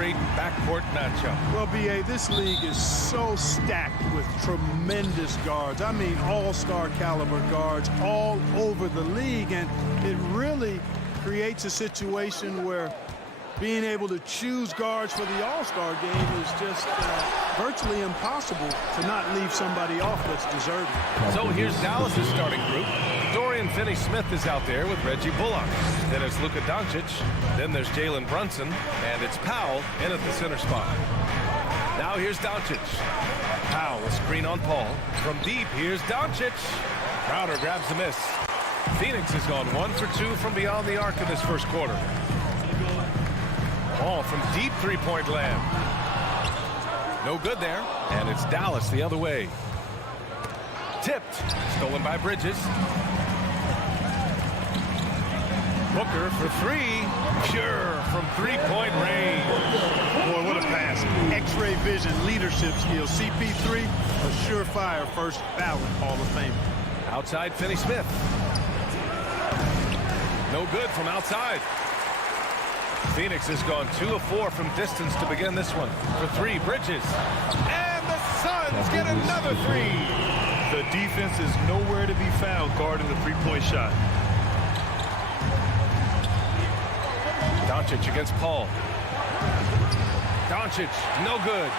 great backcourt matchup. Well, B.A., this league is so stacked with tremendous guards. I mean, all-star caliber guards all over the league, and it really creates a situation where being able to choose guards for the All-Star game is just virtually impossible to not leave somebody off that's deserving. So here's Dallas's starting group. Dorian Finney-Smith is out there with Reggie Bullock. Then it's Luka Doncic. Then there's Jalen Brunson. And it's Powell in at the center spot. Now here's Doncic. Powell, a screen on Paul. From deep, here's Doncic. Crowder grabs the miss. Phoenix has gone 1 for 2 from beyond the arc in this first quarter. Paul from deep three-point land. No good there. And it's Dallas the other way. Tipped. Stolen by Bridges. Booker for three. Pure from three-point range. Boy, what a pass. X-ray vision, leadership skills. CP3, a surefire first ballot Hall of Fame. Outside Finney-Smith. No good from outside. Phoenix has gone 2 of 4 from distance to begin this one. For three, Bridges. And the Suns get another three. The defense is nowhere to be found guarding the three-point shot. Doncic against Paul. Doncic, no good.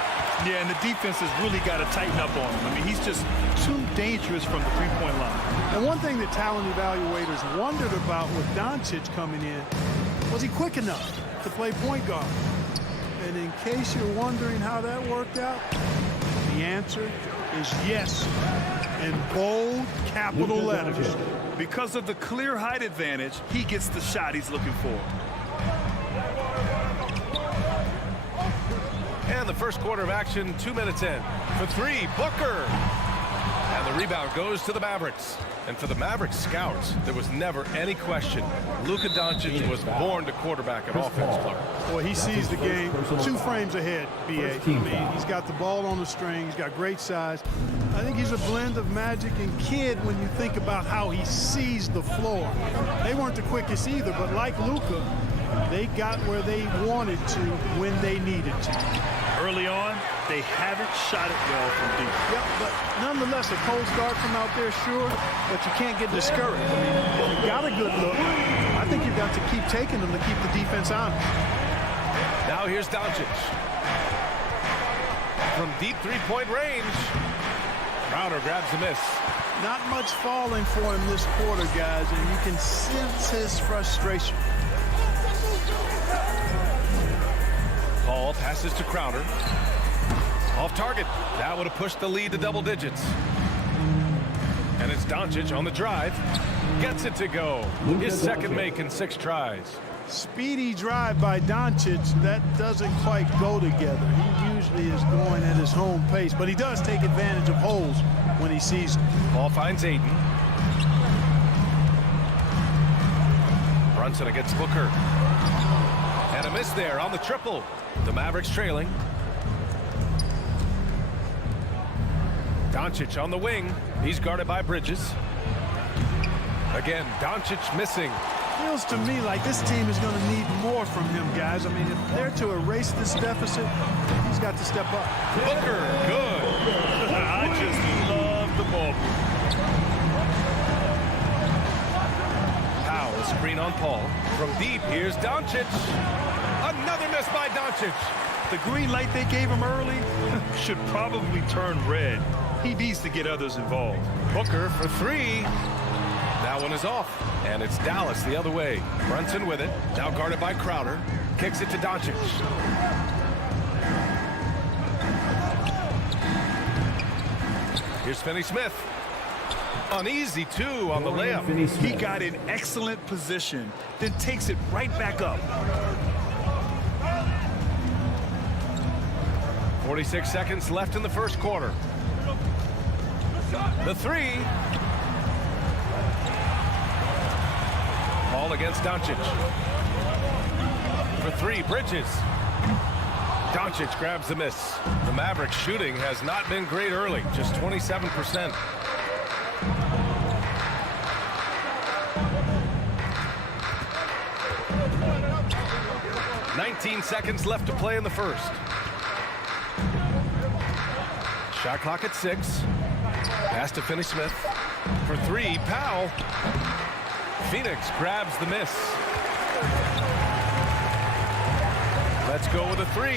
Yeah, and the defense has really got to tighten up on him. I mean, he's just too dangerous from the three-point line. And one thing that talent evaluators wondered about with Doncic coming in, was he quick enough to play point guard? And in case you're wondering how that worked out, the answer is yes, in bold capital letters. Because of the clear height advantage, he gets the shot he's looking for. And the first quarter of action, 2 minutes in. For three, Booker. And the rebound goes to the Mavericks. And for the Mavericks scouts, there was never any question. Luka Doncic was born to quarterback an offense player. Boy, he sees the game 2 frames ahead, B.A. I mean, he's got the ball on the string. He's got great size. I think he's a blend of Magic and Kidd when you think about how he sees the floor. They weren't the quickest either, but like Luka, they got where they wanted to when they needed to. Early on, they haven't shot it well from deep. Yep, but nonetheless, a cold start from out there, sure, but you can't get discouraged. I mean, if you got a good look, I think you've got to keep taking them to keep the defense honest. Now here's Doncic. From deep three-point range, Crowder grabs the miss. Not much falling for him this quarter, guys, and you can sense his frustration. Paul passes to Crowder. Off target. That would have pushed the lead to double digits. And it's Doncic on the drive. Gets it to go. His second make in 6 tries. Speedy drive by Doncic. That doesn't quite go together. He usually is going at his home pace, but he does take advantage of holes when he sees them. Paul finds Ayton. Brunson against Booker. And a miss there on the triple. The Mavericks trailing. Doncic on the wing. He's guarded by Bridges. Again, Doncic missing. Feels to me like this team is going to need more from him, guys. I mean, if they're to erase this deficit, he's got to step up. Booker, good. I just love the ball. Powell, a screen on Paul. From deep, here's Doncic. Another miss by Doncic. The green light they gave him early should probably turn red. He needs to get others involved. Booker for three. That one is off. And it's Dallas the other way. Brunson with it. Now guarded by Crowder. Kicks it to Doncic. Here's Finney-Smith. An easy 2 on the layup. He got in excellent position, then takes it right back up. 46 seconds left in the first quarter. The 3. Ball against Doncic. For 3, Bridges. Doncic grabs the miss. The Mavericks shooting has not been great early, just 27%. 19 seconds left to play in the first. Shot clock at 6. Pass to Finney-Smith. For 3, Powell. Phoenix grabs the miss. Let's go with a 3.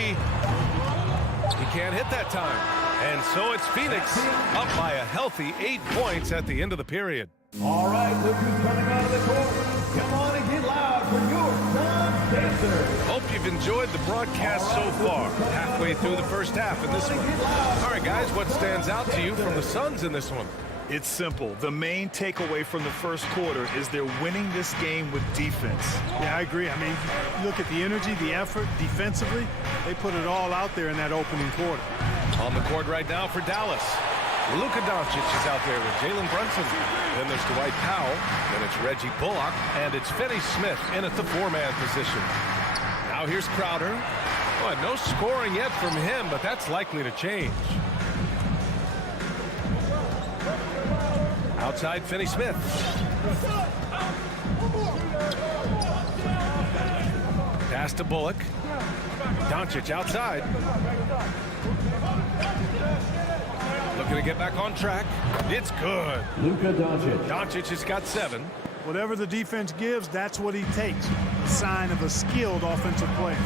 He can't hit that time. And so it's Phoenix up by a healthy 8 points at the end of the period. All right, Lucas coming out of the court. Come on and get loud for your Suns Dancers. Hope you've enjoyed the broadcast so far. Halfway through the first half in this one. All right, guys, what stands out to you from the Suns in this one? It's simple. The main takeaway from the first quarter is they're winning this game with defense. Yeah, I agree. I mean, look at the energy, the effort defensively. They put it all out there in that opening quarter. On the court right now for Dallas. Luka Doncic is out there with Jalen Brunson. Then there's Dwight Powell. Then it's Reggie Bullock. And it's Finney-Smith in at the 4-man position. Now here's Crowder. Oh, no scoring yet from him, but that's likely to change. Outside Finney-Smith. Pass to Bullock. Doncic outside. Looking to get back on track. It's good. Luka Doncic. Doncic has got 7. Whatever the defense gives, that's what he takes. A sign of a skilled offensive player.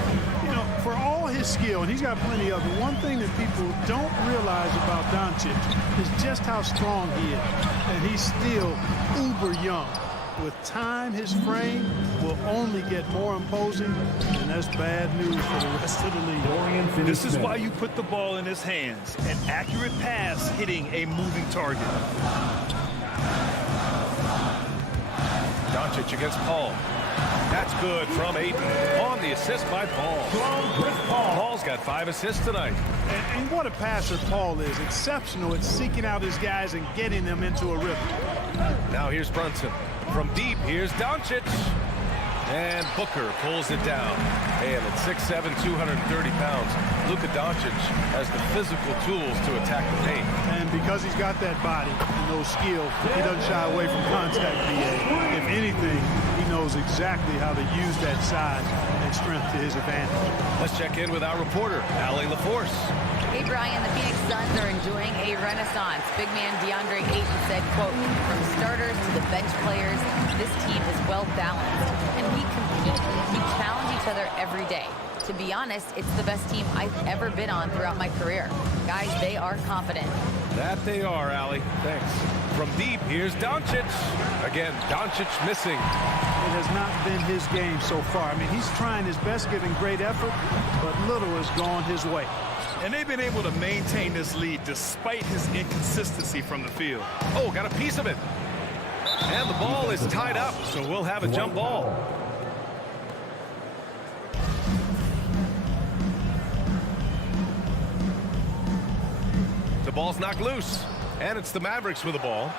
You know, for all his skill, and he's got plenty of it, one thing that people don't realize about Doncic is just how strong he is. And he's still uber young. With time, his frame will only get more imposing, and that's bad news for the rest of the league. This is why you put the ball in his hands. An accurate pass hitting a moving target. Doncic against Paul. That's good from Ayton. On the assist by Paul. Paul's got 5 assists tonight. And what a passer Paul is. Exceptional at seeking out his guys and getting them into a rhythm. Now here's Brunson. From deep, here's Doncic. And Booker pulls it down. And at 6'7", 230 pounds, Luka Doncic has the physical tools to attack the paint. And because he's got that body and those skills, he doesn't shy away from contact, BA. If anything, he knows exactly how to use that size and strength to his advantage. Let's check in with our reporter, Allie LaForce. Hey, Brian, the Phoenix Suns are enjoying a renaissance. Big man DeAndre Ayton said, quote, from starters to the bench players, this team is well balanced. And we compete. We challenge each other every day. To be honest, it's the best team I've ever been on throughout my career. Guys, they are confident. That they are, Allie. Thanks. From deep, here's Doncic. Again, Doncic missing. It has not been his game so far. I mean, he's trying his best, giving great effort, but little has gone his way. And they've been able to maintain this lead despite his inconsistency from the field. Oh, got a piece of it. And the ball is tied up, so we'll have a jump ball. The ball's knocked loose, and it's the Mavericks with the ball.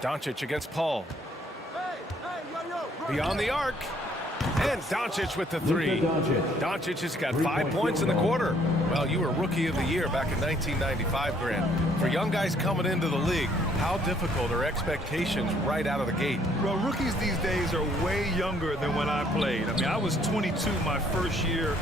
Doncic against Paul. Beyond the arc. And Doncic with the 3. Doncic has got 5 points in the quarter. Well, you were Rookie of the Year back in 1995, Grant. For young guys coming into the league, how difficult are expectations right out of the gate? Well, rookies these days are way younger than when I played. I mean, I was 22 my first year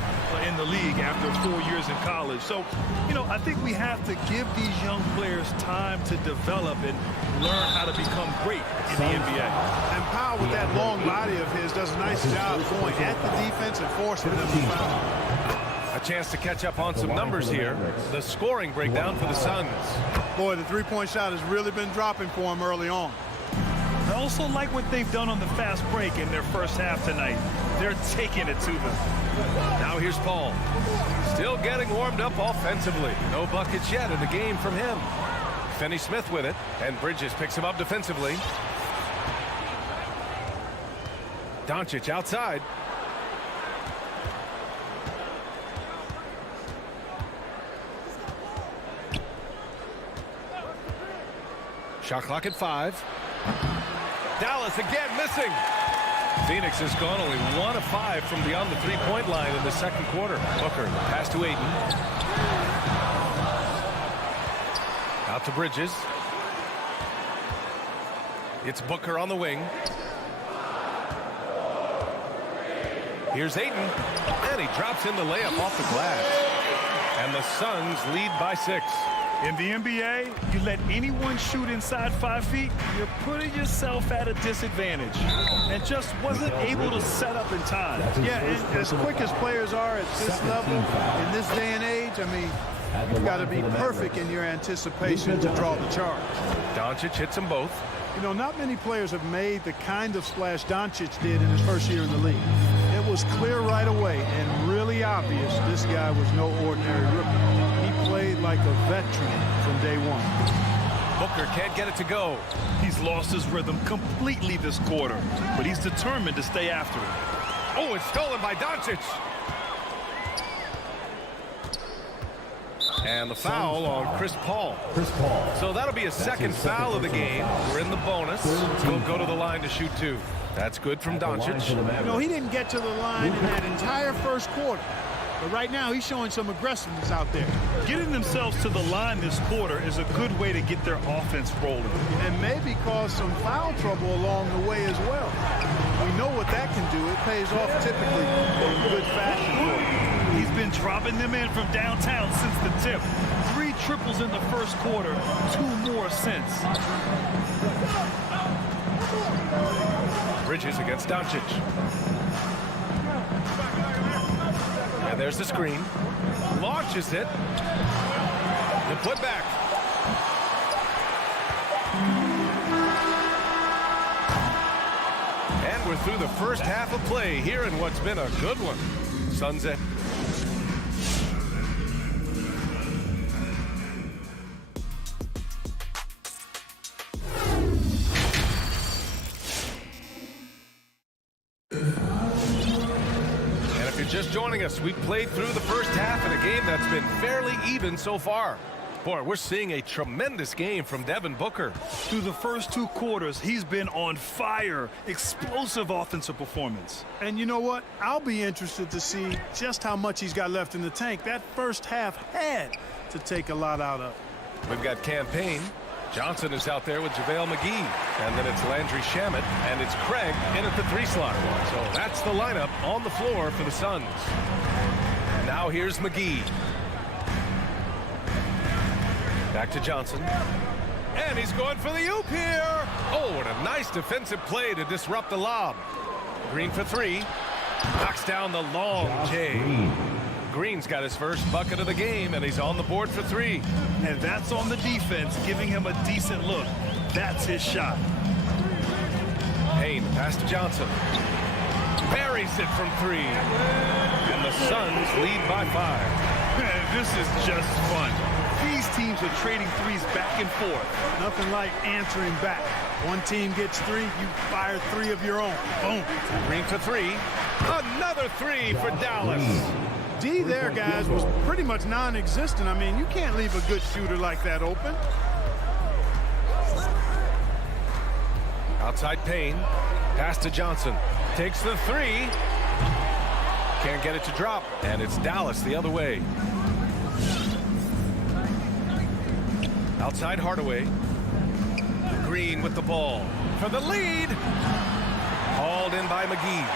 in the league after 4 years in college. So, you know, I think we have to give these young players time to develop and learn how to become great in the NBA. And Powell, with that long body of his, does a nice job going at the defense and forcing them to foul. A chance to catch up on some numbers here. The scoring breakdown for the Suns. Boy, the three-point shot has really been dropping for him early on. I also like what they've done on the fast break in their first half tonight. They're taking it to them. Now here's Paul. Still getting warmed up offensively. No buckets yet in the game from him. Finney-Smith with it, and Bridges picks him up defensively. Doncic outside. Shot clock at 5. Dallas again missing. Phoenix has gone only 1 of 5 from beyond the three-point line in the second quarter. Booker, pass to Ayton. Out to Bridges. Here's Ayton, and he drops in the layup off the glass. And the Suns lead by 6. In the NBA, you let anyone shoot inside 5 feet, you're putting yourself at a disadvantage. And just wasn't able to set up in time. Yeah, and as quick as players are at this level, in this day and age, I mean, you've got to be perfect in your anticipation to draw the charge. Doncic hits them both. You know, not many players have made the kind of splash Doncic did in his first year in the league. It was clear right away and really obvious this guy was no ordinary rookie. He played like a veteran from day one. Booker can't get it to go. He's lost his rhythm completely this quarter, but he's determined to stay after it. Oh, it's stolen by Doncic. And the foul on Chris Paul. So that'll be a second foul of the game. We're in the bonus. We'll go to the line to shoot 2. That's good from Doncic. You know, he didn't get to the line in that entire first quarter. But right now, he's showing some aggressiveness out there. Getting themselves to the line this quarter is a good way to get their offense rolling. And maybe cause some foul trouble along the way as well. We know what that can do. It pays off typically in good fashion for him. He's been dropping them in from downtown since the tip. 3 triples in the first quarter, 2 more since. Bridges against Doncic. And there's the screen. Launches it. The putback. And we're through the first half of play here in what's been a good one. Suns at just joining us, we've played through the first half in a game that's been fairly even so far. Boy, we're seeing a tremendous game from Devin Booker. Through the first 2 quarters, he's been on fire. Explosive offensive performance. And you know what? I'll be interested to see just how much he's got left in the tank. That first half had to take a lot out of. We've got Campaign. Johnson is out there with JaVale McGee. And then it's Landry Shamet, and it's Craig in at the 3 slot. So that's the lineup on the floor for the Suns. Now here's McGee. Back to Johnson. And he's going for the oop here. Oh, and a nice defensive play to disrupt the lob. Green for 3. Knocks down the long J. Green's got his first bucket of the game, and he's on the board for 3. And that's on the defense, giving him a decent look. That's his shot. Payne, pass to Johnson. Buries it from 3. And the Suns lead by 5. This is just fun. These teams are trading threes back and forth. Nothing like answering back. One team gets 3, you fire 3 of your own. Boom. Green for 3. Another 3 for Dallas. D there, guys, was pretty much non-existent. I mean, you can't leave a good shooter like that open. Outside Payne. Pass to Johnson. Takes the 3. Can't get it to drop. And it's Dallas the other way. Outside Hardaway. Green with the ball. For the lead. Hauled in by McGee.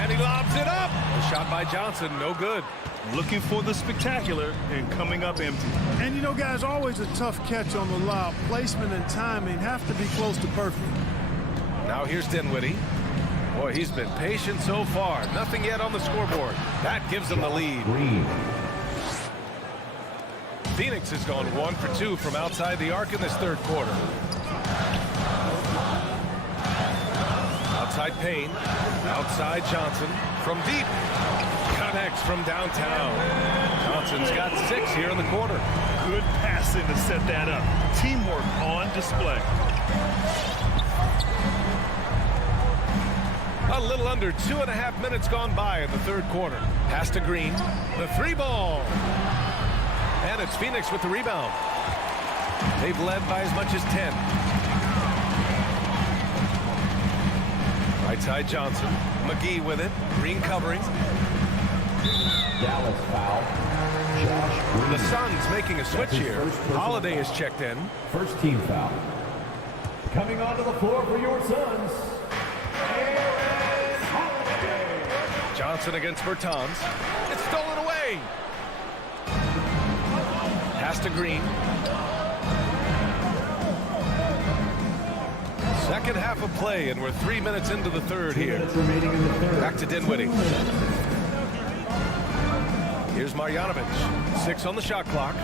And he lobs it up. The shot by Johnson, no good. Looking for the spectacular and coming up empty. And you know, guys, always a tough catch on the lob. Placement and timing have to be close to perfect. Now here's Dinwiddie. Boy, he's been patient so far. Nothing yet on the scoreboard. That gives them the lead. Phoenix has gone 1 for 2 from outside the arc in this third quarter. Outside Payne. Outside Johnson. From deep. Connects from downtown. Johnson's got 6 here in the quarter. Good passing to set that up. Teamwork on display. A little under 2.5 minutes gone by in the third quarter. Pass to Green. The 3 ball. And it's Phoenix with the rebound. They've led by as much as 10. Right side Johnson. McGee with it. Green covering. Dallas foul. Josh Green. The Suns making a switch here. Holiday is checked in. First team foul. Coming onto the floor for your Suns, Johnson against Bertans. It's stolen away. Pass to Green. Second half of play, and we're 3 minutes into the third here. Remaining in the third. Back to Dinwiddie. Here's Marjanovic. 6 on the shot clock.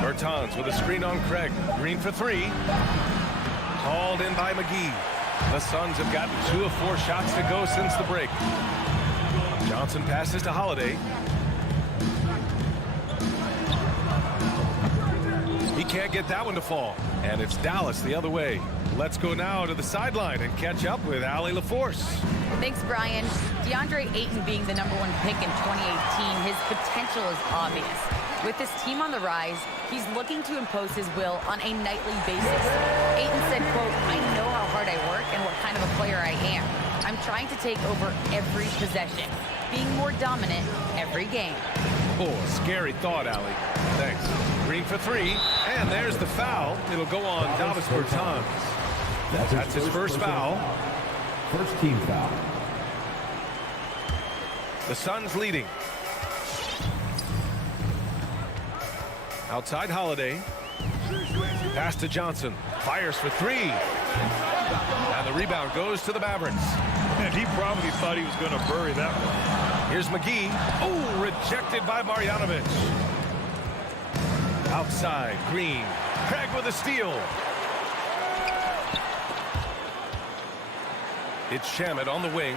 Bertans with a screen on Craig. Green for 3. Called in by McGee. The Suns have gotten 2 of 4 shots to go since the break. Johnson passes to Holiday. He can't get that one to fall. And it's Dallas the other way. Let's go now to the sideline and catch up with Allie LaForce. Thanks, Brian. DeAndre Ayton being the #1 pick in 2018, his potential is obvious. With his team on the rise, he's looking to impose his will on a nightly basis. Ayton said, quote, "I know how hard I work and what kind of a player I am. I'm trying to take over every possession, being more dominant every game." Oh, scary thought, Allie. Thanks. Green for 3, and there's the foul. It'll go on Davis Bertans. That's his first foul. First team foul. The Suns leading. Outside Holiday. Pass to Johnson. Fires for 3. And the rebound goes to the Mavericks. And he probably thought he was going to bury that one. Here's McGee. Oh, rejected by Marjanovic. Outside, Green. Craig with a steal. It's Shamet on the wing.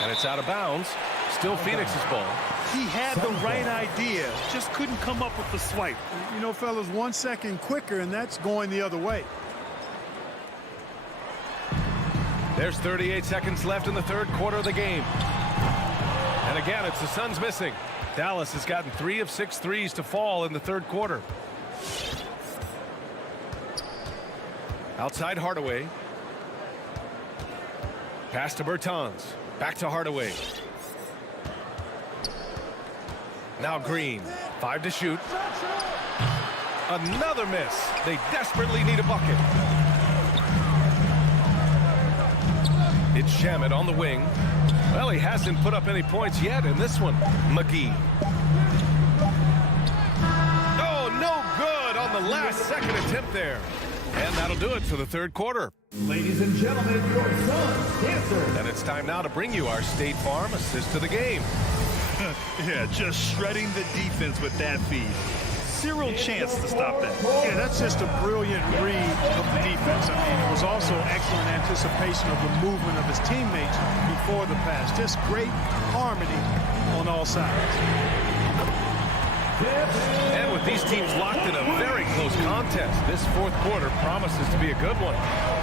And it's out of bounds. Still Phoenix's ball. He had the right idea, just couldn't come up with the swipe. You know, fellas, 1 second quicker, and that's going the other way. There's 38 seconds left in the third quarter of the game. And again, it's the Suns missing. Dallas has gotten 3 of 6 threes to fall in the third quarter. Outside Hardaway. Pass to Bertans. Back to Hardaway. Now Green. 5 to shoot. Another miss. They desperately need a bucket. It's Shamet on the wing. Well, he hasn't put up any points yet in this one. McGee. Oh, no good on the last second attempt there. And that'll do it for the third quarter. Ladies and gentlemen, your Suns answer. And it's time now to bring you our State Farm assist to the game. Yeah, just shredding the defense with that feed. Zero chance to stop that. Yeah, that's just a brilliant read of the defense. I mean, it was also excellent anticipation of the movement of his teammates before the pass. Just great harmony on all sides. And with these teams locked in a very close contest, this fourth quarter promises to be a good one.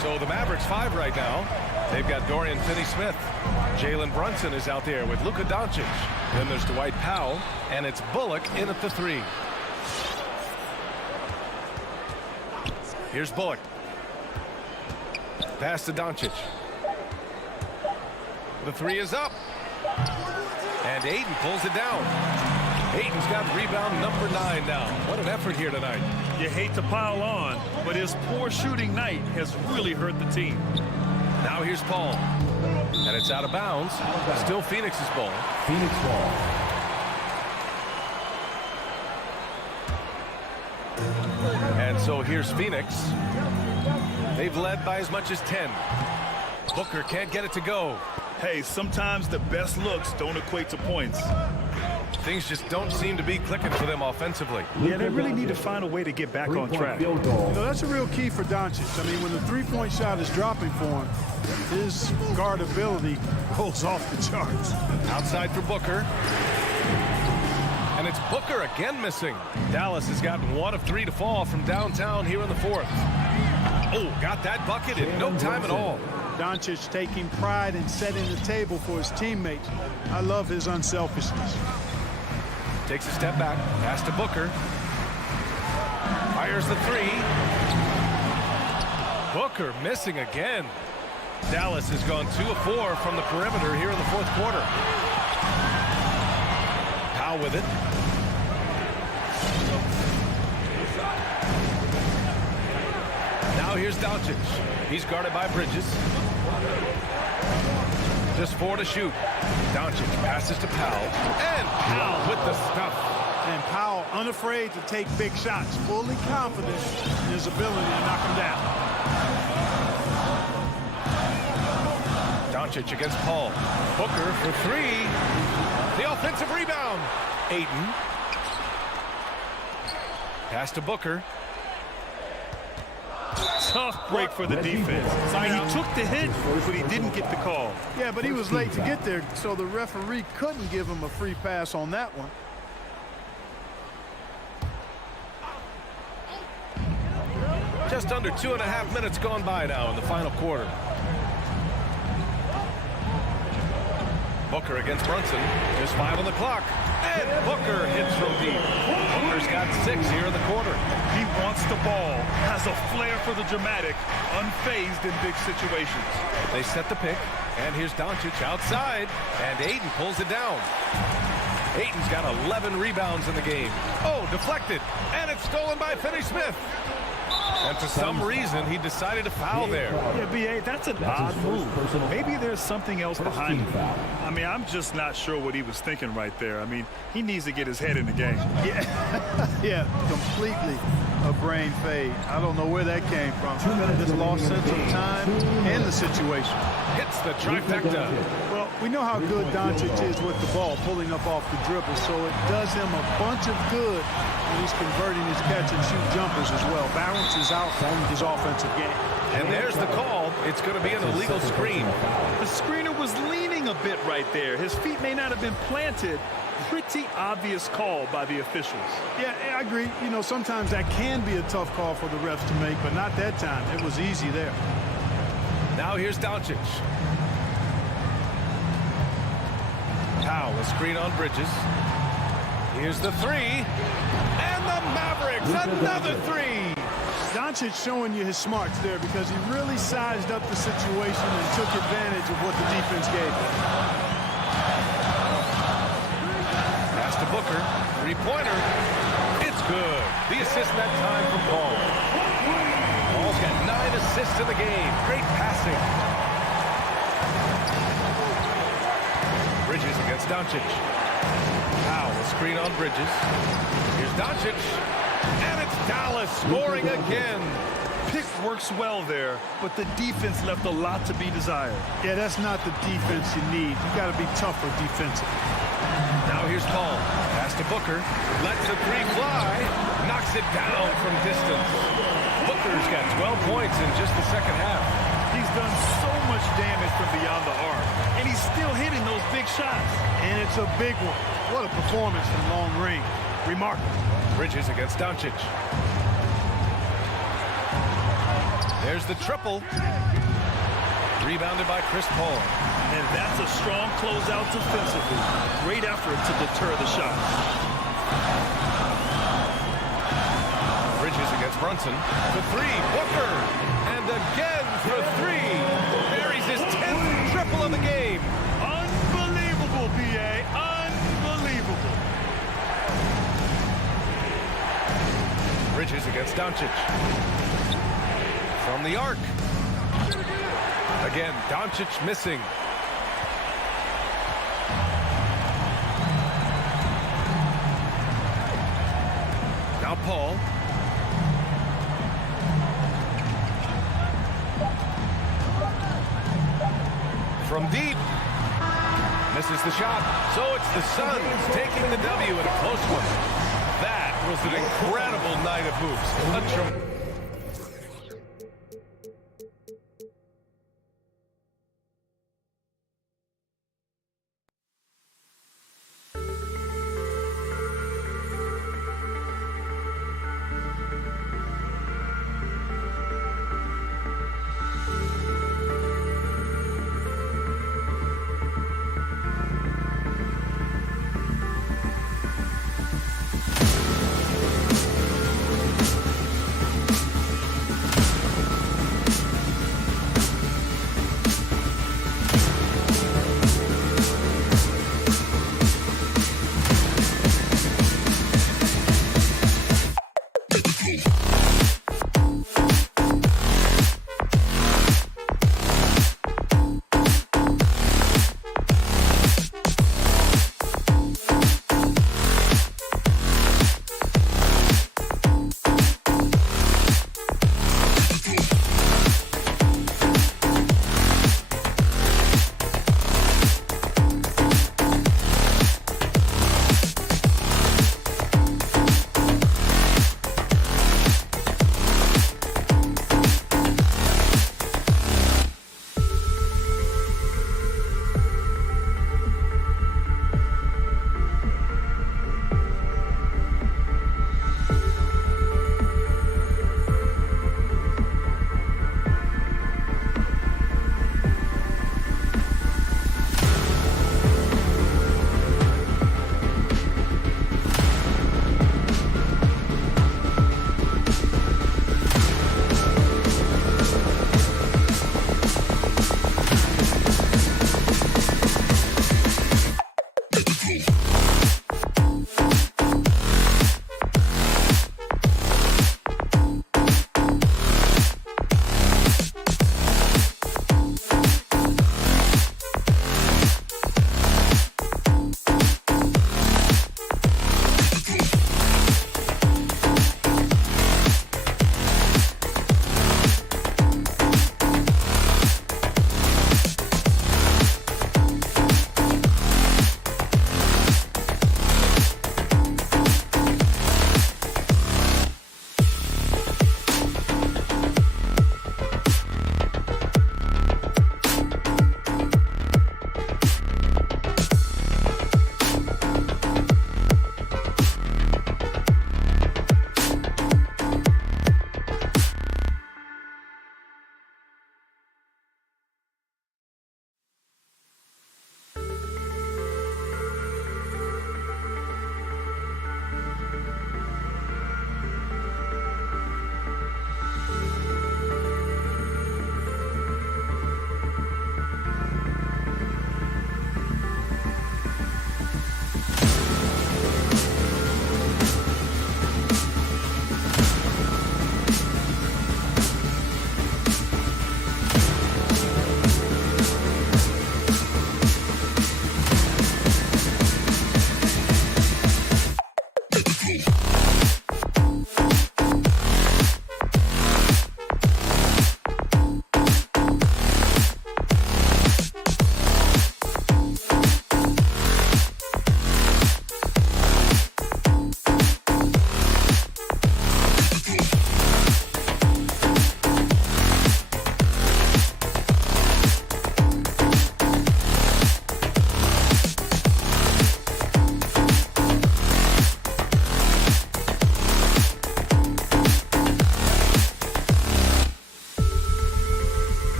So the Mavericks 5 right now. They've got Dorian Finney-Smith. Jalen Brunson is out there with Luka Doncic. Then there's Dwight Powell, and it's Bullock in at the 3. Here's Bullock. Pass to Doncic. The 3 is up. And Ayton pulls it down. Ayton's got rebound number 9 now. What an effort here tonight. You hate to pile on, but his poor shooting night has really hurt the team. Now here's Paul. And it's out of bounds. Still Phoenix's ball. Phoenix ball. And so here's Phoenix. They've led by as much as 10. Booker can't get it to go. Hey, sometimes the best looks don't equate to points. Things just don't seem to be clicking for them offensively. Yeah, they really need to find a way to get back on track. Field goal. You know, that's a real key for Doncic. I mean, when the three-point shot is dropping for him, his guardability goes off the charts. Outside for Booker. And it's Booker again missing. Dallas has gotten 1 of 3 to fall from downtown here in the fourth. Oh, got that bucket in no time at all. Doncic taking pride in setting the table for his teammates. I love his unselfishness. Takes a step back. Pass to Booker. Fires the 3. Booker missing again. Dallas has gone 2 of 4 from the perimeter here in the fourth quarter. Powell with it. Now Now here's Doncic. He's guarded by Bridges. Just 4 to shoot. Doncic passes to Powell. And Powell with the stuff. And Powell unafraid to take big shots, fully confident in his ability to knock him down. Doncic against Paul. Booker for 3. The offensive rebound. Ayton. Pass to Booker. Tough break for the defense. I mean, he took the hit, but he didn't get the call. Yeah, but he was late to get there, so the referee couldn't give him a free pass on that one. Just under 2.5 minutes gone by now in the final quarter. Booker against Brunson. Just 5 on the clock. And Booker hits from deep. Booker's got 6 here in the quarter. He wants the ball, has a flair for the dramatic, unfazed in big situations. They set the pick, and here's Doncic outside, and Ayton pulls it down. Ayton's got 11 rebounds in the game. Oh, deflected, and it's stolen by Finney-Smith. And for some reason, he decided to foul there. Yeah, B.A., that's an odd move. Maybe there's something else behind it. I mean, I'm just not sure what he was thinking right there. I mean, he needs to get his head in the game. Yeah, completely a brain fade. I don't know where that came from. Just lost sense of time and the situation. Hits the trifecta. Well, we know how good Doncic is with the ball, pulling up off the dribble, so it does him a bunch of good when he's converting his catch-and-shoot jumpers as well. Balances out his offensive game. And there's the call. It's going to be an illegal screen. The screener was leaning a bit right there. His feet may not have been planted. Pretty obvious call by the officials. Yeah, I agree. You know, sometimes that can be a tough call for the refs to make, but not that time. It was easy there. Now here's Doncic. Powell, a screen on Bridges. Here's the 3. And the Mavericks, another 3. Doncic showing you his smarts there because he really sized up the situation and took advantage of what the defense gave him. Pass to Booker. 3-pointer. It's good. The assist that time from Paul. Paul's got 9 assists in the game. Great passing. Bridges against Doncic. Powell, a screen on Bridges. Here's Doncic. And it's Dallas scoring again. Pick works well there, but the defense left a lot to be desired. Yeah, that's not the defense you need. You got to be tougher defensively. Now here's Paul. Pass to Booker. Lets the 3 fly. Knocks it down from distance. Booker's got 12 points in just the second half. He's done so much damage from beyond the arc, and he's still hitting those big shots. And it's a big one. What a performance from long range. Remarkable. Bridges against Doncic. There's the triple. Rebounded by Chris Paul. And that's a strong closeout defensively. Great effort to deter the shot. Bridges against Brunson. The 3, Booker. And again for 3. Buries his 10th triple of the game. Unbelievable, B.A. Unbelievable. Bridges against Doncic. From the arc. Again, Doncic missing. Now Paul. From deep. Misses the shot. So it's the Suns taking the W in a close one. That was an incredible night of hoops.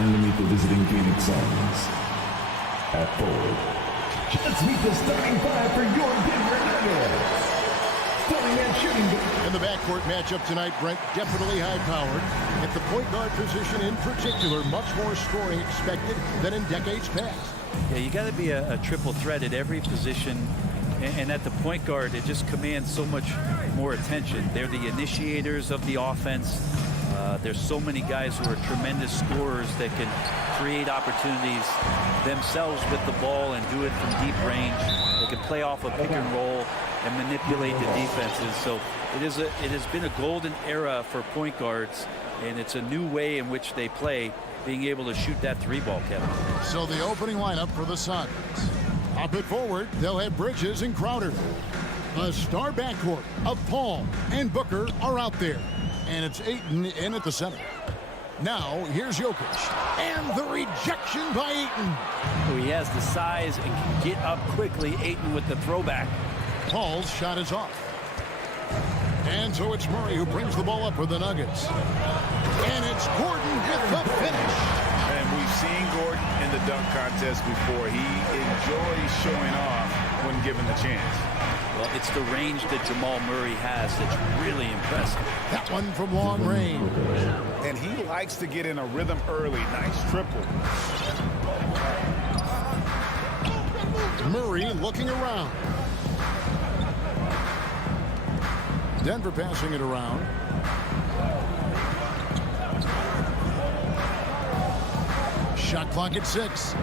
finally meet the visiting Phoenix Suns. At forward, Let's meet the starting five for your Denver Nuggets. Starting at shooting guard. In the backcourt matchup tonight, Brent, definitely high-powered. At the point guard position in particular, much more scoring expected than in decades past. Yeah, you got to be a triple threat at every position. And at the point guard, it just commands so much more attention. They're the initiators of the offense. There's so many guys who are tremendous scorers that can create opportunities themselves with the ball and do it from deep range. They can play off a pick and roll and manipulate the defenses. So it has been a golden era for point guards, and it's a new way in which they play, being able to shoot that three ball, Kevin. So the opening lineup for the Suns. Up it forward, they'll have Bridges and Crowder. A star backcourt of Paul and Booker are out there. And it's Ayton in at the center. Now, here's Jokic. And the rejection by Ayton. So he has the size and can get up quickly. Ayton with the throwback. Paul's shot is off. And so it's Murray who brings the ball up for the Nuggets. And it's Gordon with the finish. And we've seen Gordon in the dunk contest before. He enjoys showing off when given the chance. Well, it's the range that Jamal Murray has that's really impressive. That one from long range. And he likes to get in a rhythm early. Nice triple. Murray looking around. Denver passing it around. Shot clock at 6.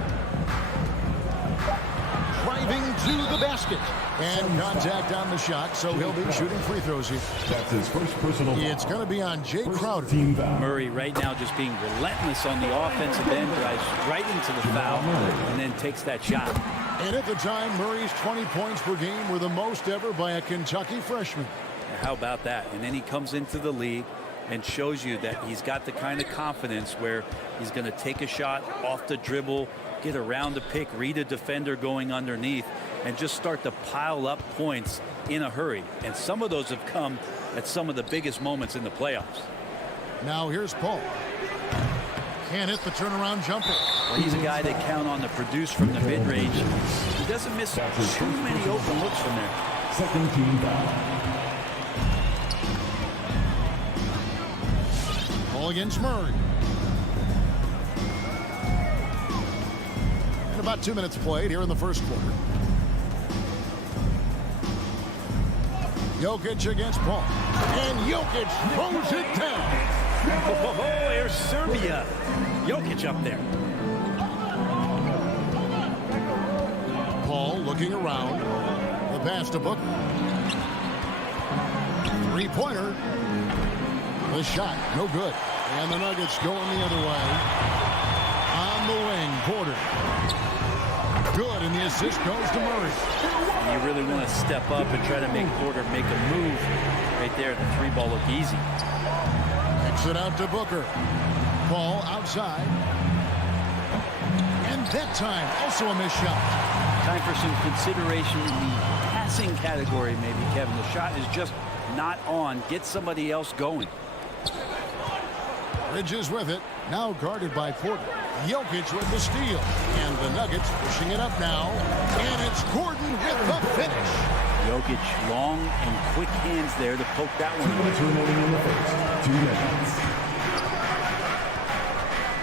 Driving to the basket. And contact on the shot, so he'll be shooting free throws here. that's his first personal foul. It's going to be on Jay Crowder. Team foul. Murray right now just being relentless on the offensive end, drives right into the foul, and then takes that shot. And at the time, Murray's 20 points per game were the most ever by a Kentucky freshman. How about that? And then he comes into the league and shows you that he's got the kind of confidence where he's going to take a shot off the dribble, get around the pick, read a defender going underneath, and just start to pile up points in a hurry. And some of those have come at some of the biggest moments in the playoffs. Now here's Paul. Can't hit the turnaround jumper. Well, he's a guy that count on to produce from the mid-range. He doesn't miss too many open looks from there. Second team foul. Ball against Murray. And about 2 minutes played here in the first quarter. Jokic against Paul. And Jokic throws it down. Oh, there's Serbia. Jokic up there. Paul looking around. The pass to Booker. Three-pointer. The shot, no good. And the Nuggets going the other way. On the wing, Porter. Good, and the assist goes to Murray. And you really want to step up and try to make Porter make a move right there. The three ball look easy. Kicks it out to Booker. Paul outside. And that time, also a missed shot. Time for some consideration in the passing category, maybe, Kevin. The shot is just not on. Get somebody else going. Bridges with it. Now guarded by Porter. Jokic with the steal. And the Nuggets pushing it up now. And it's Gordon with the finish. Jokic, long and quick hands there to poke that one. 2 minutes remaining in the first. 2 minutes.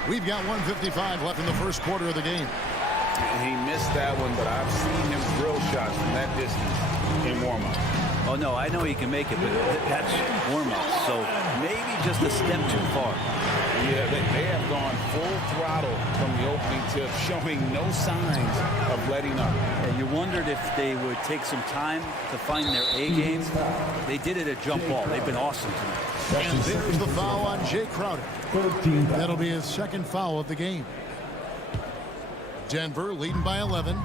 We've got 1:55 left in the first quarter of the game. And he missed that one, but I've seen him drill shots from that distance in warm-up. Oh, no, I know he can make it, but that's warm-up. So maybe just a step too far. Yeah, they have gone full throttle from the opening tip, showing no signs of letting up. Yeah, you wondered if they would take some time to find their A game. They did it at jump ball. They've been awesome tonight. And there's the foul on Jay Crowder. That'll be his second foul of the game. Denver leading by 11.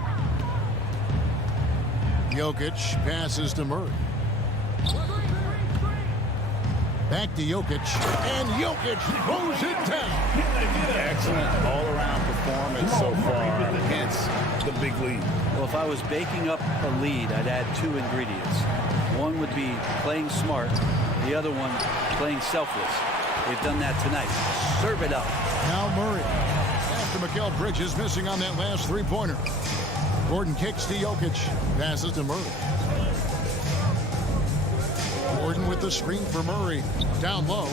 Jokic passes to Murray. Back to Jokic. And Jokic throws it down. Excellent all-around performance so far, hence the big lead. Well, if I was baking up a lead, I'd add 2 ingredients. One would be playing smart. The other one, playing selfless. They've done that tonight. Serve it up. Now Murray. after Mikal Bridges missing on that last three-pointer. Gordon kicks to Jokic. Passes to Murray. Gordon with the screen for Murray. Down low.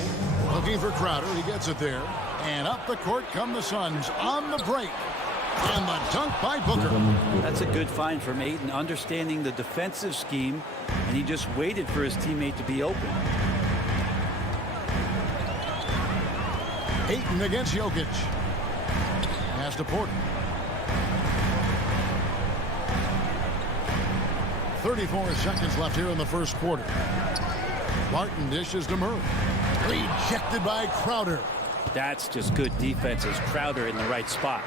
Looking for Crowder. He gets it there. And up the court come the Suns on the break. And the dunk by Booker. That's a good find from Ayton, understanding the defensive scheme, and he just waited for his teammate to be open. Ayton against Jokic. Pass to Porter. 34 seconds left here in the first quarter. Martin dishes to Murray. Rejected by Crowder. That's just good defense as Crowder in the right spot.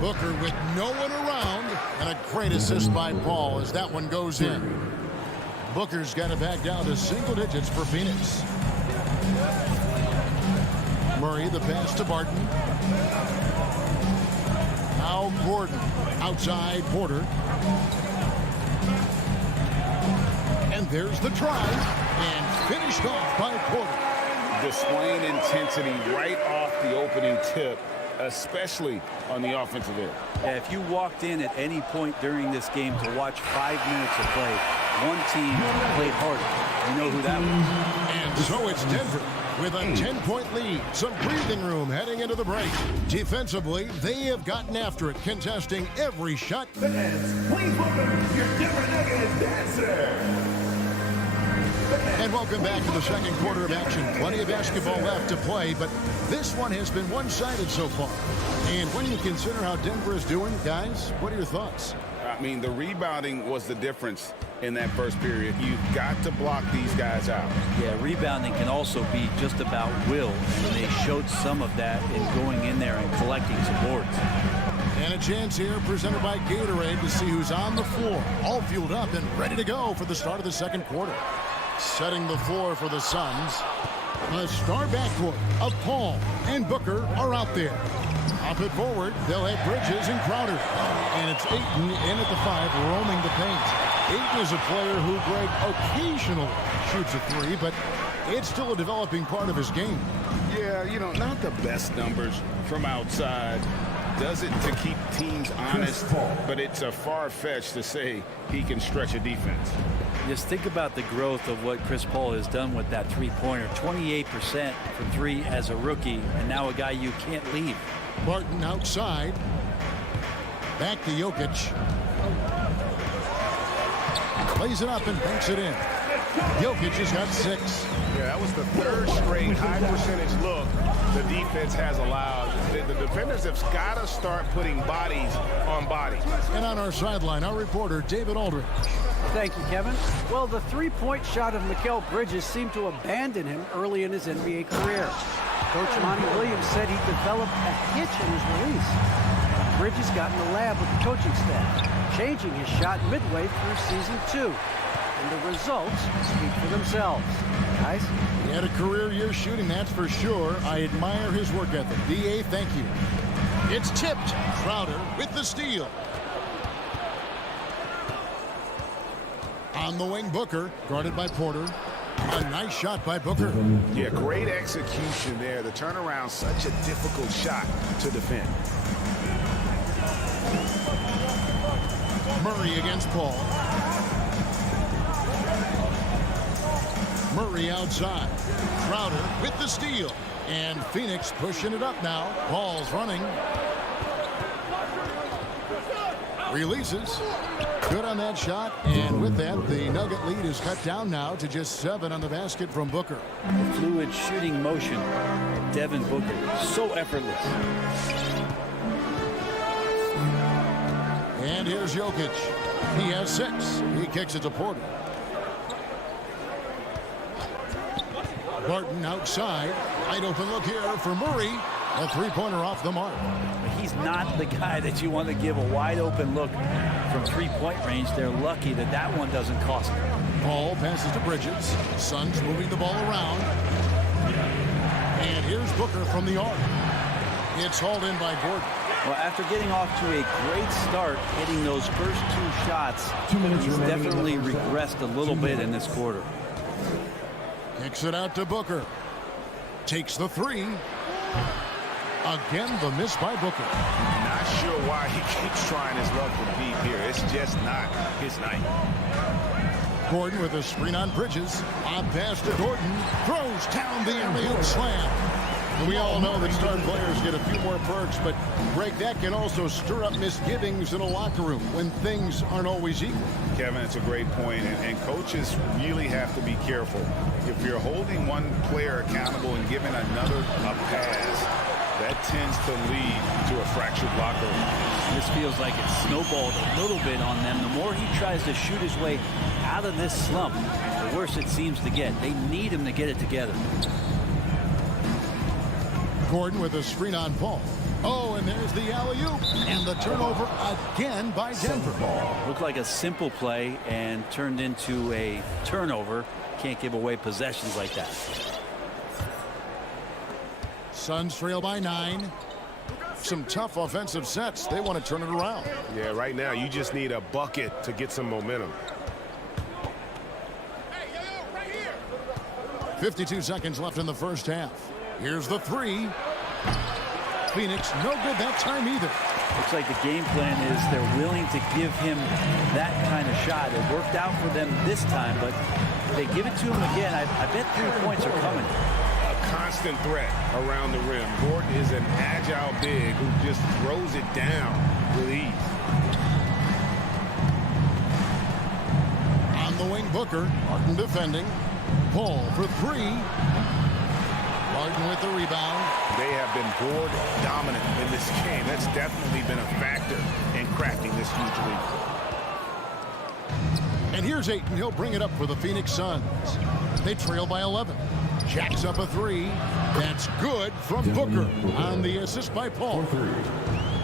Booker with no one around, and a great assist by Paul as that one goes in. Booker's got it back down to single digits for Phoenix. Murray, the pass to Barton. Now Gordon outside Porter. And there's the try, and finished off by Porter. Displaying intensity right off the opening tip, especially on the offensive end. Yeah, if you walked in at any point during this game to watch 5 minutes of play, one team played harder. You know who that was. And so it's Denver with a 10-point lead. Some breathing room heading into the break. Defensively, they have gotten after it, contesting every shot. Fans, please welcome your Denver Nuggets dancer. And welcome back to the second quarter of action. Plenty of basketball left to play, but this one has been one-sided so far. And when you consider how Denver is doing, guys, what are your thoughts? I mean, the rebounding was the difference in that first period. You've got to block these guys out. Yeah, rebounding can also be just about will, and they showed some of that in going in there and collecting some boards. And a chance here presented by Gatorade to see who's on the floor, all fueled up and ready to go for the start of the second quarter. Setting the floor for the Suns. The star backcourt of Paul and Booker are out there. Up it forward, they'll have Bridges and Crowder. And it's Ayton in at the 5, roaming the paint. Ayton is a player who, Greg, occasionally shoots a three, but it's still a developing part of his game. Yeah, you know, not the best numbers from outside. Does it to keep teams honest, but it's a far-fetched to say he can stretch a defense. Just think about the growth of what Chris Paul has done with that three-pointer. 28% from three as a rookie, and now a guy you can't leave. Barton outside. Back to Jokic. Plays it up and banks it in. Jokic has got 6. Yeah, that was the third straight high percentage look the defense has allowed. The defenders have got to start putting bodies on bodies. And on our sideline, our reporter, David Aldridge. Thank you, Kevin. Well, the three-point shot of Mikal Bridges seemed to abandon him early in his NBA career. Coach Monty Williams said he developed a hitch in his release. Bridges got in the lab with the coaching staff, changing his shot midway through season 2. And the results speak for themselves. Guys? He had a career year shooting, that's for sure. I admire his work ethic. D.A., thank you. It's tipped. Crowder with the steal. On the wing, Booker, guarded by Porter. A nice shot by Booker. Yeah, great execution there. The turnaround, such a difficult shot to defend. Murray against Paul. Murray outside. Crowder with the steal. And Phoenix pushing it up now. Paul's running. Releases. Good on that shot. And with that, the Nugget lead is cut down now to just 7 on the basket from Booker. The fluid shooting motion of Devin Booker. So effortless. And here's Jokic. He has 6. He kicks it to Porter. Barton outside. Wide open look here for Murray. A three-pointer off the mark. He's not the guy that you want to give a wide open look from three-point range. They're lucky that that one doesn't cost them. Paul passes to Bridges. Suns moving the ball around. And here's Booker from the arc. It's hauled in by Gordon. Well, after getting off to a great start, hitting those first 2 shots, he's definitely regressed a little bit in this quarter. Kicks it out to Booker. Takes the 3. Again, the miss by Booker. Not sure why he keeps trying his luck from deep here. It's just not his night. Gordon with a screen on Bridges. On pass to Gordon. Throws down the alley-oop slam. And we all know that star players get a few more perks, but Greg, that can also stir up misgivings in a locker room when things aren't always equal. Kevin, it's a great point, and coaches really have to be careful. If you're holding one player accountable and giving another a pass, that tends to lead to a fractured locker room. This feels like it's snowballed a little bit on them. The more he tries to shoot his way out of this slump, the worse it seems to get. They need him to get it together. Gordon with a screen on Paul. Oh, and there's the alley-oop. And the turnover again by Denver. Looked like a simple play and turned into a turnover. Can't give away possessions like that. Suns trail by 9. Some tough offensive sets. They want to turn it around. Yeah, right now you just need a bucket to get some momentum. 52 seconds left in the first half. Here's the three. Phoenix, no good that time either. Looks like the game plan is they're willing to give him that kind of shot. It worked out for them this time, but if they give it to him again, I bet 3 points are coming. A constant threat around the rim. Gordon is an agile big who just throws it down with ease. On the wing, Booker. Martin defending. Paul for three. Martin with the rebound. They have been board dominant in this game. That's definitely been a factor in cracking this huge lead. And here's Ayton. He'll bring it up for the Phoenix Suns. They trail by 11. Jacks up a three. That's good from Booker on the assist by Paul.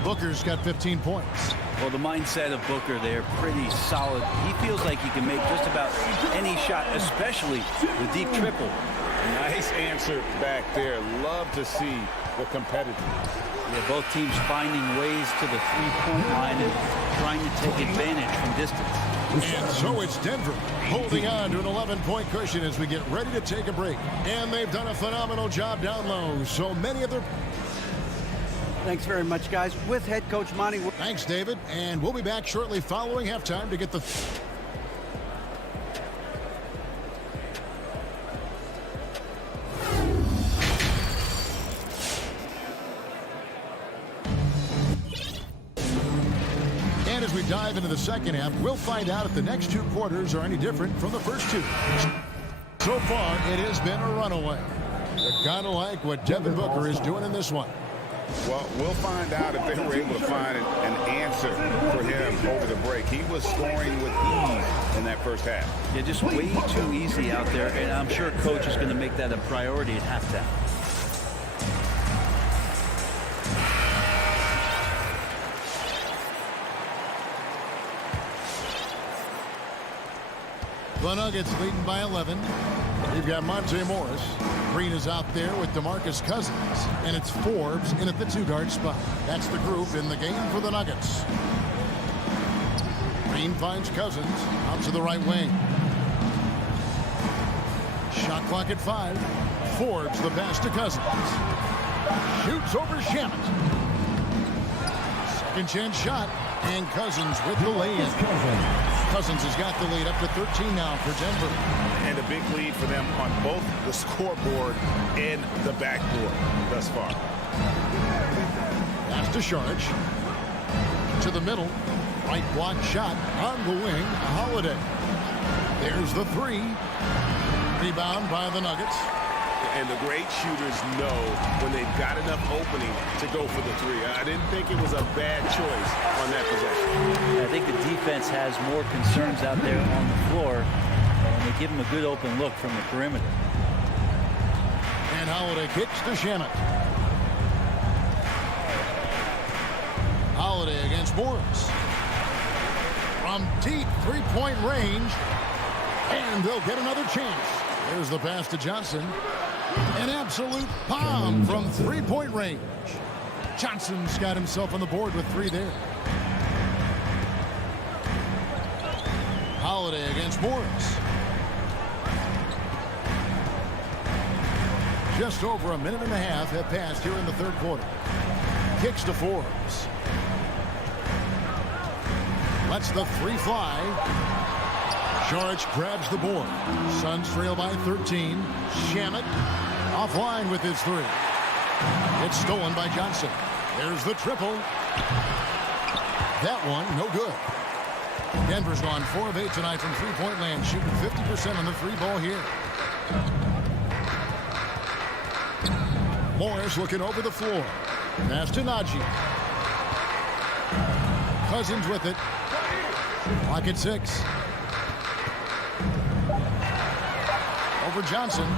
Booker's got 15 points. Well, the mindset of Booker there, pretty solid. He feels like he can make just about any shot, especially the deep triple. Nice answer back there. Love to see the competitiveness. Yeah, both teams finding ways to the three-point line and trying to take advantage from distance. And so it's Denver holding on to an 11-point cushion as we get ready to take a break. And they've done a phenomenal job down low. So many of their... Thanks very much, guys. With head coach Monty. Thanks, David. And we'll be back shortly following halftime to get the... And as we dive into the second half, we'll find out if the next two quarters are any different from the first two. So far, it has been a runaway. They're kind of like what Devin Booker is doing in this one. Well, we'll find out if they were able to find an answer for him over the break. He was scoring with ease in that first half. Yeah, just way too easy out there, and I'm sure coach is going to make that a priority at halftime. The Nuggets leading by 11. We've got Monte Morris. Green is out there with DeMarcus Cousins. And it's Forbes in at the two-guard spot. That's the group in the game for the Nuggets. Green finds Cousins out to the right wing. Shot clock at 5. Forbes the pass to Cousins. Shoots over Shamet. Second chance shot. And Cousins with the lay-in. Cousins has got the lead up to 13 now for Denver. And a big lead for them on both the scoreboard and the backboard thus far. Pass to Sharge. To the middle. Right block shot on the wing. Holiday. There's the three. Rebound by the Nuggets. And the great shooters know when they've got enough opening to go for the three. I didn't think it was a bad choice on that possession. I think the defense has more concerns out there on the floor, and they give him a good open look from the perimeter. And Holiday kicks to Shamet. Holiday against Morris. From deep three-point range. And they'll get another chance. There's the pass to Johnson. An absolute bomb from three-point range. Johnson's got himself on the board with three there. Holiday against Morris. Just over a minute and a half have passed here in the third quarter. Kicks to Forbes. Lets the three fly. Saric grabs the board. Suns trail by 13. Shamet offline with his three. It's stolen by Johnson. There's the triple. That one, no good. Denver's gone 4 of 8 tonight from three-point land, shooting 50% on the three ball here. Morris looking over the floor. Pass to Najee. Cousins with it. Clock at 6. Over Johnson.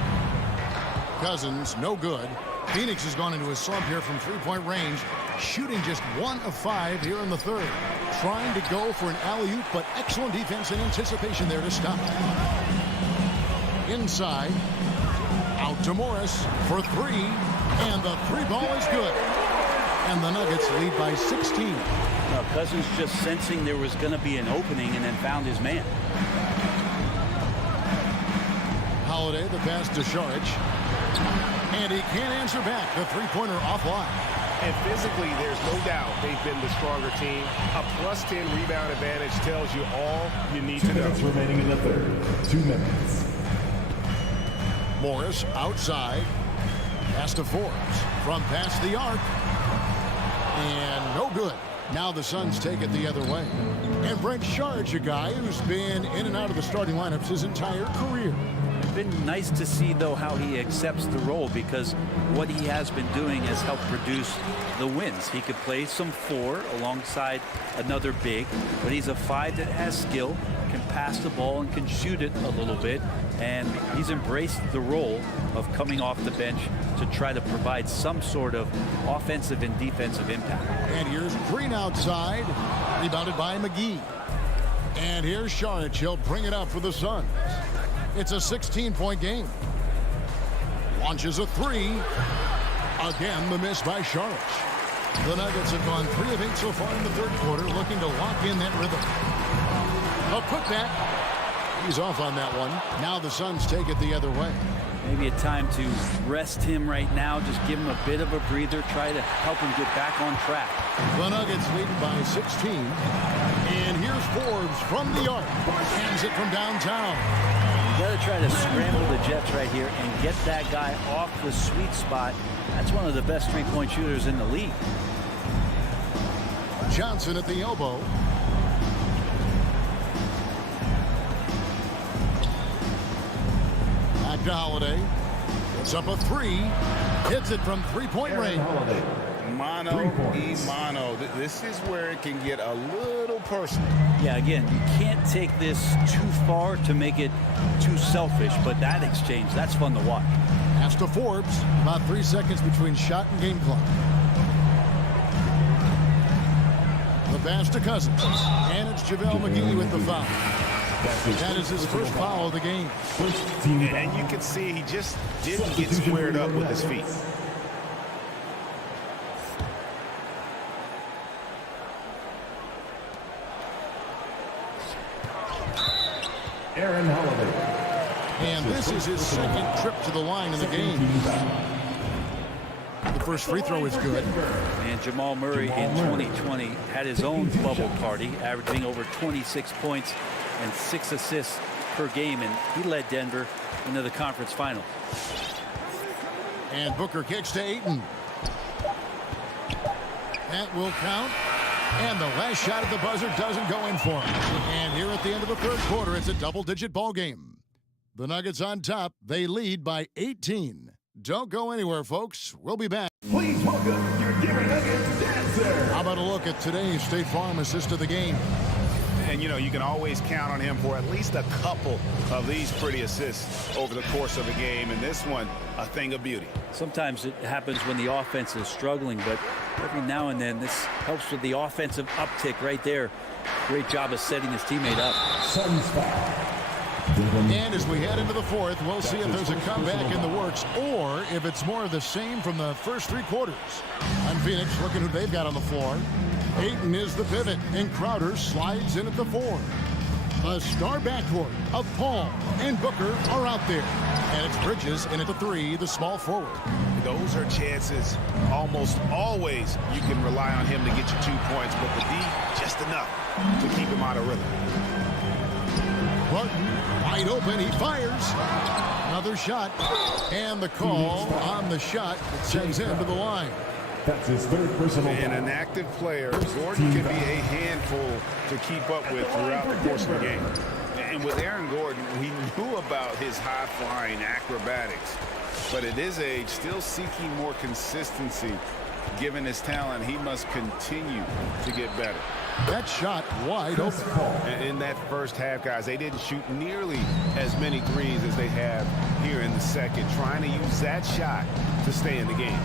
Cousins, no good. Phoenix has gone into a slump here from three-point range, shooting just 1 of 5 here in the third. Trying to go for an alley-oop, but excellent defense and anticipation there to stop. Inside. Out to Morris for 3. And the three ball is good. And the Nuggets lead by 16. Now, Cousins just sensing there was going to be an opening and then found his man. Holiday, the pass to Saric. And he can't answer back. The three-pointer offline. And physically, there's no doubt they've been the stronger team. A +10 rebound advantage tells you all you need to know. 2 minutes remaining in the third. 2 minutes. Morris outside. Pass to Forbes. From past the arc. And no good. Now the Suns take it the other way. And Brent Saric, a guy who's been in and out of the starting lineups his entire career. It's been nice to see, though, how he accepts the role, because what he has been doing has helped produce the wins. He could play some 4 alongside another big, but he's a 5 that has skill, can pass the ball and can shoot it a little bit, and he's embraced the role of coming off the bench to try to provide some sort of offensive and defensive impact. And here's Green outside, rebounded by McGee. And here's Saric. He'll bring it up for the Suns. It's a 16-point game. Launches a 3. Again, the miss by Saric. The Nuggets have gone 3 of 8 so far in the third quarter, looking to lock in that rhythm. A putback. He's off on that one. Now the Suns take it the other way. Maybe a time to rest him right now. Just give him a bit of a breather. Try to help him get back on track. The Nuggets leading by 16. And here's Forbes from the arc. Hands it from downtown. You got to try to scramble the Jets right here and get that guy off the sweet spot. That's one of the best three-point shooters in the league. Johnson at the elbow. Back to Holiday. Puts up a 3. Hits it from three-point range. Mano y mano. This is where it can get a little personal. Yeah, again, you can't take this too far to make it too selfish, but that exchange, that's fun to watch. Pass to Forbes. About 3 seconds between shot and game clock. The pass to Cousins. And it's JaVale McGee with the foul. That is his first foul of the game. And you can see he just didn't get squared up with his feet. Aaron Holiday. And this is his second trip to the line in the game. The first free throw is good. And Jamal Murray in 2020 had his own bubble party, averaging over 26 points and 6 assists per game, and he led Denver into the conference finals. And Booker kicks to Ayton. That will count. And the last shot at the buzzer doesn't go in for him. And here at the end of the third quarter, it's a double-digit ball game. The Nuggets on top. They lead by 18. Don't go anywhere, folks. We'll be back. Please welcome your Denver Nuggets dancer. How about a look at today's State Farm assist of the game? And, you know, you can always count on him for at least a couple of these pretty assists over the course of a game. And this one, a thing of beauty. Sometimes it happens when the offense is struggling, but every now and then this helps with the offensive uptick right there. Great job of setting his teammate up. And as we head into the fourth, we'll see if there's a comeback in the works or if it's more of the same from the first 3 quarters. I'm Phoenix, looking who they've got on the floor. Ayton is the pivot, and Crowder slides in at the 4. The star backcourt of Paul and Booker are out there. And it's Bridges in at the 3, the small forward. Those are chances almost always you can rely on him to get you 2 points, but the D, just enough to keep him out of rhythm. Barton, wide open, he fires. Another shot, and the call on the shot that sends him to the line. That's his third personal And foul. an active player, Gordon can be a handful to keep up with throughout the course of the game. And with Aaron Gordon, we knew about his high-flying acrobatics, but at his age, still seeking more consistency. Given his talent, he must continue to get better. That shot wide open. In that first half, guys, they didn't shoot nearly as many threes as they have here in the second, trying to use that shot to stay in the game.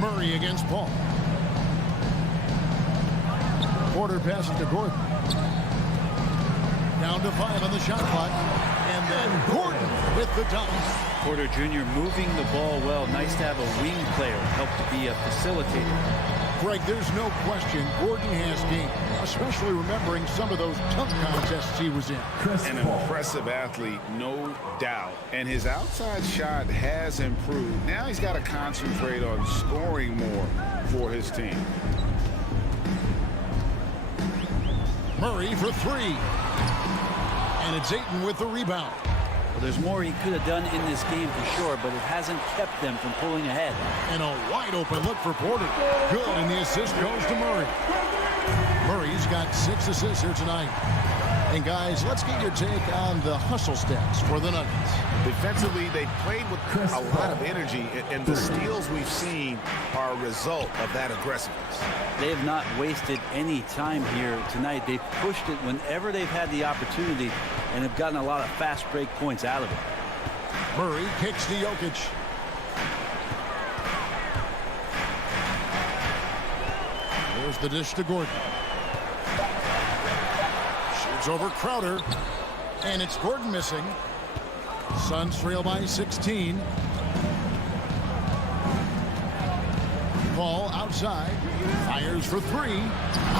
Murray against Paul. Porter passes to Gordon. Down to 5 on the shot clock. And then Gordon with the dunk. Porter Jr. moving the ball well. Nice to have a wing player help to be a facilitator. Greg, there's no question Gordon has game, especially remembering some of those tough contests he was in. An impressive athlete, no doubt. And his outside shot has improved. Now he's got to concentrate on scoring more for his team. Murray for 3. And it's Ayton with the rebound. Well, there's more he could have done in this game for sure, but it hasn't kept them from pulling ahead. And a wide open look for Porter. Good, and the assist goes to Murray. Murray's got 6 assists here tonight. And guys, let's get your take on the hustle stats for the Nuggets. Defensively, they played with a lot of energy, and the steals we've seen are a result of that aggressiveness. They have not wasted any time here tonight. They've pushed it whenever they've had the opportunity and have gotten a lot of fast break points out of it. Murray kicks to Jokic. There's the dish to Gordon. Shoots over Crowder. And it's Gordon missing. Suns trail by 16. Paul outside. Fires for 3.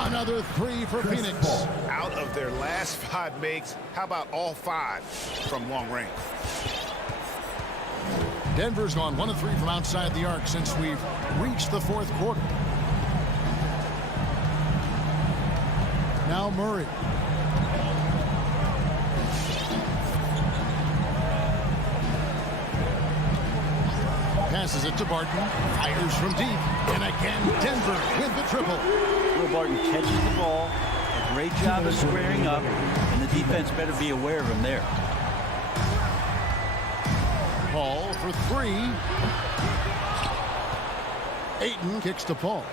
Another 3 for Phoenix. Out of their last 5 makes, how about all 5 from long range? Denver's gone 1 of 3 from outside the arc since we've reached the 4th quarter. Now Murray. Passes it to Barton. Fires from deep. And again, Denver with the triple. Will Barton catches the ball. A great job of squaring up. And the defense better be aware of him there. Paul for 3. Ayton kicks to Paul.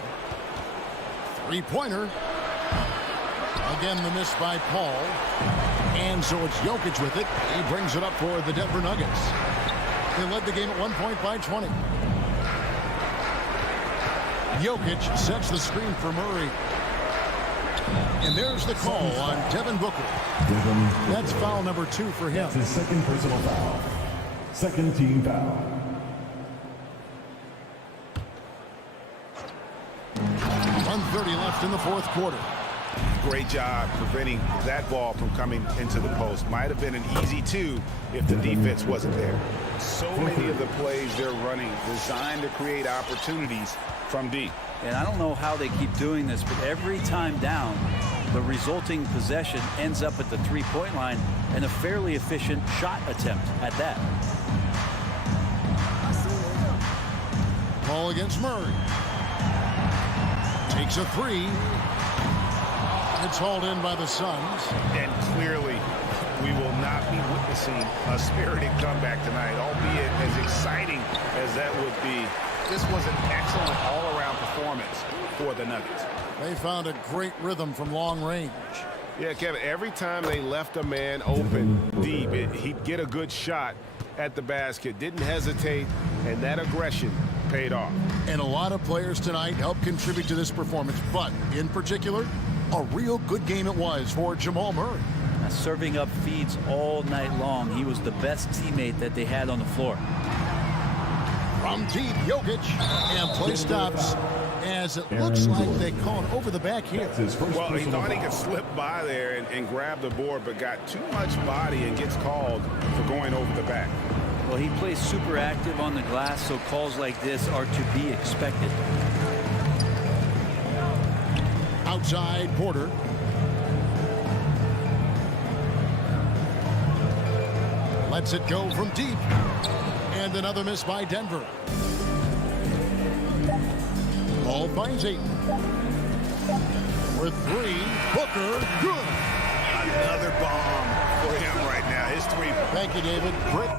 3-pointer. Again, the miss by Paul. And so it's Jokic with it. He brings it up for the Denver Nuggets. They led the game at 1 point by 20. Jokic sets the screen for Murray. And there's the call on Devin Booker. That's foul number 2 for him. That's his second personal foul. Second team foul. 1:30 left in the 4th quarter. Great job preventing that ball from coming into the post. Might have been an easy 2 if the defense wasn't there. So many of the plays they're running designed to create opportunities from deep. And I don't know how they keep doing this, but every time down, the resulting possession ends up at the 3-point line and a fairly efficient shot attempt at that. Ball against Murray. Takes a 3. It's hauled in by the Suns. And clearly, we will not be witnessing a spirited comeback tonight, albeit as exciting as that would be. This was an excellent all-around performance for the Nuggets. They found a great rhythm from long range. Yeah, Kevin, every time they left a man open deep, he'd get a good shot at the basket. Didn't hesitate, and that aggression paid off. And a lot of players tonight helped contribute to this performance, but in particular, a real good game it was for Jamal Murray. Now, serving up feeds all night long. He was the best teammate that they had on the floor. From deep, Jokic, and play stops. as it looks like they call it over the back here. Well, he thought he could slip by there and grab the board, but got too much body and gets called for going over the back. Well, he plays super active on the glass, so calls like this are to be expected. Outside Porter. Lets it go from deep. And another miss by Denver. Ball finds Ayton. For three, Booker, good. Another bomb for him right now. His three. Thank you, David. Great.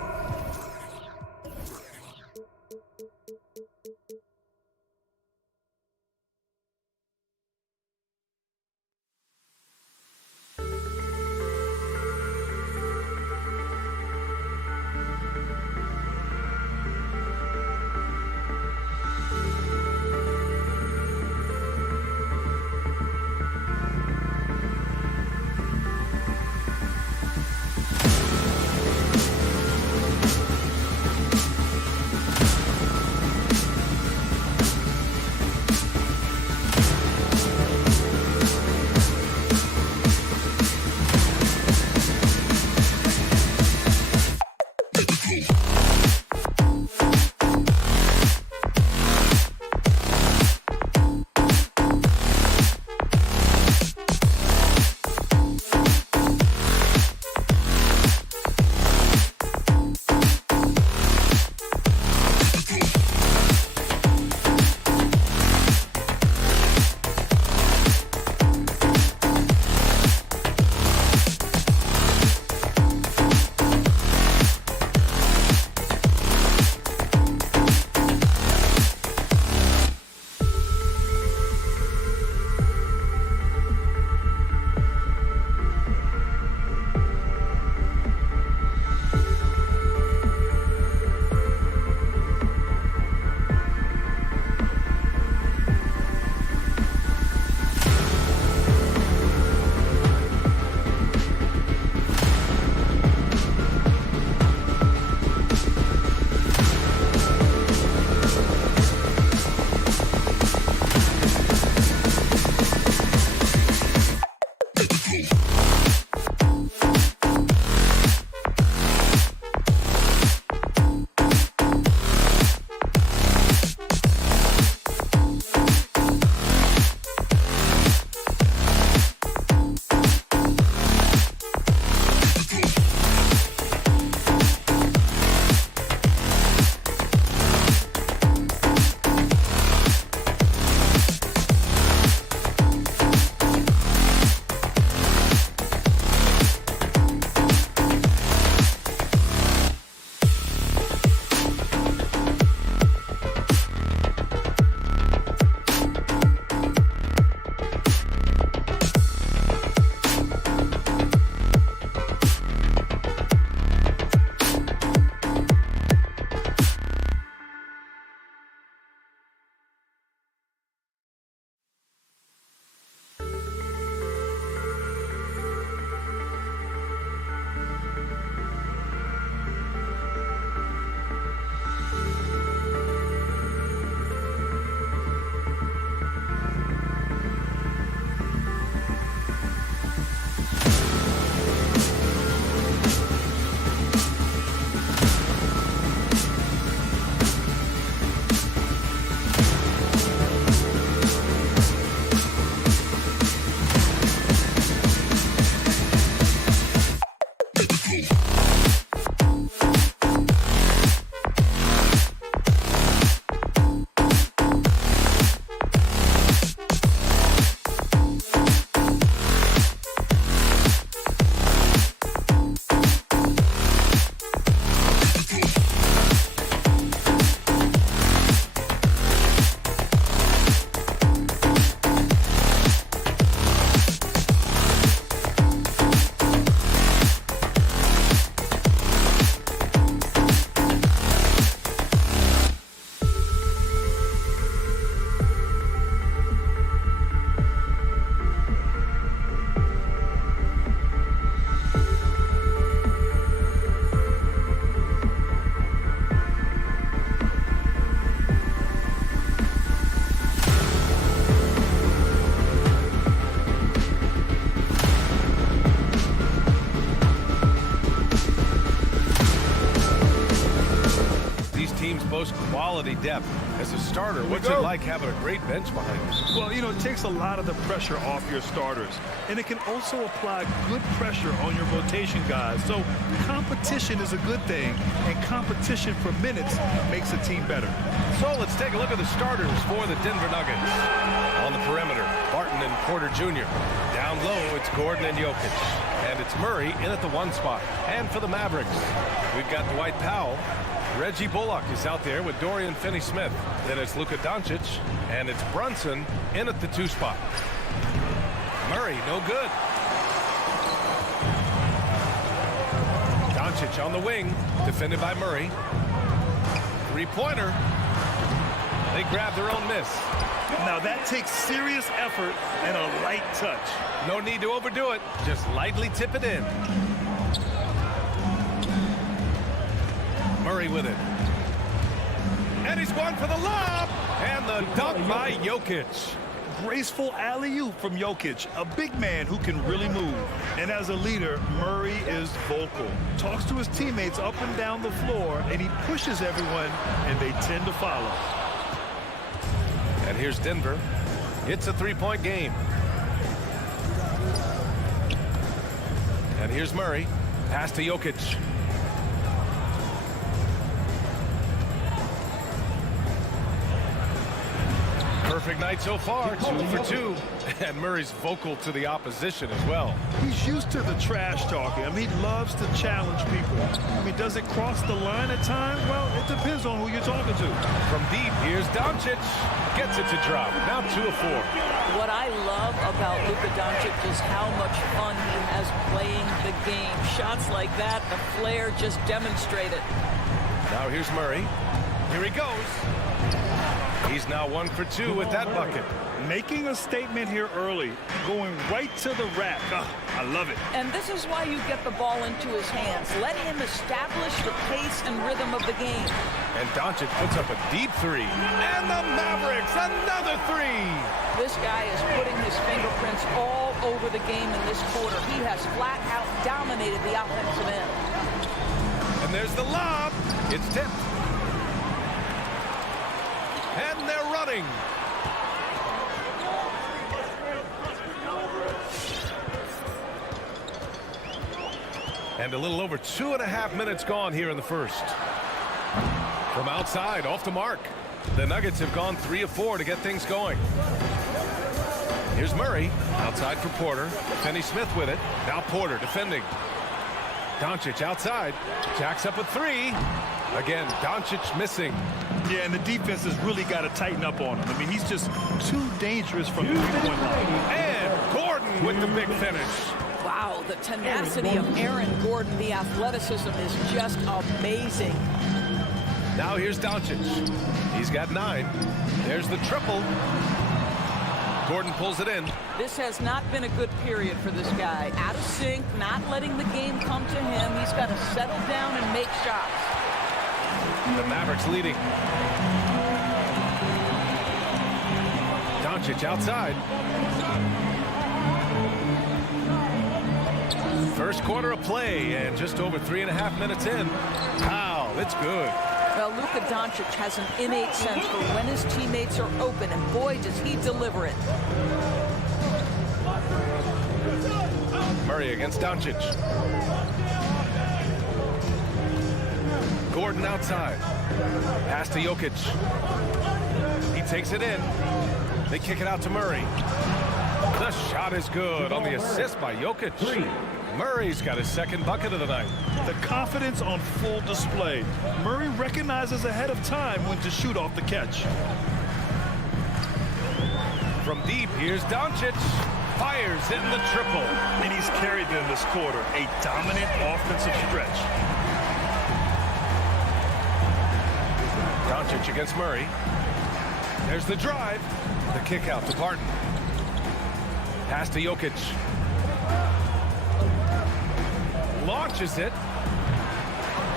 shows quality depth. As a starter, what's it like having a great bench behind you? Well, it takes a lot of the pressure off your starters, and it can also apply good pressure on your rotation guys. So competition is a good thing, and competition for minutes makes a team better. So let's take a look at the starters for the Denver Nuggets. On the perimeter, Barton and Porter Jr. Down low, it's Gordon and Jokic. And it's Murray in at the 1 spot. And for the Mavericks, we've got Dwight Powell. Reggie Bullock is out there with Dorian Finney-Smith. Then it's Luka Doncic, and it's Brunson in at the 2 spot. Murray, no good. Doncic on the wing, defended by Murray. 3-pointer. They grab their own miss. Now that takes serious effort and a light touch. No need to overdo it. Just lightly tip it in. Murray with it. And he's going for the lob. And the dunk by Jokic. Graceful alley-oop from Jokic, a big man who can really move. And as a leader, Murray is vocal. Talks to his teammates up and down the floor, and he pushes everyone, and they tend to follow. And here's Denver. It's a 3-point game. And here's Murray. Pass to Jokic. Perfect night so far, 2 for 2. And Murray's vocal to the opposition as well. He's used to the trash talking. He loves to challenge people. Does it cross the line at times? Well, it depends on who you're talking to. From deep, here's Doncic. Gets it to drop. Now 2 of 4. What I love about Luka Doncic is how much fun he has playing the game. Shots like that, the flair just demonstrated. Now here's Murray. Here he goes. He's now 1 for 2 with that bucket. Making a statement here early, going right to the rack. I love it. And this is why you get the ball into his hands. Let him establish the pace and rhythm of the game. And Doncic puts up a deep 3. And the Mavericks, another 3. This guy is putting his fingerprints all over the game in this quarter. He has flat out dominated the offensive end. And there's the lob. It's tipped. And they're running. And a little over 2.5 minutes gone here in the first. From outside, off the mark. The Nuggets have gone 3 of 4 to get things going. Here's Murray, outside for Porter. Finney-Smith with it. Now Porter defending. Doncic outside. Jacks up a 3. Again, Doncic missing. Yeah, and the defense has really got to tighten up on him. He's just too dangerous from the 3-point line. And Gordon with the big finish. Wow, the tenacity of Aaron Gordon, the athleticism is just amazing. Now here's Doncic. He's got 9. There's the triple. Gordon pulls it in. This has not been a good period for this guy. Out of sync, not letting the game come to him. He's got to settle down and make shots. The Mavericks leading. Doncic outside. First quarter of play and just over 3.5 minutes in. Wow, it's good. Well, Luka Doncic has an innate sense for when his teammates are open, and boy, does he deliver it. Murray against Doncic. Gordon outside. Pass to Jokic. He takes it in. They kick it out to Murray. The shot is good on the assist by Jokic. Murray's got his second bucket of the night. The confidence on full display. Murray recognizes ahead of time when to shoot off the catch. From deep, here's Doncic. Fires in the triple. And he's carried them this quarter. A dominant offensive stretch. Doncic against Murray. There's the drive. The kick out to Barton. Pass to Jokic. Launches it.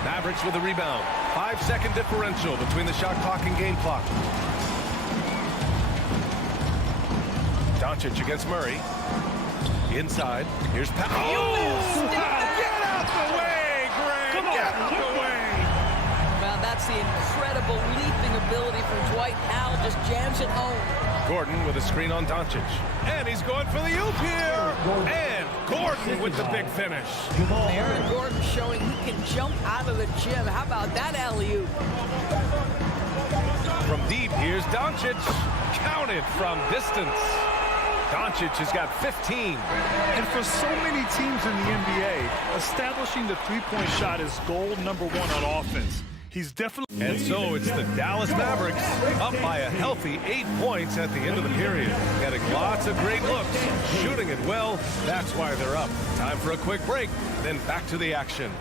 Mavericks with a rebound. 5-second differential between the shot clock and game clock. Doncic against Murray. Inside. Here's Powell. Oh, get out the way, Greg. Get out the way. Well, that's the incredible unbelievable leaping ability from Dwight. Powell just jams it home. Gordon with a screen on Doncic. And he's going for the oop here. And Gordon with the big finish. Aaron Gordon showing he can jump out of the gym. How about that alley-oop? From deep, here's Doncic. Counted from distance. Doncic has got 15. And for so many teams in the NBA, establishing the three-point shot is goal number one on offense. He's definitely... And so it's the Dallas Mavericks up by a healthy 8 points at the end of the period. Getting lots of great looks, shooting it well. That's why they're up. Time for a quick break, then back to the action.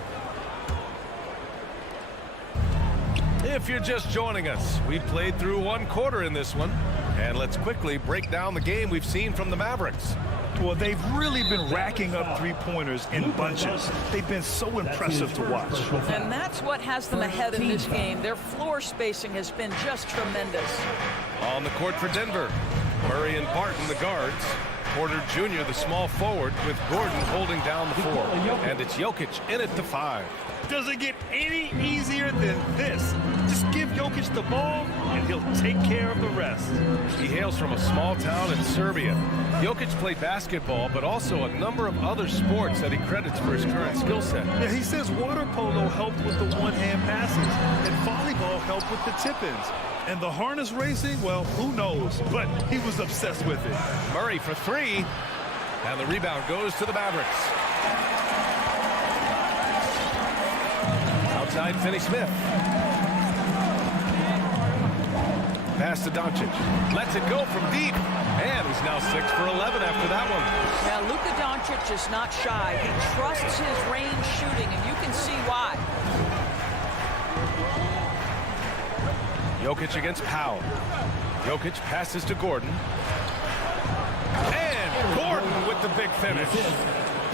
If you're just joining us, we played through one quarter in this one. And let's quickly break down the game we've seen from the Mavericks. Well, they've really been racking up three-pointers in bunches. They've been so impressive to watch. And that's what has them ahead in this game. Their floor spacing has been just tremendous. On the court for Denver, Murray and Barton, the guards. Porter Jr., the small forward, with Gordon holding down the 4. And it's Jokic in at the 5. Does it get any easier than this? Just give Jokic the ball, and he'll take care of the rest. He hails from a small town in Serbia. Jokic played basketball, but also a number of other sports that he credits for his current skill set. Yeah, he says water polo helped with the one-hand passes, and volleyball helped with the tip-ins. And the harness racing, well, who knows? But he was obsessed with it. Murray for 3, and the rebound goes to the Mavericks. Outside, Finney-Smith. Pass to Doncic. Lets it go from deep. And he's now 6 for 11 after that one. Now, Luka Doncic is not shy. He trusts his range shooting, and you can see why. Jokic against Powell. Jokic passes to Gordon. And Gordon with the big finish.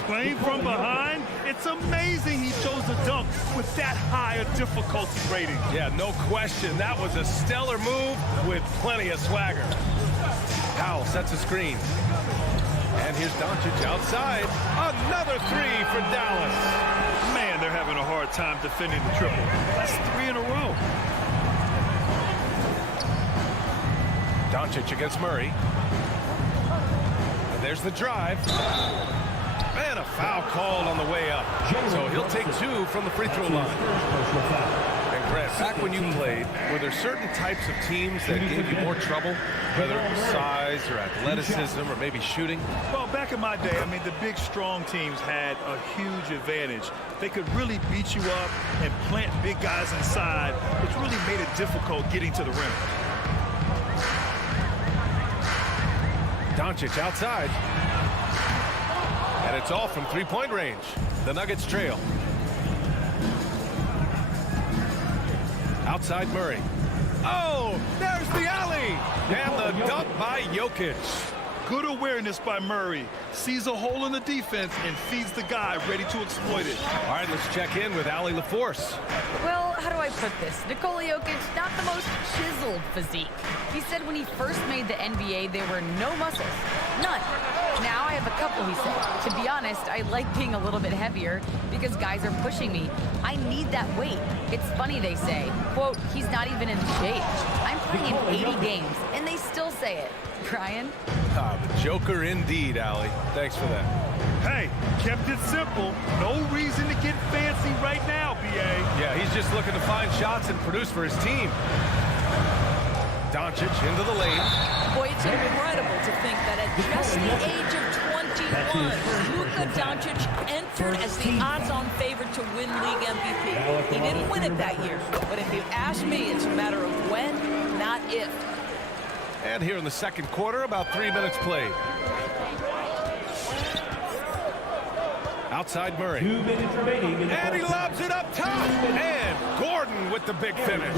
Playing from behind, it's amazing he chose to dunk with that high a difficulty rating. Yeah, no question. That was a stellar move with plenty of swagger. Powell sets a screen. And here's Doncic outside. Another 3 for Dallas. Man, they're having a hard time defending the triple. That's 3 in a row. Doncic against Murray. And there's the drive. And a foul called on the way up. So he'll take 2 from the free throw line. And Grant, back when you played, were there certain types of teams that gave you more trouble? Whether it was size or athleticism or maybe shooting? Well, back in my day, I mean, the big, strong teams had a huge advantage. They could really beat you up and plant big guys inside, which really made it difficult getting to the rim. Doncic outside. And it's all from three-point range. The Nuggets trail. Outside Murray. Oh, there's the alley. And the dunk by Jokic. Good awareness by Murray. Sees a hole in the defense and feeds the guy ready to exploit it. All right, let's check in with Allie LaForce. Well, how do I put this? Nikola Jokic, not the most chiseled physique. He said when he first made the NBA, there were no muscles. None. Now I have a couple, he said. To be honest, I like being a little bit heavier because guys are pushing me. I need that weight. It's funny they say, quote, he's not even in shape. I'm playing in 80 games, and they still say it. Brian? Ah, the Joker indeed, Allie. Thanks for that. Hey, kept it simple. No reason to get fancy right now, B.A. Yeah, he's just looking to find shots and produce for his team. Doncic into the lane. Boy, it's incredible to think that at just the age of 21, Luka Doncic entered as the odds-on favorite to win league MVP. He didn't win it that year, but if you ask me, it's a matter of when, not if. And here in the second quarter, about 3 minutes played. Outside Murray. 2 minutes remaining. And he lobs it up top. And Gordon with the big finish.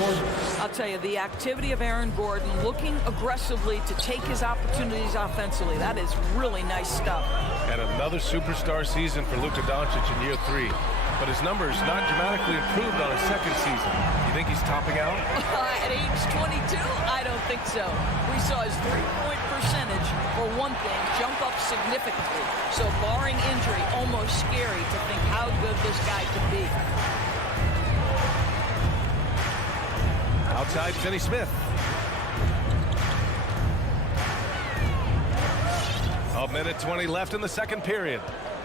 I'll tell you, the activity of Aaron Gordon looking aggressively to take his opportunities offensively. That is really nice stuff. And another superstar season for Luka Doncic in year 3. But his numbers not dramatically improved on his second season. You think he's topping out? At age 22, I don't think so. We saw his three-point percentage, for one thing, jump up significantly. So barring injury, almost scary to think how good this guy could be. side, Finney Smith. A minute 20 left in the second period.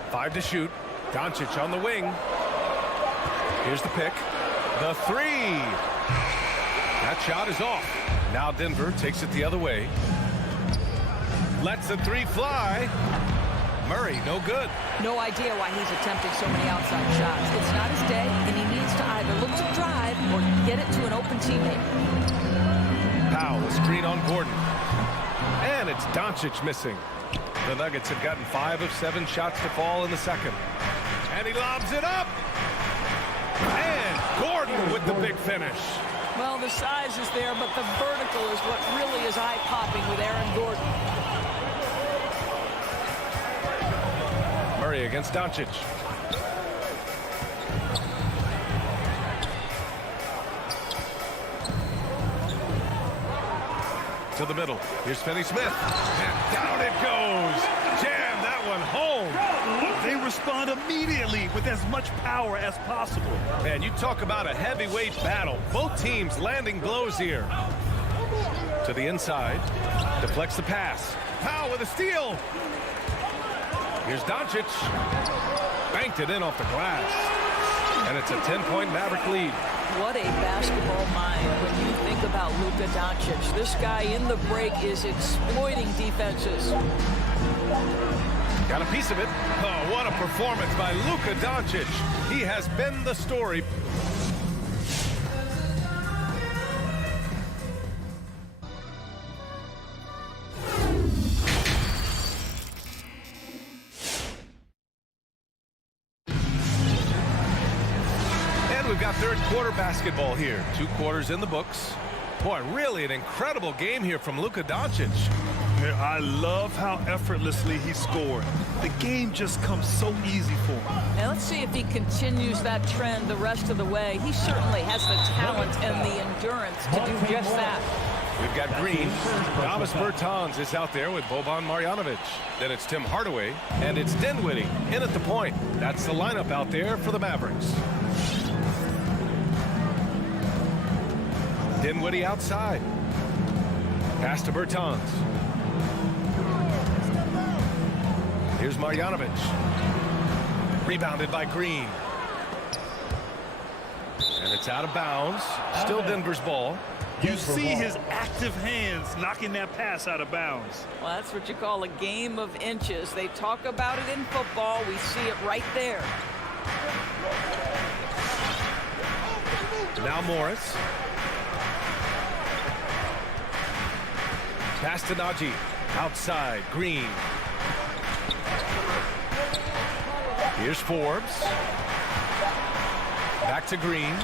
5 to shoot. Doncic on the wing. Here's the pick. The three. That shot is off. Now Denver takes it the other way. Lets the three fly. Murray, no good. No idea why he's attempting so many outside shots. It's not his day, and he needs to either look to drive or get it to an open teammate. Powell, screen on Gordon. And it's Doncic missing. The Nuggets have gotten 5 of 7 shots to fall in the second. And he lobs it up. And Gordon with the big finish. Well, the size is there, but the vertical is what really is eye-popping with Aaron Gordon. Murray against Doncic. To the middle. Here's Finney Smith. And down it goes. Jam that one home. They respond immediately with as much power as possible. Man, you talk about a heavyweight battle. Both teams landing blows here. To the inside. Deflects the pass. Powell with a steal. Here's Doncic. Banked it in off the glass. And it's a 10-point Maverick lead. What a basketball mind when you think about Luka Doncic. This guy in the break is exploiting defenses. Got a piece of it. Oh, what a performance by Luka Doncic. He has been the story. We've got third quarter basketball here. 2 quarters in the books. Boy, really an incredible game here from Luka Doncic. I love how effortlessly he scored. The game just comes so easy for him. Now let's see if he continues that trend the rest of the way. He certainly has the talent and the endurance to do just that. We've got Green. Davis Bertans is out there with Boban Marjanovic. Then it's Tim Hardaway. And it's Dinwiddie in at the point. That's the lineup out there for the Mavericks. Dinwiddie outside. Pass to Bertans. Here's Marjanovic. Rebounded by Green. And it's out of bounds. Still Denver's ball. You see his active hands knocking that pass out of bounds. Well, that's what you call a game of inches. They talk about it in football. We see it right there. Now Morris. Pass to Najee. Outside. Green. Here's Forbes. Back to Green.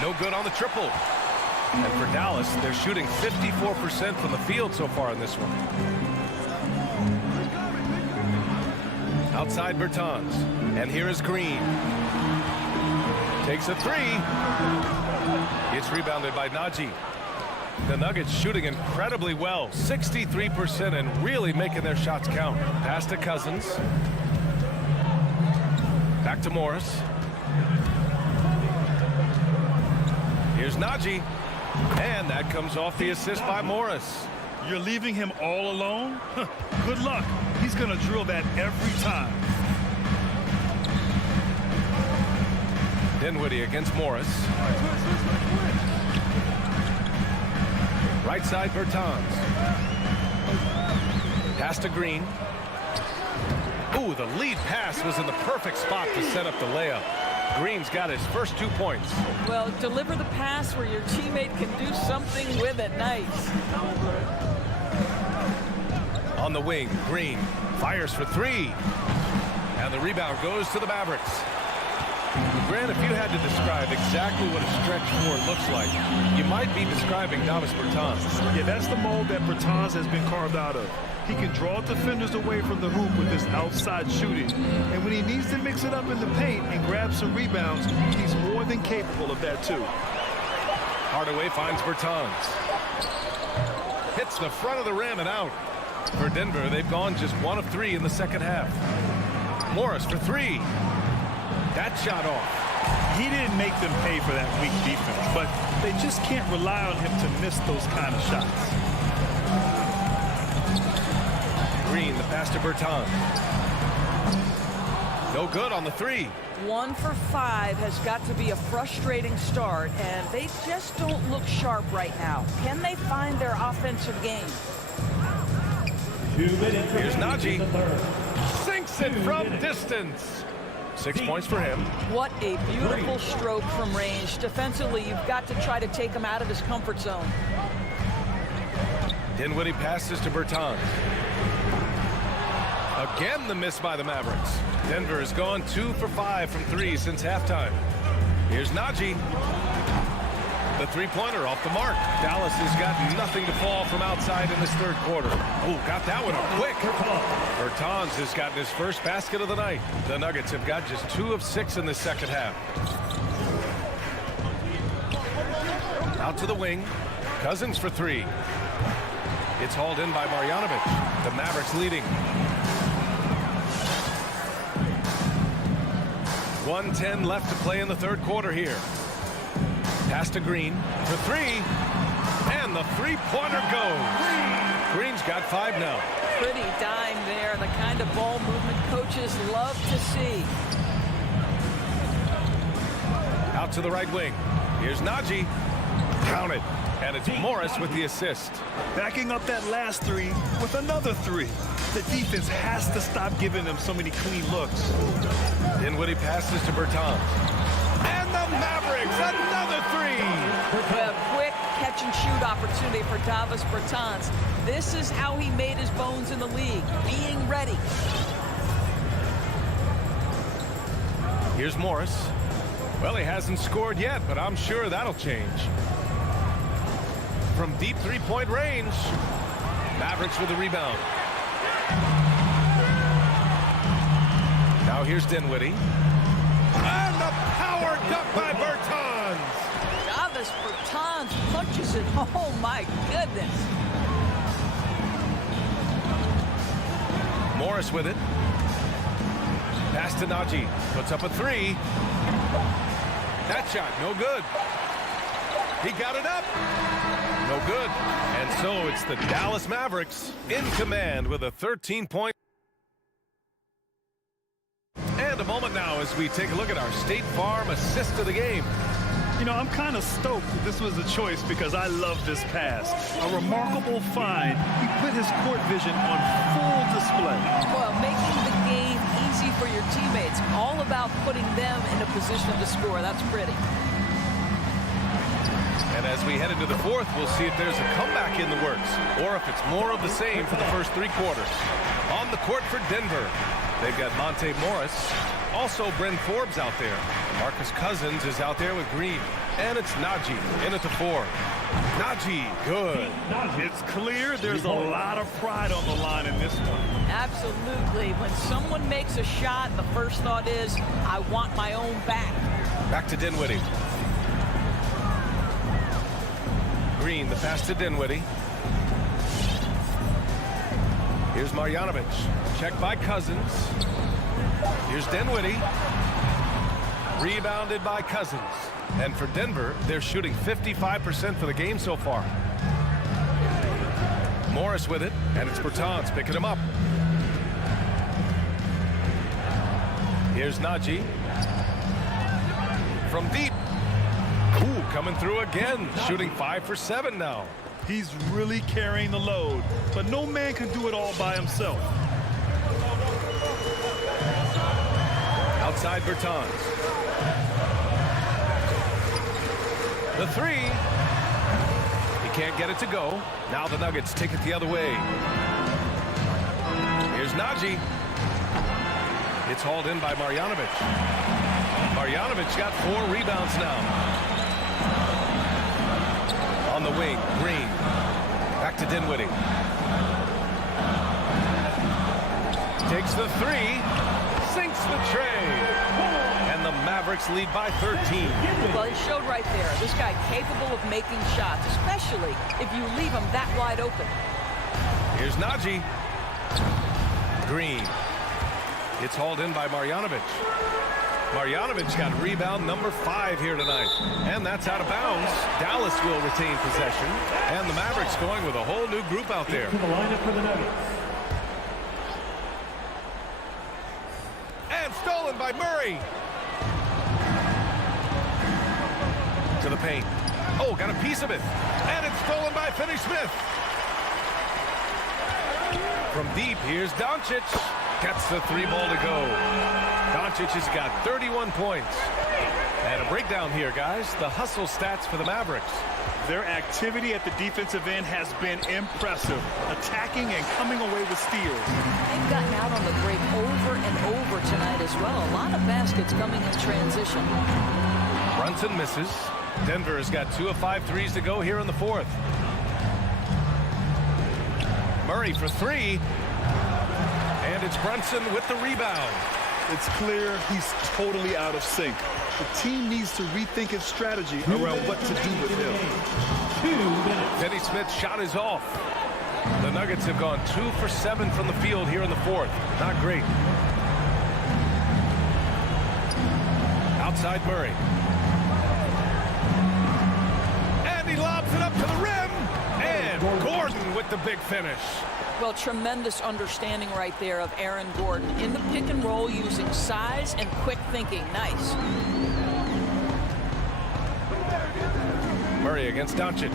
No good on the triple. And for Dallas, they're shooting 54% from the field so far in this one. Outside Bertans. And here is Green. Takes a three. It's rebounded by Najee. The Nuggets shooting incredibly well, 63%, and really making their shots count. Pass to Cousins. Back to Morris. Here's Najee. And that comes off the assist by Morris. You're leaving him all alone? Good luck. He's going to drill that every time. Dinwiddie against Morris. Right side, Bertans. Pass to Green. Ooh, the lead pass was in the perfect spot to set up the layup. Green's got his first 2 points. Well, deliver the pass where your teammate can do something with it. Nice. On the wing, Green fires for three. And the rebound goes to the Mavericks. Grant, if you had to describe exactly what a stretch four looks like, you might be describing Davis Bertans. Yeah, that's the mold that Bertans has been carved out of. He can draw defenders away from the hoop with his outside shooting. And when he needs to mix it up in the paint and grab some rebounds, he's more than capable of that too. Hardaway finds Bertans. Hits the front of the rim and out. For Denver, they've gone just 1 of 3 in the second half. Morris for three. That shot off. He didn't make them pay for that weak defense, but they just can't rely on him to miss those kind of shots. Green, the pass to Bertans. No good on the three. 1 for 5 has got to be a frustrating start, and they just don't look sharp right now. Can they find their offensive game? 2 minutes. Here's Najee. Sinks it from distance. 6 points for him. What a beautiful stroke from range. Defensively, you've got to try to take him out of his comfort zone. Dinwiddie passes to Bertans. Again, the miss by the Mavericks. Denver has gone 2 for 5 from 3 since halftime. Here's Najee. The three-pointer off the mark. Dallas has got nothing to fall from outside in this third quarter. Oh, got that one up quick. Bertans has gotten his first basket of the night. The Nuggets have got just 2 of 6 in the second half. Out to the wing. Cousins for 3. It's hauled in by Marjanovic. The Mavericks leading. 1:10 left to play in the third quarter here. Pass to Green for 3. And the three-pointer goes. Green's got 5 now. Pretty dime there. The kind of ball movement coaches love to see. Out to the right wing. Here's Najee. Counted. And it's Morris with the assist. Backing up that last 3 with another 3. The defense has to stop giving them so many clean looks. Dinwiddie passes to Bertans. And the Mavericks, another 3. A quick catch-and-shoot opportunity for Davis Bertans. This is how he made his bones in the league, being ready. Here's Morris. Well, he hasn't scored yet, but I'm sure that'll change. From deep three-point range, Mavericks with the rebound. Now here's Dinwiddie. And the power dunk by Bertans. Davis Bertans punches it. Oh, my goodness. Morris with it. Pass to Najee. Puts up a 3. That shot, no good. He got it up. No good. And so it's the Dallas Mavericks in command with a 13-point. And a moment now as we take a look at our State Farm assist of the game. You know, I'm kind of stoked that this was a choice because I love this pass. A remarkable find. He put his court vision on full display. Well, making the game easy for your teammates. All about putting them in a position to score. That's pretty. And as we head into the fourth, we'll see if there's a comeback in the works or if it's more of the same for the first 3 quarters. On the court for Denver, they've got Monte Morris. Also, Bryn Forbes out there. Marcus Cousins is out there with Green. And it's Najee in at the 4. Najee, good. It's clear there's a lot of pride on the line in this one. Absolutely. When someone makes a shot, the first thought is, I want my own back. Back to Dinwiddie. Green, the pass to Dinwiddie. Here's Marjanovic. Check by Cousins. Here's Dinwiddie. Rebounded by Cousins. And for Denver, they're shooting 55% for the game so far. Morris with it, and it's Bertans picking him up. Here's Najee. From deep. Ooh, coming through again, shooting 5 for 7 now. He's really carrying the load, but no man can do it all by himself. Outside Bertans. The 3. He can't get it to go. Now the Nuggets take it the other way. Here's Najee. It's hauled in by Marjanovic. Marjanovic got 4 rebounds now. On the wing, Green. Back to Dinwiddie. Takes the 3. Sinks the tray. And the Mavericks lead by 13. Well, he showed right there. This guy capable of making shots, especially if you leave him that wide open. Here's Najee. Green. It's hauled in by Marjanovic. Marjanovic got rebound number 5 here tonight. And that's out of bounds. Dallas will retain possession. And the Mavericks going with a whole new group out there. To the lineup for the Nuggets. And stolen by Murray. To the paint. Oh, got a piece of it. And it's stolen by Finney-Smith. From deep, here's Doncic. Gets the 3 ball to go. Doncic has got 31 points. And a breakdown here, guys. The hustle stats for the Mavericks. Their activity at the defensive end has been impressive, attacking and coming away with steals. They've gotten out on the break over and over tonight as well. A lot of baskets coming in transition. Brunson misses. Denver has got 2 of 5 threes to go here in the 4th. Murray for 3. And it's Brunson with the rebound. It's clear he's totally out of sync. The team needs to rethink its strategy around what to do with him. 2 minutes. Finney-Smith's shot is off. The Nuggets have gone 2 for 7 from the field here in the 4th. Not great. Outside Murray. And he lobs it up to the rim. And Gordon with the big finish. Well, tremendous understanding right there of Aaron Gordon in the pick and roll, using size and quick thinking. Nice. Murray against Doncic.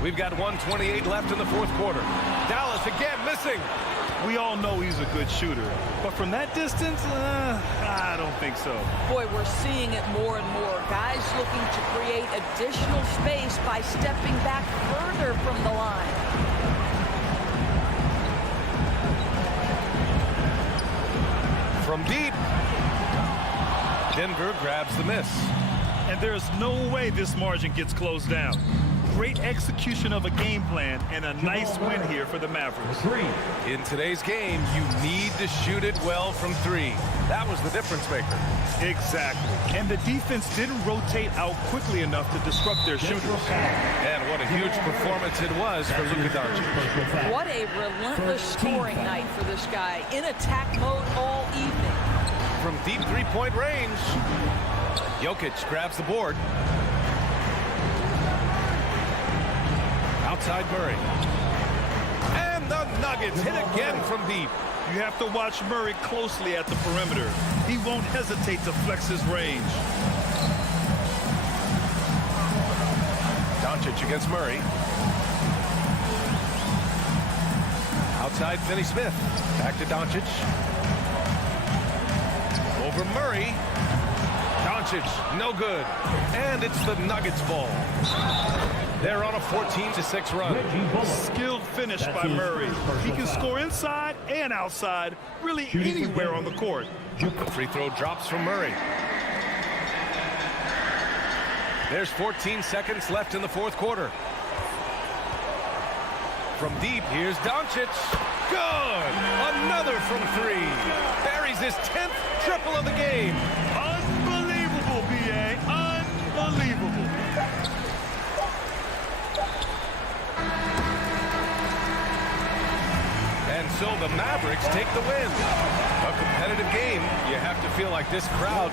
We've got 1:28 left in the 4th quarter. Dallas again missing. We all know he's a good shooter, but from that distance, I don't think so. Boy, we're seeing it more and more. Guys looking to create additional space by stepping back further from the line. From deep. Denver grabs the miss. And there's no way this margin gets closed down. Great execution of a game plan and a nice win here for the Mavericks. 3. In today's game, you need to shoot it well from 3. That was the difference maker. Exactly. And the defense didn't rotate out quickly enough to disrupt their shooters. And what a huge performance it was for Luka Doncic. What a relentless scoring night for this guy. In attack mode all evening. From deep 3-point range, Jokic grabs the board. Outside Murray. And the Nuggets hit again from deep. You have to watch Murray closely at the perimeter. He won't hesitate to flex his range. Doncic against Murray. Outside Finney-Smith. Back to Doncic. Over Murray. Doncic, no good. And it's the Nuggets ball. They're on a 14-6 run. Skilled finish by Murray. He can score inside and outside, really anywhere on the court. Free throw drops from Murray. There's 14 seconds left in the 4th quarter. From deep, here's Doncic. Good! Another from 3. Buries his 10th triple of the game. Unbelievable, B.A. Unbelievable. And so the Mavericks take the win. A competitive game. You have to feel like this crowd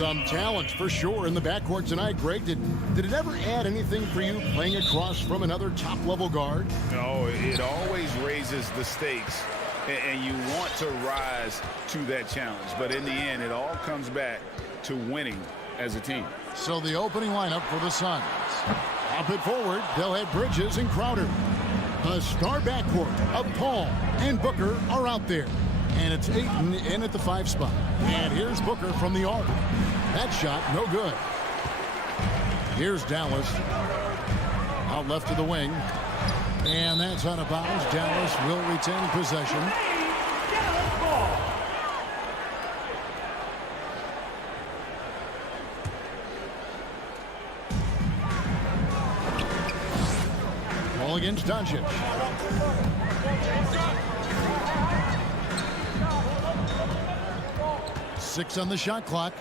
Some talent for sure in the backcourt tonight, Greg. Did it ever add anything for you playing across from another top-level guard? No, it always raises the stakes, and you want to rise to that challenge. But in the end, it all comes back to winning as a team. So the opening lineup for the Suns. Up it forward, they'll have Bridges and Crowder. The star backcourt of Paul and Booker are out there. And it's Ayton in at the 5 spot. And here's Booker from the arc. That shot, no good. Here's Dallas. Out left to the wing. And that's out of bounds. Dallas will retain possession. Ball against Doncic. Six on the shot clock.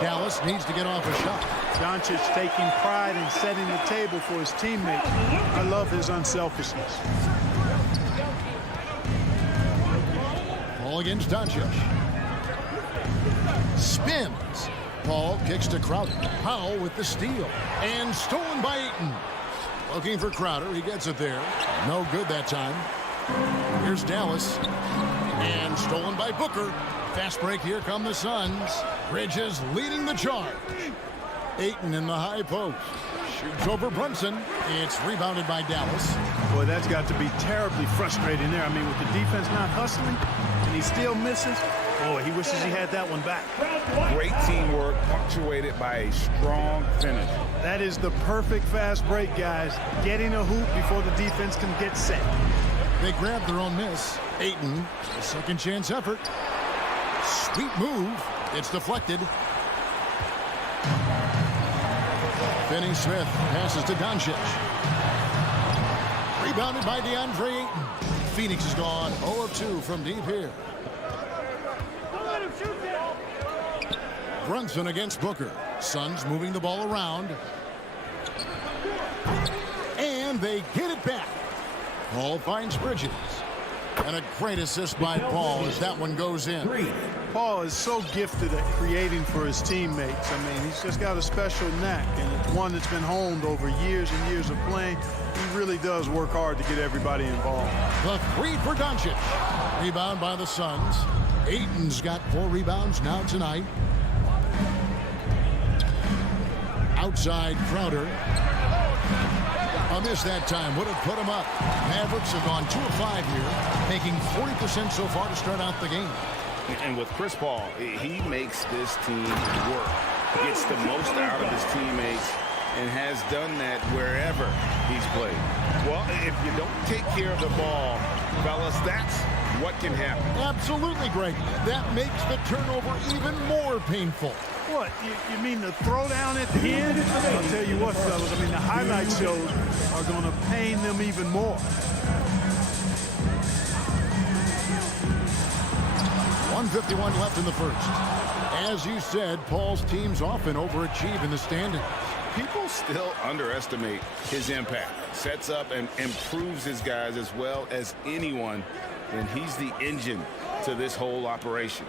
Dallas needs to get off a shot. Doncic taking pride in setting the table for his teammates. I love his unselfishness. Ball against Doncic. Spins. Paul kicks to Crowder. Powell with the steal. And stolen by Ayton. Looking for Crowder. He gets it there. No good that time. Here's Dallas. And stolen by Booker. Fast break. Here come the Suns. Bridges leading the charge. Ayton in the high post. Shoots over Brunson. It's rebounded by Dallas. Boy, that's got to be terribly frustrating there. I mean, with the defense not hustling and he still misses, boy, he wishes he had that one back. Great teamwork punctuated by a strong finish. That is the perfect fast break, guys. Getting a hoop before the defense can get set. They grab their own miss. Ayton, a second chance effort. Sweet move. It's deflected. Finney-Smith passes to Doncic. Rebounded by DeAndre Ayton. Phoenix is gone 0 of 2 from deep here. Brunson against Booker. Suns moving the ball around. And they get it back. Paul finds Bridges. And a great assist by Paul as that one goes in. Paul is so gifted at creating for his teammates. I mean, he's just got a special knack, and it's one that's been honed over years and years of playing. He really does work hard to get everybody involved. The 3 for Doncic. Rebound by the Suns. Ayton's got 4 rebounds now tonight. Outside Crowder. A miss that time would have put him up. Mavericks have gone 2 of 5 here, making 40% so far to start out the game. And with Chris Paul, he makes this team work. Gets the most out of his teammates and has done that wherever he's played. Well, if you don't take care of the ball, fellas, that's what can happen. Absolutely, Greg. That makes the turnover even more painful. What? You mean the throwdown at the end? I'll tell you what, fellas. I mean, the highlight shows are going to pain them even more. 1:51 left in the first. As you said, Paul's teams often overachieve in the standings. People still underestimate his impact. Sets up and improves his guys as well as anyone, and he's the engine to this whole operation.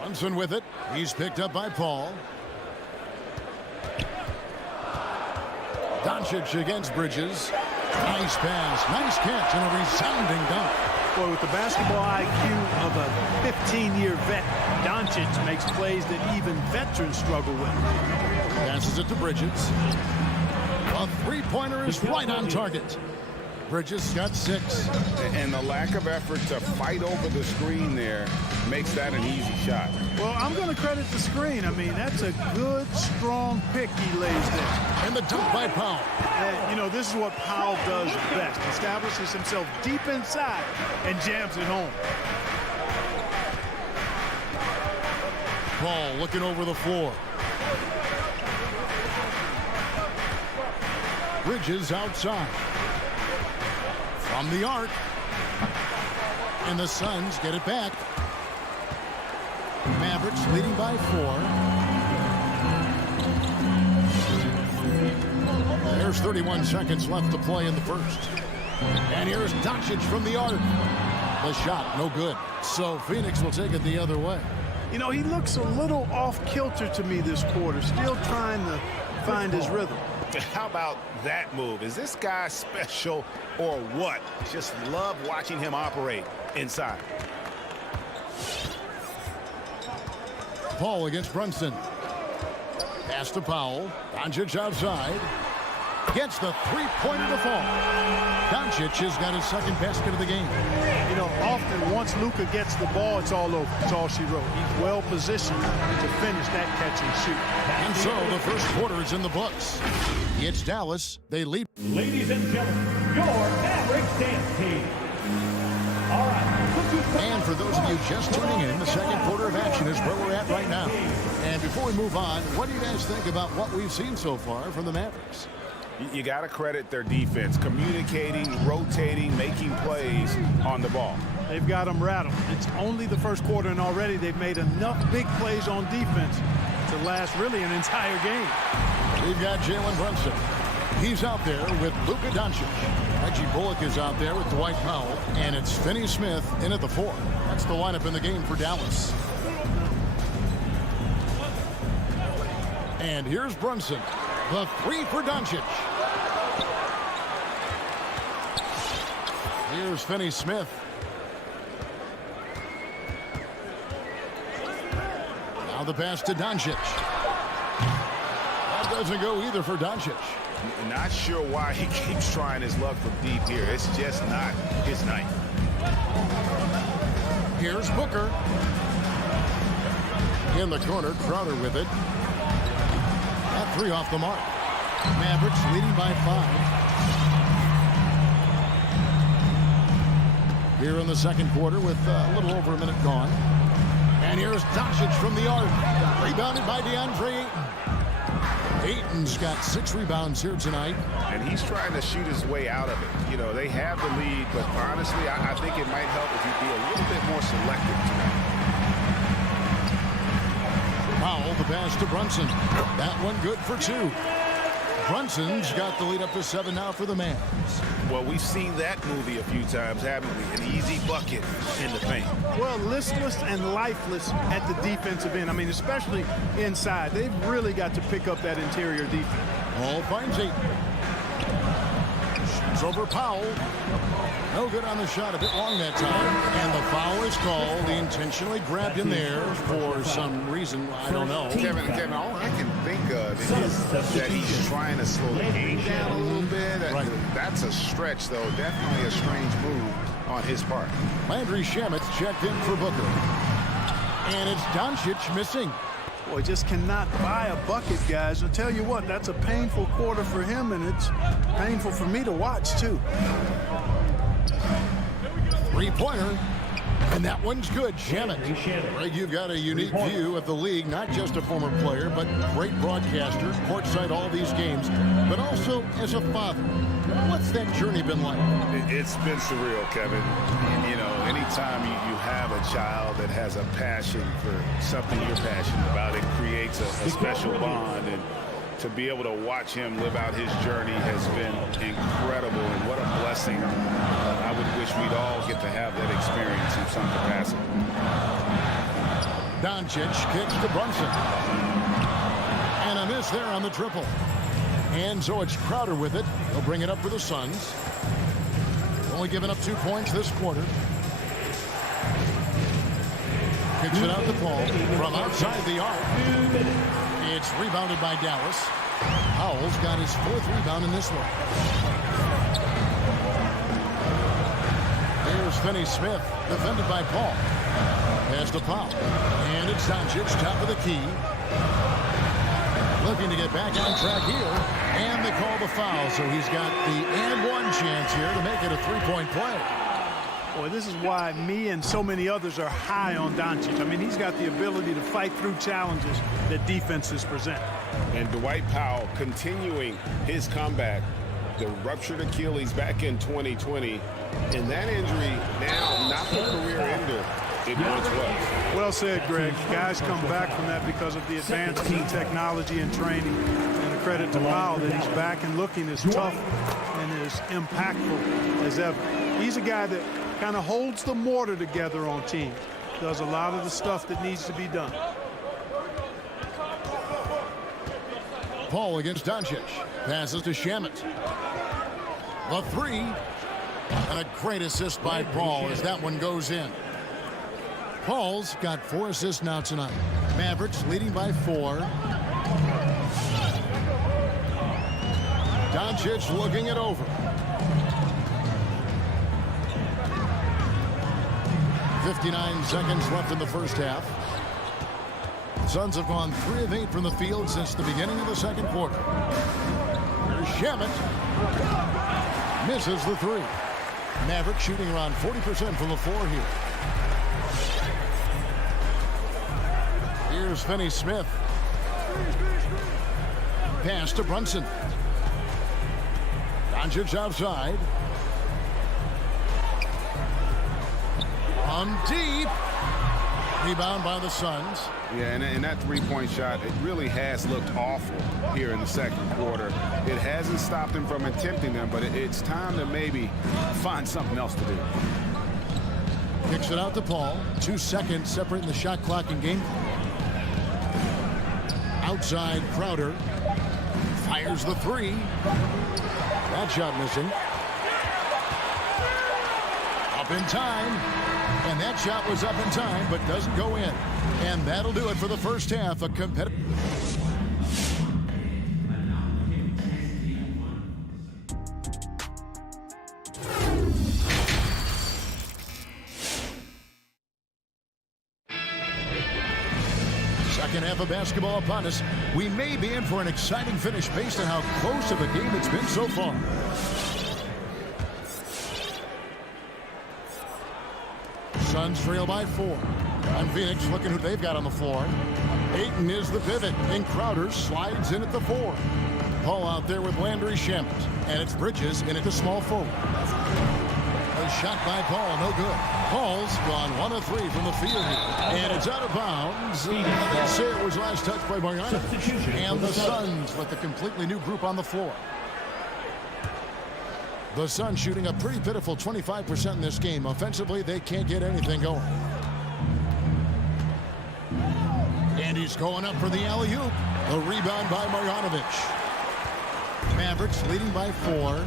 Brunson with it. He's picked up by Paul. Doncic against Bridges. Nice pass, nice catch, and a resounding dunk. Boy, with the basketball IQ of a 15-year vet, Doncic makes plays that even veterans struggle with. Passes it to Bridges. A three-pointer is right on target. Bridges got 6. And the lack of effort to fight over the screen there makes that an easy shot. Well, I'm going to credit the screen. I mean, that's a good, strong pick he lays there. And the dunk by Powell. And, you know, this is what Powell does best. Establishes himself deep inside and jams it home. Paul looking over the floor. Bridges outside. From the arc. And the Suns get it back. Mavericks leading by 4. There's 31 seconds left to play in the first. And here's Doncic from the arc. The shot, no good. So Phoenix will take it the other way. You know, he looks a little off kilter to me this quarter, still trying to find his rhythm. How about that move? Is this guy special or what? Just love watching him operate inside. Paul against Brunson. Pass to Powell. Doncic outside. Gets the three-pointer to fall. Doncic has got his second basket of the game. You know, often once Luka gets the ball, it's all over. It's all she wrote. He's well positioned to finish that catch and shoot. And so the first quarter is in the books. It's Dallas. They lead. Ladies and gentlemen, your Mavericks dance team. All right. And for those of you just tuning in, the second quarter of action is where we're at right now. And before we move on, what do you guys think about what we've seen so far from the Mavericks? You got to credit their defense, communicating, rotating, making plays on the ball. They've got them rattled. It's only the first quarter, and already they've made enough big plays on defense to last really an entire game. We've got Jalen Brunson. He's out there with Luka Doncic. Reggie Bullock is out there with Dwight Powell. And it's Finney Smith in at the 4. That's the lineup in the game for Dallas. And here's Brunson. The 3 for Doncic. Here's Finney Smith. Now the pass to Doncic. That doesn't go either for Doncic. Not sure why he keeps trying his luck from deep here. It's just not his night. Here's Booker. In the corner, Crowder with it. That 3 off the mark. Mavericks leading by 5. Here in the second quarter with a little over a minute gone. And here's Doncic from the arc. Rebounded by DeAndre Ayton. Ayton's got 6 rebounds here tonight. And he's trying to shoot his way out of it. You know, they have the lead, but honestly, I think it might help if he'd be a little bit more selective tonight. Powell, the pass to Brunson. That one good for 2. Brunson's got the lead up to 7 now for the Mavs. Well, we've seen that movie a few times, haven't we? An easy bucket in the paint. Well, listless and lifeless at the defensive end. I mean, especially inside. They've really got to pick up that interior defense. Paul finds Ayton. Shoots over Powell. No good on the shot, a bit long that time. And the foul is called. He intentionally grabbed him there for some reason. I don't know. Kevin, all I can think of is that he's trying to slow the game down a little bit. Right. That's a stretch, though. Definitely a strange move on his part. Landry Shamet checked in for Booker. And it's Doncic missing. Boy, just cannot buy a bucket, guys. I'll tell you what, that's a painful quarter for him, and it's painful for me to watch, too. 3-pointer. And that one's good. Shamet. Greg, you've got a unique view of the league, not just a former player, but great broadcaster, courtside all these games, but also as a father. What's that journey been like? It's been surreal, Kevin. You know, anytime you have a child that has a passion for something you're passionate about, it creates a special bond. And to be able to watch him live out his journey has been incredible. And what a blessing. I would wish we'd all get to have that experience in some capacity. Doncic kicks to Brunson. And a miss there on the triple. And so it's Crowder with it. He'll bring it up for the Suns. Only given up 2 points this quarter. Kicks it out to Paul from outside the arc. It's rebounded by Dallas. Powell's got his 4th rebound in this one. Here's Finney Smith, defended by Paul. Pass to Powell. And it's Doncic, top of the key. Looking to get back on track here. And they call the foul, so he's got the and 1 chance here to make it a 3-point play. Boy, this is why me and so many others are high on Doncic. I mean, he's got the ability to fight through challenges that defenses present. And Dwight Powell continuing his comeback. The ruptured Achilles back in 2020. And that injury now not the career ender it once was. Well said, Greg. Guys come back from that because of the advances in technology and training. And a credit to Powell that he's back and looking as tough and as impactful as ever. He's a guy that kind of holds the mortar together on teams. does a lot of the stuff that needs to be done. Paul against Doncic. Passes to Shamet. The three. And a great assist by Paul as that one goes in. Paul's got 4 assists now tonight. Mavericks leading by 4. Doncic looking it over. 59 seconds left in the first half. Suns have gone 3 of 8 from the field since the beginning of the second quarter. Here's Shamet. Misses the 3. Maverick shooting around 40% from the floor here. Here's Finney-Smith. Pass to Brunson. Doncic outside. On deep. Rebound by the Suns. Yeah, and that three-point shot, it really has looked awful here in the second quarter. It hasn't stopped him from attempting them, but it's time to maybe find something else to do. Kicks it out to Paul. 2 seconds separating the shot clock and game. Outside Crowder. Fires the 3. That shot missing. Up in time. And that shot was up in time, but doesn't go in. And that'll do it for the first half. A competitive. Second half of basketball upon us. We may be in for an exciting finish based on how close of a game it's been so far. Suns trail by 4. And Phoenix looking who they've got on the floor. Ayton is the pivot, and Crowder slides in at the 4. Paul out there with Landry Shamet. And it's Bridges in at the small forward. A shot by Paul, no good. Paul's gone 1 of 3 from the field here. And it's out of bounds. They say it was last touched by Marjanovic. And the Suns with a completely new group on the floor. The Suns shooting a pretty pitiful 25% in this game. Offensively, they can't get anything going. And he's going up for the alley-oop. A rebound by Marjanovic. Mavericks leading by 4.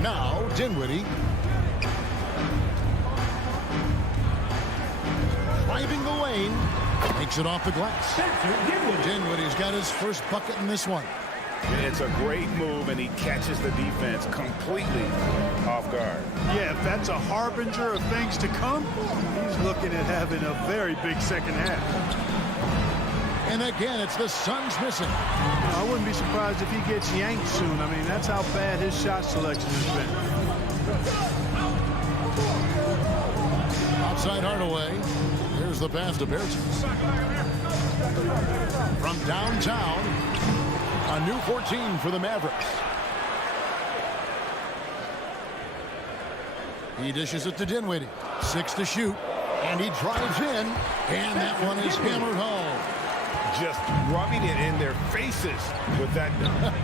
Now, Dinwiddie. Driving the lane. Takes it off the glass. Dinwiddie's got his first bucket in this one. It's a great move, and he catches the defense completely off guard. Yeah, if that's a harbinger of things to come, he's looking at having a very big second half. And again, it's the Suns missing. I wouldn't be surprised if he gets yanked soon. I mean, that's how bad his shot selection has been. Outside Hardaway. Here's the pass to Bertans. From downtown, a new 14 for the Mavericks. He dishes it to Dinwiddie. 6 to shoot. And he drives in. And that one is hammered home. Just rubbing it in their faces with that dunk.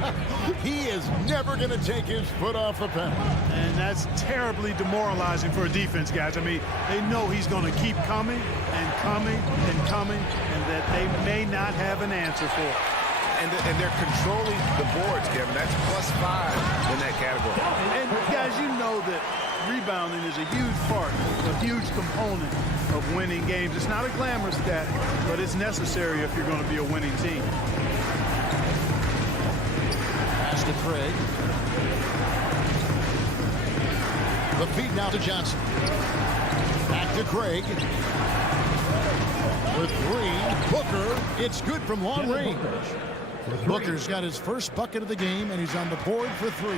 He is never going to take his foot off the pedal. And that's terribly demoralizing for a defense, guys. I mean, they know he's going to keep coming and coming and coming, and that they may not have an answer for it. And they're controlling the boards, Kevin. That's +5 in that category. And guys, you know that rebounding is a huge part, a huge component of winning games. It's not a glamour stat, but it's necessary if you're going to be a winning team. Pass to Craig. The feed now to Johnson. Back to Craig. For 3, Booker. It's good from long range. Booker's got his first bucket of the game, and he's on the board for 3.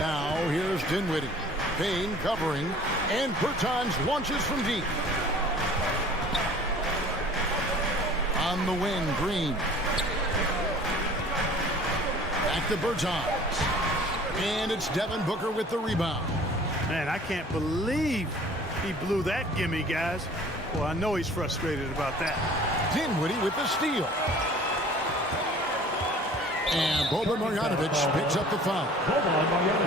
Now, here's Dinwiddie. Payne covering, and Bertans launches from deep. On the wing, Green. Back to Bertans. And it's Devin Booker with the rebound. Man, I can't believe he blew that gimme, guys. Well, I know he's frustrated about that. Dinwiddie with the steal. And Boban Marjanovic picks up the foul.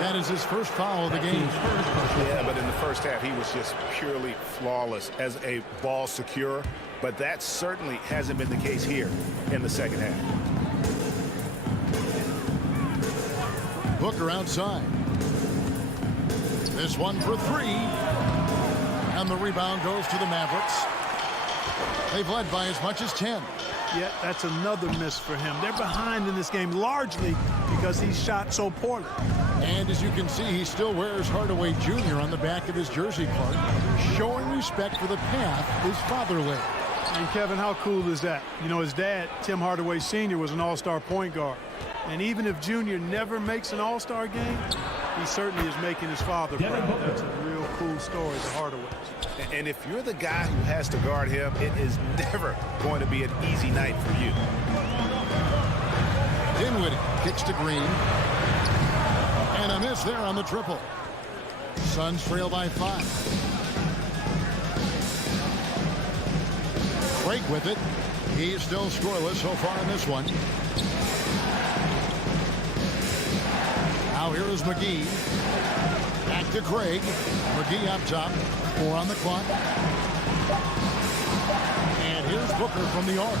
That is his first foul of the game. Yeah, but in the first half, he was just purely flawless as a ball securer. But that certainly hasn't been the case here in the second half. Booker outside. This one for three. And the rebound goes to the Mavericks. They've led by as much as 10. Yeah, that's another miss for him. They're behind in this game largely because he shot so poorly. And as you can see, he still wears Hardaway Jr. on the back of his jersey card, showing respect for the path his father laid. And Kevin, how cool is that? You know, his dad, Tim Hardaway Sr., was an all-star point guard. And even if Junior never makes an all-star game, he certainly is making his father proud. That's a real cool story to Hardaway. And if you're the guy who has to guard him, it is never going to be an easy night for you. Dinwiddie kicks to Green. And a miss there on the triple. Suns trail by 5. Craig with it. He's still scoreless so far in this one. Now here is McGee. Back to Craig. McGee up top. 4 on the clock. And here's Booker from the arc.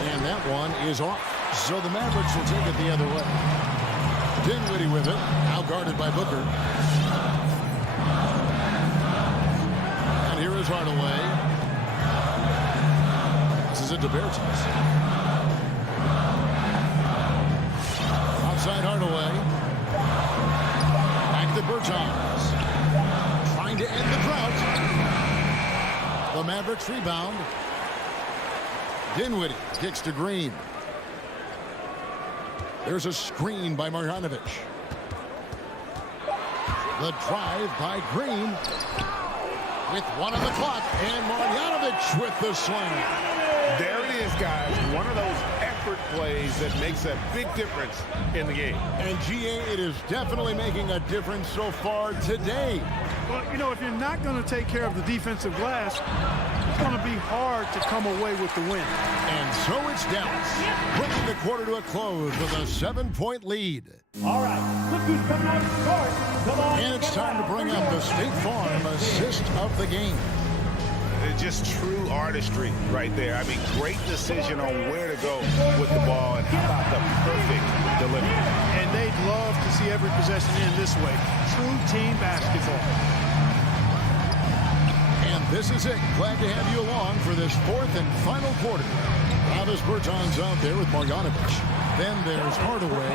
And that one is off. So the Mavericks will take it the other way. Dinwiddie with it. Now guarded by Booker. And here is Hardaway. This is it to Bertans. Outside Hardaway. Back to Bertans. Trying to end the drought. The Mavericks rebound. Dinwiddie kicks to Green. There's a screen by Marjanovic. The drive by Green. With 1 on the clock. And Marjanovic with the slam. There it is, guys. One of those effort plays that makes a big difference in the game. And GA, it is definitely making a difference so far today. Well, you know, if you're not going to take care of the defensive glass, it's going to be hard to come away with the win. And so it's Dallas, bringing the quarter to a close with a 7-point lead. All right, look who's coming out to start. Come on. And it's time to bring up the State Farm assist of the game. It's just true artistry right there. I mean, great decision on where to go with the ball, and how about the perfect delivery. And they'd love to see every possession end this way. True team basketball. And this is it. Glad to have you along for this 4th and final quarter. Travis Bertans out there with Marjanovic. Then there's Hardaway,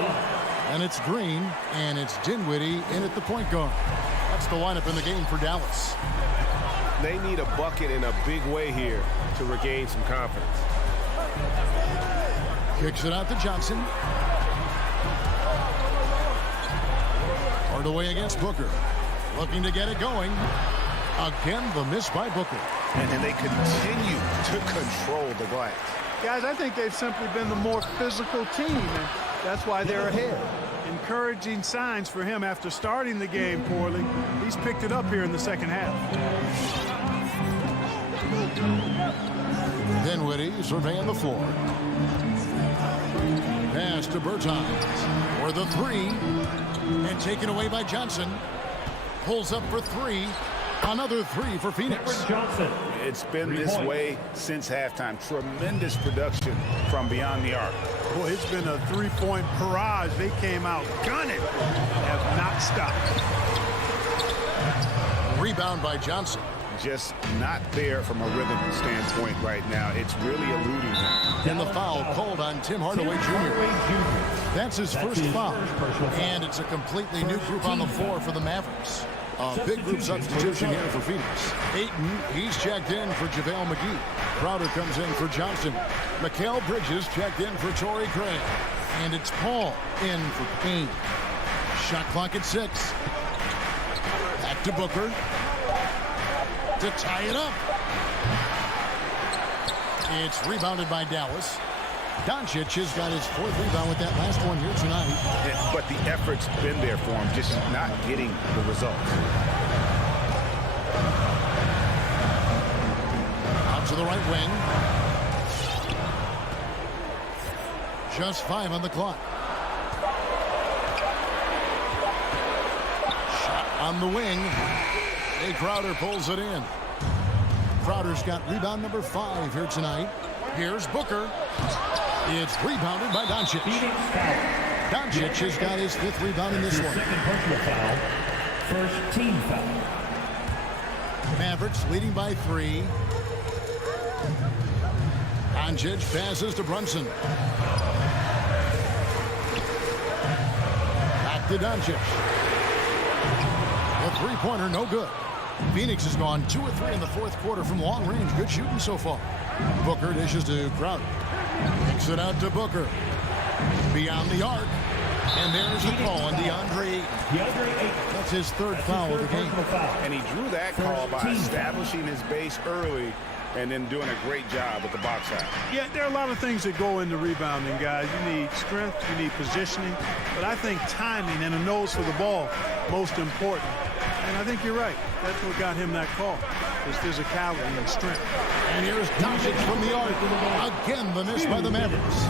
and it's Green, and it's Dinwiddie in at the point guard. That's the lineup in the game for Dallas. They need a bucket in a big way here to regain some confidence. Kicks it out to Johnson. Hardaway against Booker. Looking to get it going. Again, the miss by Booker. And they continue to control the glass. Guys, I think they've simply been the more physical team, and that's why they're ahead. Encouraging signs for him after starting the game poorly. He's picked it up here in the second half. Dinwiddie surveying the floor. Pass to Bertans for the 3. And taken away by Johnson. Pulls up for 3. Another 3 for Phoenix. Johnson. It's been this way since halftime. Tremendous production from beyond the arc. Boy, it's been a 3-point barrage. They came out gunning. Have not stopped. Rebound by Johnson. Just not there from a rhythm standpoint right now. It's really eluding him. And the foul called on Tim Hardaway Jr. That's his first foul. And it's a completely new group on the floor for the Mavericks. A big group substitution here for Phoenix. Ayton, he's checked in for JaVale McGee. Crowder comes in for Johnson. Mikal Bridges checked in for Torrey Craig. And it's Paul in for Payne. Shot clock at 6. Back to Booker. To tie it up. It's rebounded by Dallas. Doncic has got his 4th rebound with that last one here tonight. But the effort's been there for him, just not getting the results. Out to the right wing. Just 5 on the clock. on the wing. Jay Crowder pulls it in. Crowder's got rebound number 5 here tonight. Here's Booker. It's rebounded by Doncic. Doncic has got his 5th rebound in this one. Second personal foul. First team foul. Mavericks leading by 3. Doncic passes to Brunson. Back to Doncic. The three-pointer, no good. Phoenix has gone 2 of 3 in the 4th quarter from long range. Good shooting so far. Booker dishes to Crowder. Kicks it out to Booker. Beyond the arc. And there's the call on DeAndre. That's his 3rd foul of the game. And he drew that call by establishing his base early and then doing a great job with the box out. Yeah, there are a lot of things that go into rebounding, guys. You need strength, you need positioning, but I think timing and a nose for the ball, most important. And I think you're right. That's what got him that call, his physicality and strength. And here's Doncic from the arc. Again, the miss by the Mavericks.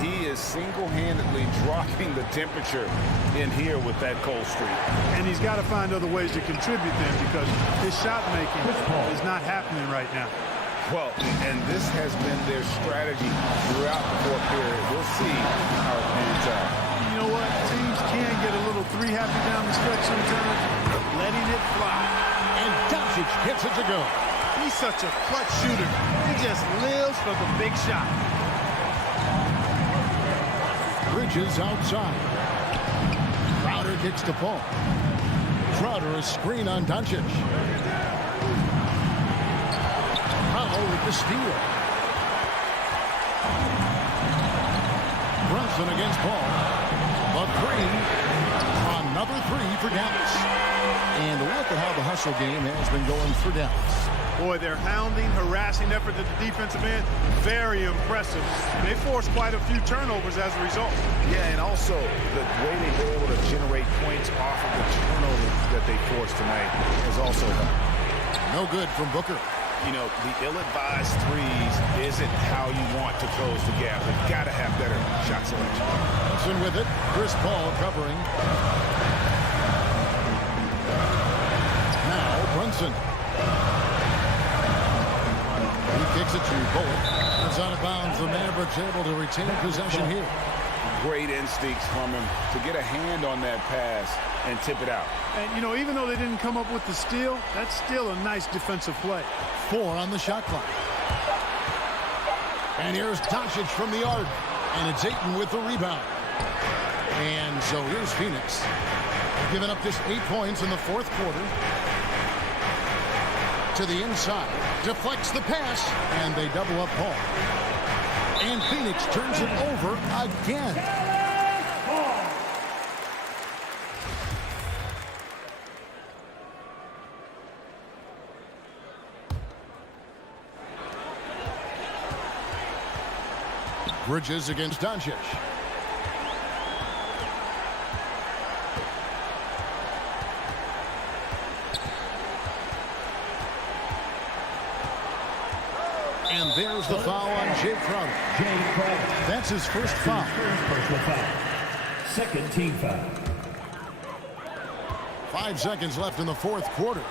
He is single-handedly dropping the temperature in here with that cold streak. And he's got to find other ways to contribute then, because his shot making is not happening right now. Well, and this has been their strategy throughout the 4th period. We'll see how it pans out. You know what? Teams can get a little 3-happy down the stretch sometimes, letting it fly. And Doncic gets it to go. He's such a clutch shooter. He just lives for the big shot. Bridges outside. Crowder kicks to Paul. Crowder a screen on Doncic. Powell with the steal. Brunson against Paul. The 3. Another 3 for Dallas. And look at how the hustle game has been going for Dallas. Boy, their hounding, harassing effort at the defensive end, very impressive. And they forced quite a few turnovers as a result. Yeah, and also the way they were able to generate points off of the turnovers that they forced tonight is also helpful. No good from Booker. You know, the ill-advised threes isn't how you want to close the gap. They've got to have better shot selection. Brunson with it. Chris Paul covering. Now Brunson. He kicks it to Bullock. It's out of bounds. The Mavericks able to retain possession here. Great instincts from him to get a hand on that pass and tip it out. And, you know, even though they didn't come up with the steal, that's still a nice defensive play. 4 on the shot clock. And here's Doncic from the arc. And it's Ayton with the rebound. And so here's Phoenix. Giving up just 8 points in the 4th quarter. To the inside. Deflects the pass. And they double up Paul. And Phoenix turns it over again. Bridges against Doncic. And there's the foul on Jay Crowder. That's his 1st foul. Personal foul. Second team foul. 5 seconds left in the 4th quarter.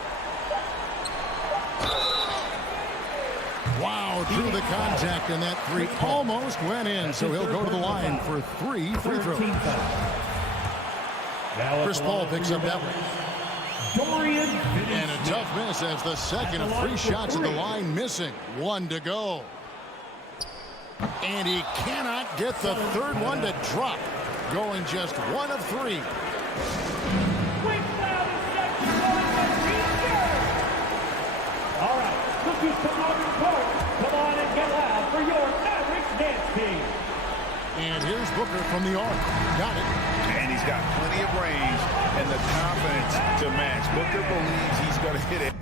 Wow, through the contact, and that 3 almost went in, so he'll go to the line for 3 free throws. Chris Paul picks up that one. And a tough miss as the second of 3 shots at the line missing. 1 to go. And he cannot get the 3rd one to drop. Going just 1 of 3. All right, cookies come on the court. Come on and get loud for your Mavericks dance team. And here's Booker from the arc. Got it. And he's got plenty of range and the confidence to match. Booker believes he's going to hit it.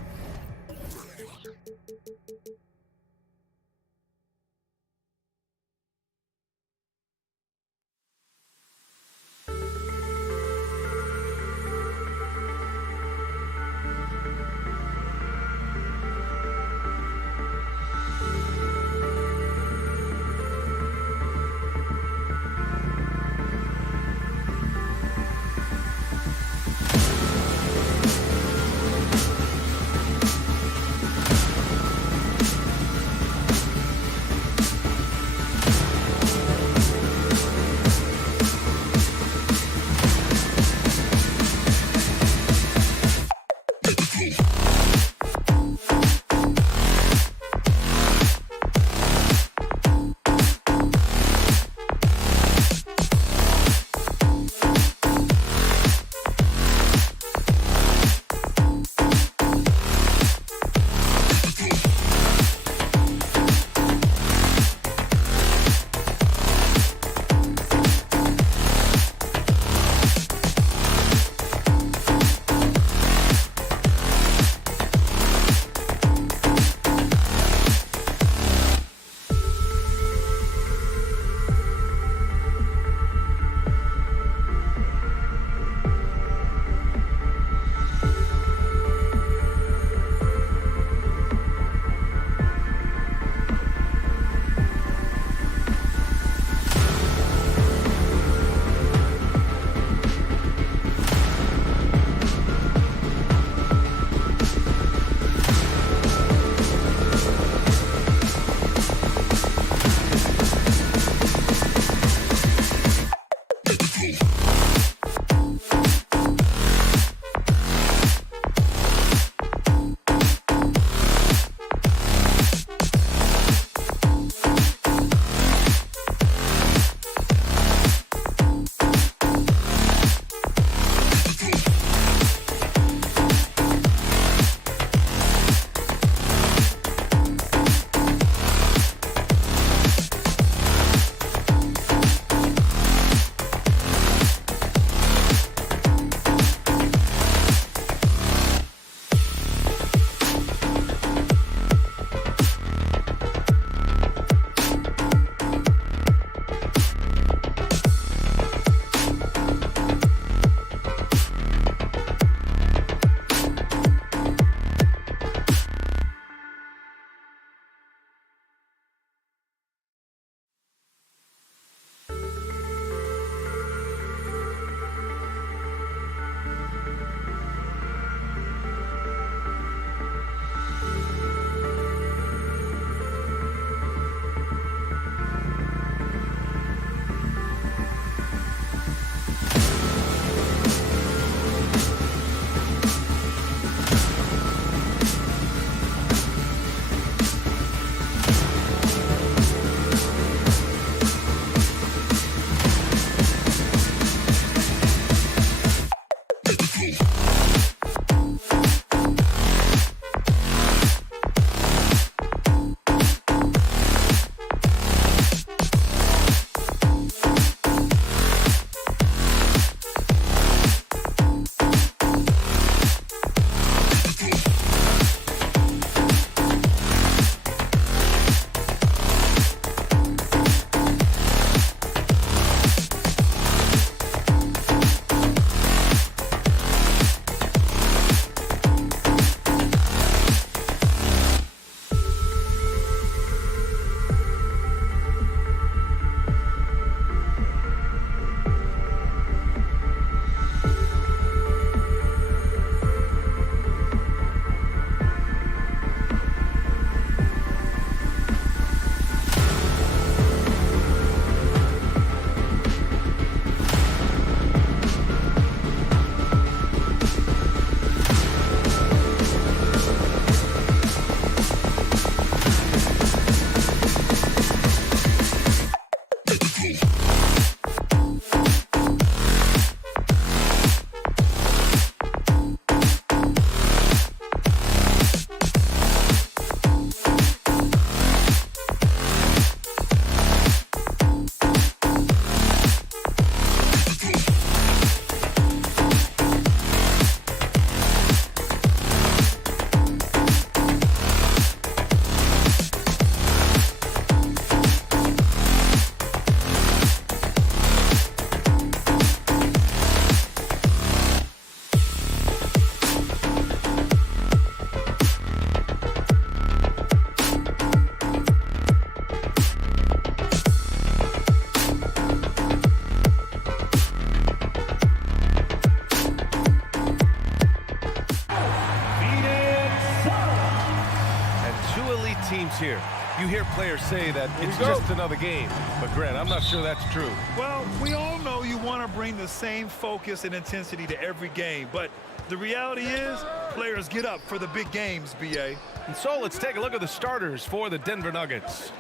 Here. You hear players say that it's just another game. But, Grant, I'm not sure that's true. Well, we all know you want to bring the same focus and intensity to every game. But the reality is players get up for the big games, B.A. And so let's take a look at the starters for the Denver Nuggets.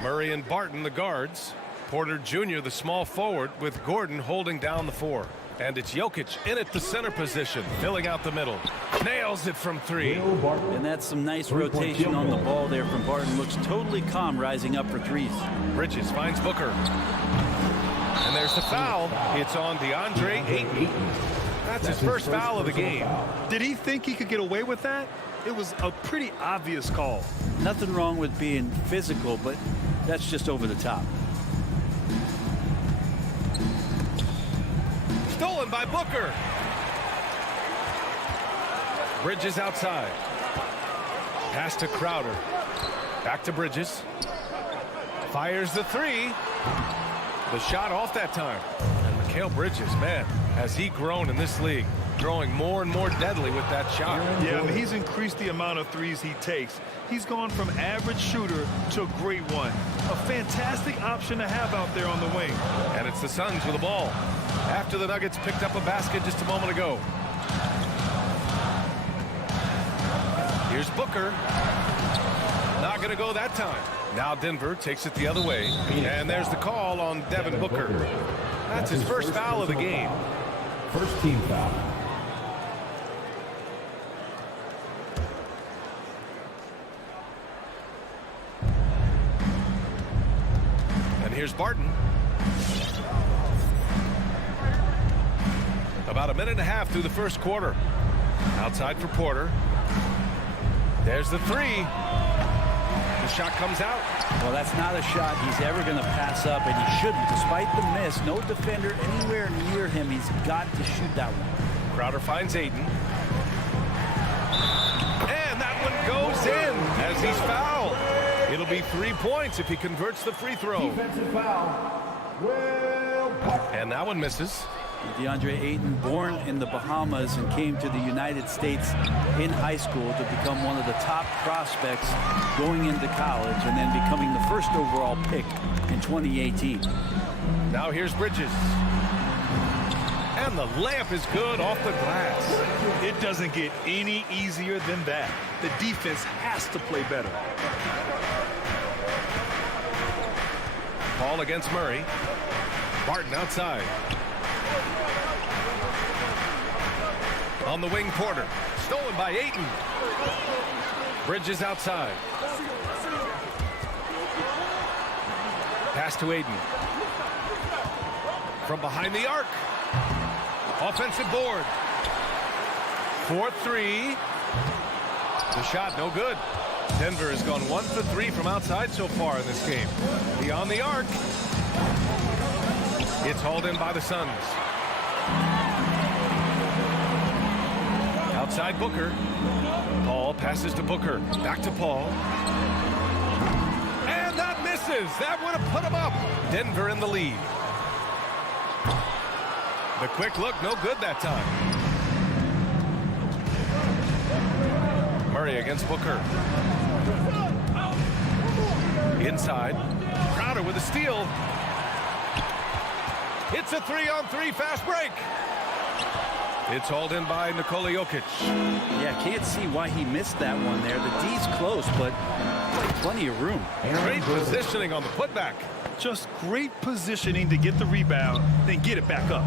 Murray and Barton, the guards. Porter Jr., the small forward, with Gordon holding down the 4. And it's Jokic in at the center position, filling out the middle. Nails it from 3. And that's some nice rotation on the ball there from Barton. Looks totally calm rising up for threes. Bridges finds Booker. And there's the foul. It's on DeAndre Ayton. That's his first foul of the game. Did he think he could get away with that? It was a pretty obvious call. Nothing wrong with being physical, but that's just over the top. Stolen by Booker. Bridges outside. Pass to Crowder. Back to Bridges. Fires the 3. The shot off that time. And Mikal Bridges, man, has he grown in this league. Growing more and more deadly with that shot. Yeah, I mean, he's increased the amount of threes he takes. He's gone from average shooter to a great one. A fantastic option to have out there on the wing. And it's the Suns with the ball. After the Nuggets picked up a basket just a moment ago. Here's Booker. Not going to go that time. Now Denver takes it the other way. And there's the call on Devin Booker. That's his first foul of the game. First team foul. And here's Barton. About a minute and a half through the first quarter. Outside for Porter. There's the 3. The shot comes out. Well, that's not a shot he's ever going to pass up, and he shouldn't. Despite the miss, no defender anywhere near him. He's got to shoot that one. Crowder finds Ayton. And that one goes in as he's fouled. It'll be 3 points if he converts the free throw. Defensive foul. And that one misses. DeAndre Ayton, born in the Bahamas and came to the United States in high school to become one of the top prospects going into college and then becoming the first overall pick in 2018. Now here's Bridges. And the layup is good off the glass. It doesn't get any easier than that. The defense has to play better. Ball against Murray. Barton outside. On the wing, Porter. Stolen by Ayton. Bridges outside. Pass to Ayton. From behind the arc. Offensive board. 4-3. The shot no good. Denver has gone 1 for 3 from outside so far in this game. Beyond the arc. It's hauled in by the Suns. Outside Booker. Paul passes to Booker. Back to Paul. And that misses. That would have put him up. Denver in the lead. The quick look, no good that time. Murray against Booker. Inside. Crowder with a steal. It's a 3-on-3 fast break. It's hauled in by Nikola Jokic. Yeah, can't see why he missed that one there. The D's close, but plenty of room. Great positioning on the putback. Just great positioning to get the rebound, then get it back up.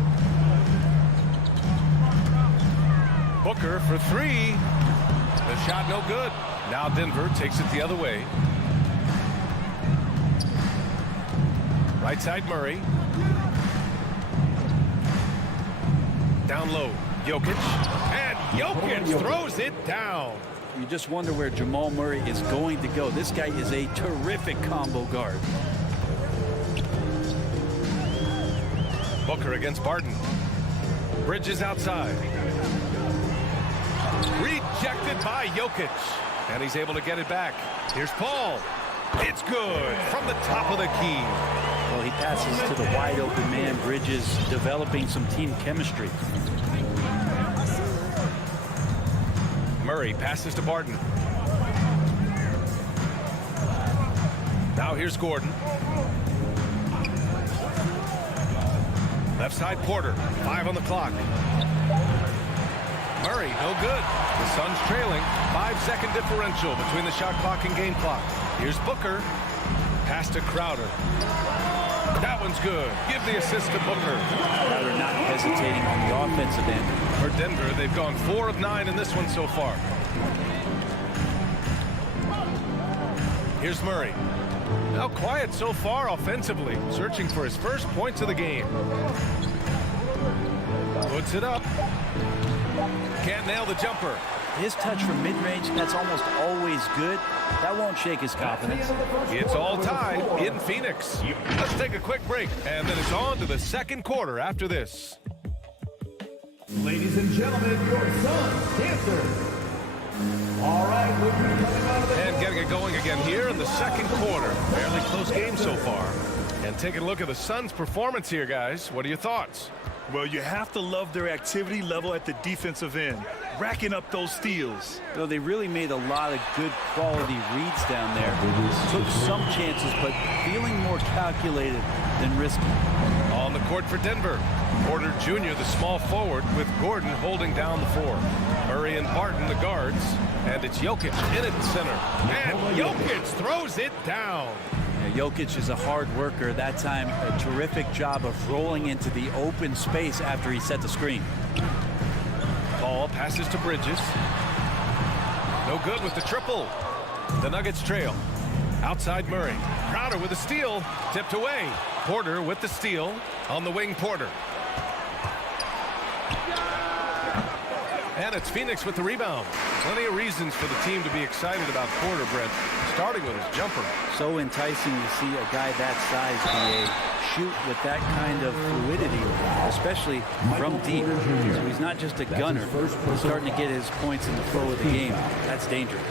Booker for 3. The shot no good. Now Denver takes it the other way. Right side Murray. Down low. Jokic. And Jokic throws it down. You just wonder where Jamal Murray is going to go. This guy is a terrific combo guard. Booker against Barton. Bridges outside. Rejected by Jokic. And he's able to get it back. Here's Paul. It's good from the top of the key. Well, he passes to the wide open man. Bridges developing some team chemistry. Murray passes to Barton. Now here's Gordon. Left side Porter. 5 on the clock. Murray, no good. The Suns trailing. 5-second differential between the shot clock and game clock. Here's Booker. Pass to Crowder. That one's good. Give the assist to Booker. Crowder not hesitating on the offensive end. For Denver, they've gone 4 of 9 in this one so far. Here's Murray. Now quiet so far offensively. Searching for his first points of the game. Puts it up. Can't nail the jumper. His touch from mid-range, that's almost always good. That won't shake his confidence. It's all tied in Phoenix. Let's take a quick break, and then it's on to the second quarter after this. Ladies and gentlemen, your Suns dancers. All right, we'll be coming out of the... And getting it going again here in the second quarter. Fairly close game so far. And taking a look at the Suns' performance here, guys. What are your thoughts? Well, you have to love their activity level at the defensive end, racking up those steals. Though they really made a lot of good quality reads down there. Took some chances, but feeling more calculated than risky. On the court for Denver. Porter Jr., the small forward, with Gordon holding down the 4. Murray and Barton, the guards. And it's Jokic in at center. And Jokic throws it down. Yeah, Jokic is a hard worker. That time, a terrific job of rolling into the open space after he set the screen. Paul passes to Bridges. No good with the triple. The Nuggets trail. Outside Murray. Crowder with a steal. Tipped away. Porter with the steal. On the wing, Porter. And it's Phoenix with the rebound. Plenty of reasons for the team to be excited about Porter, Brent, starting with his jumper. So enticing to see a guy that size be a shoot with that kind of fluidity, especially from deep. So he's not just a gunner. He's starting to get his points in the flow of the game. That's dangerous.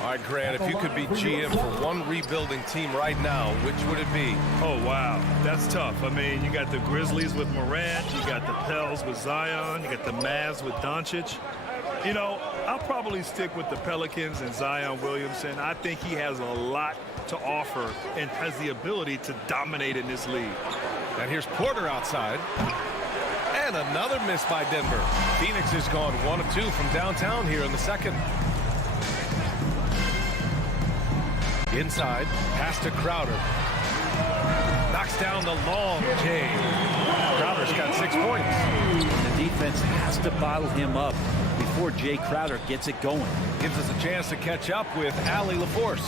All right, Grant, if you could be GM for one rebuilding team right now, which would it be? Oh, wow. That's tough. I mean, you got the Grizzlies with Morant. You got the Pels with Zion. You got the Mavs with Doncic. You know, I'll probably stick with the Pelicans and Zion Williamson. I think he has a lot to offer and has the ability to dominate in this league. And here's Porter outside. And another miss by Denver. Phoenix has gone 1 of 2 from downtown here in the second. Inside, pass to Crowder. Knocks down the long J. Crowder's got 6 points. The defense has to bottle him up before Jay Crowder gets it going. Gives us a chance to catch up with Allie LaForce.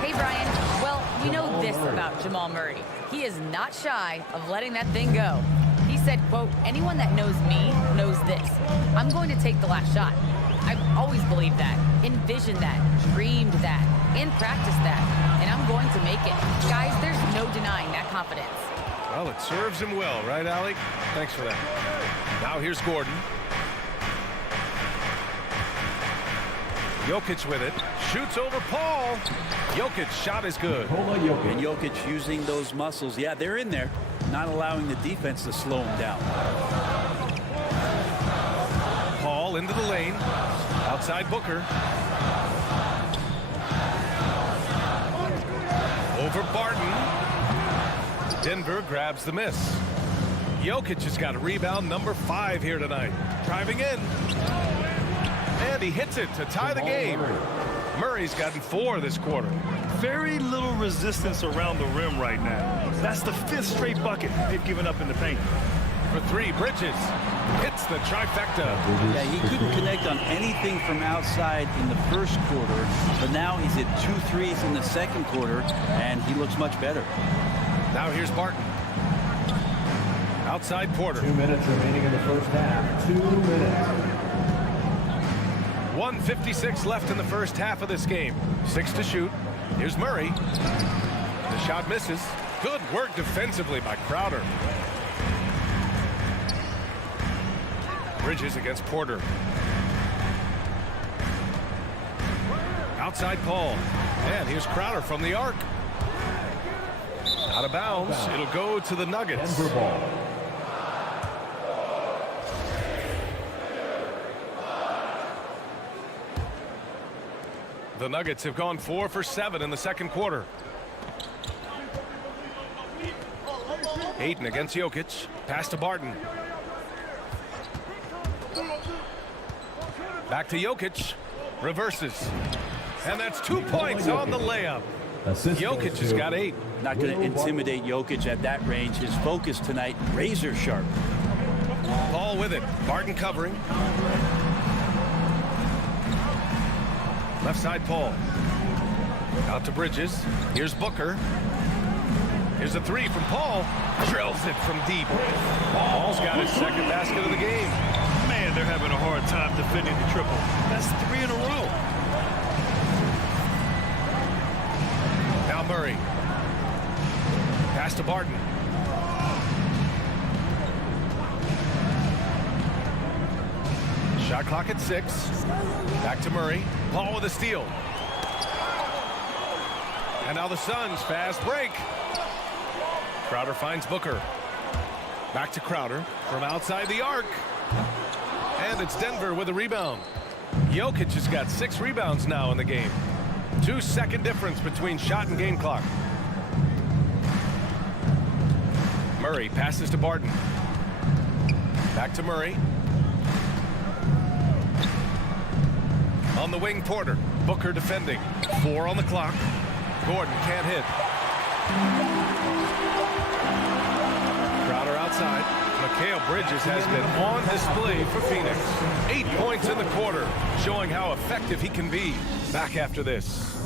Hey, Brian. Well, we know this about Jamal Murray. He is not shy of letting that thing go. He said, quote, anyone that knows me knows this. I'm going to take the last shot. I've always believed that, envisioned that, dreamed that, and practiced that. And I'm going to make it. Guys, there's no denying that confidence. Well, it serves him well, right, Allie? Thanks for that. Now here's Gordon. Jokic with it. Shoots over Paul. Jokic shot is good. And Jokic using those muscles. Yeah, they're in there. Not allowing the defense to slow him down. Paul into the lane. Outside Booker. Over Barton. Denver grabs the miss. Jokic has got a rebound number 5 here tonight. Driving in. And he hits it to tie the game. Murray's gotten 4 this quarter. Very little resistance around the rim right now. That's the 5th straight bucket they've given up in the paint. For 3, Bridges hits the trifecta. Yeah, he couldn't connect on anything from outside in the first quarter, but now he's hit 2 threes in the second quarter, and he looks much better. Now here's Barton. Outside Porter. 2 minutes remaining in the first half. 2 minutes. 1:56 left in the first half of this game. 6 to shoot. Here's Murray. The shot misses. Good work defensively by Crowder. Bridges against Porter. Outside Paul. And here's Crowder from the arc. Out of bounds. It'll go to the Nuggets. Denver ball. The Nuggets have gone 4 for 7 in the second quarter. Ayton against Jokic. Pass to Barton. Back to Jokic. Reverses. And that's 2 points on the layup. Jokic has got 8. Not going to intimidate Jokic at that range. His focus tonight, razor sharp. Paul with it. Barton covering. Left side Paul. Out to Bridges. Here's Booker. Here's a 3 from Paul. Drills it from deep. Paul's got his second basket of the game. Man, they're having a hard time defending the triple. That's 3 in a row. Now Murray. Pass to Barton. Shot clock at 6. Back to Murray. Paul with a steal. And now the Suns fast break. Crowder finds Booker. Back to Crowder from outside the arc. And it's Denver with a rebound. Jokic has got 6 rebounds now in the game. 2-second difference between shot and game clock. Murray passes to Barton. Back to Murray. On the wing, Porter. Booker defending. 4 on the clock. Gordon can't hit. Crowder outside. Mikal Bridges has been on display for Phoenix. 8 points in the quarter, showing how effective he can be. Back after this.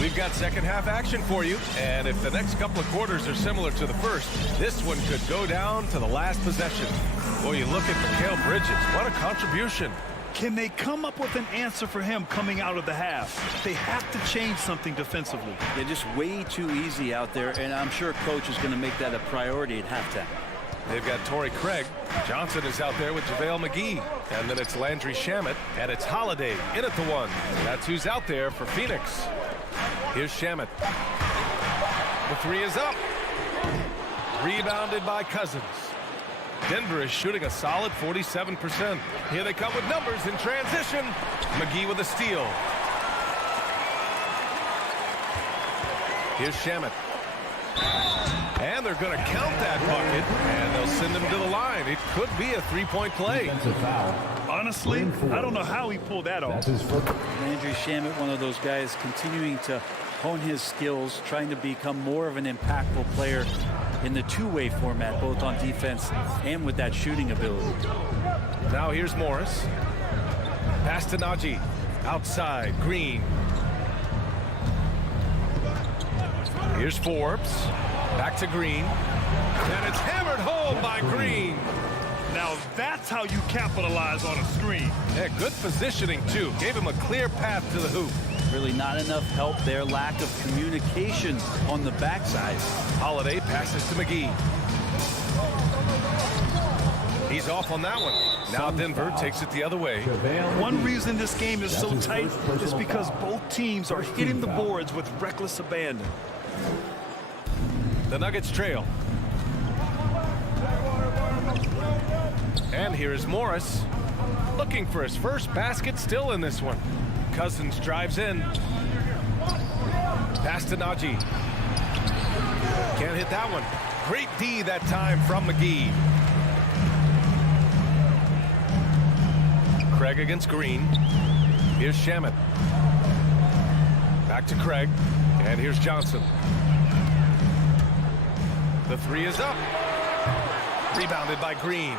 We've got second half action for you, and if the next couple of quarters are similar to the first, this one could go down to the last possession. Boy, you look at Mikal Bridges. What a contribution. Can they come up with an answer for him coming out of the half? They have to change something defensively. They're just way too easy out there, and I'm sure coach is going to make that a priority at halftime. They've got Torrey Craig. Johnson is out there with JaVale McGee. And then it's Landry Shamet, and it's Holiday in at the 1. That's who's out there for Phoenix. Here's Shamet. The 3 is up. Rebounded by Cousins. Denver is shooting a solid 47%. Here they come with numbers in transition. McGee with a steal. Here's Shamet. they're going to count that bucket, and they'll send him to the line. It could be a three-point play. Honestly, I don't know how he pulled that off. Landry Shamet, one of those guys continuing to hone his skills, trying to become more of an impactful player in the two-way format, both on defense and with that shooting ability. Now here's Morris. Pass to Najee. Outside, Green. Here's Forbes. Back to Green. And it's hammered home by Green. Now that's how you capitalize on a screen. Yeah, good positioning, too. Gave him a clear path to the hoop. Really not enough help there. Lack of communication on the backside. Holiday passes to McGee. He's off on that one. Now Denver takes it the other way. One reason this game is so tight is because both teams are hitting the boards with reckless abandon. The Nuggets trail. And here's Morris looking for his first basket, still in this one. Cousins drives in. Pass to Najee. Can't hit that one. Great D that time from McGee. Craig against Green. Here's Shamet. Back to Craig. And here's Johnson. The three is up. Rebounded by Green.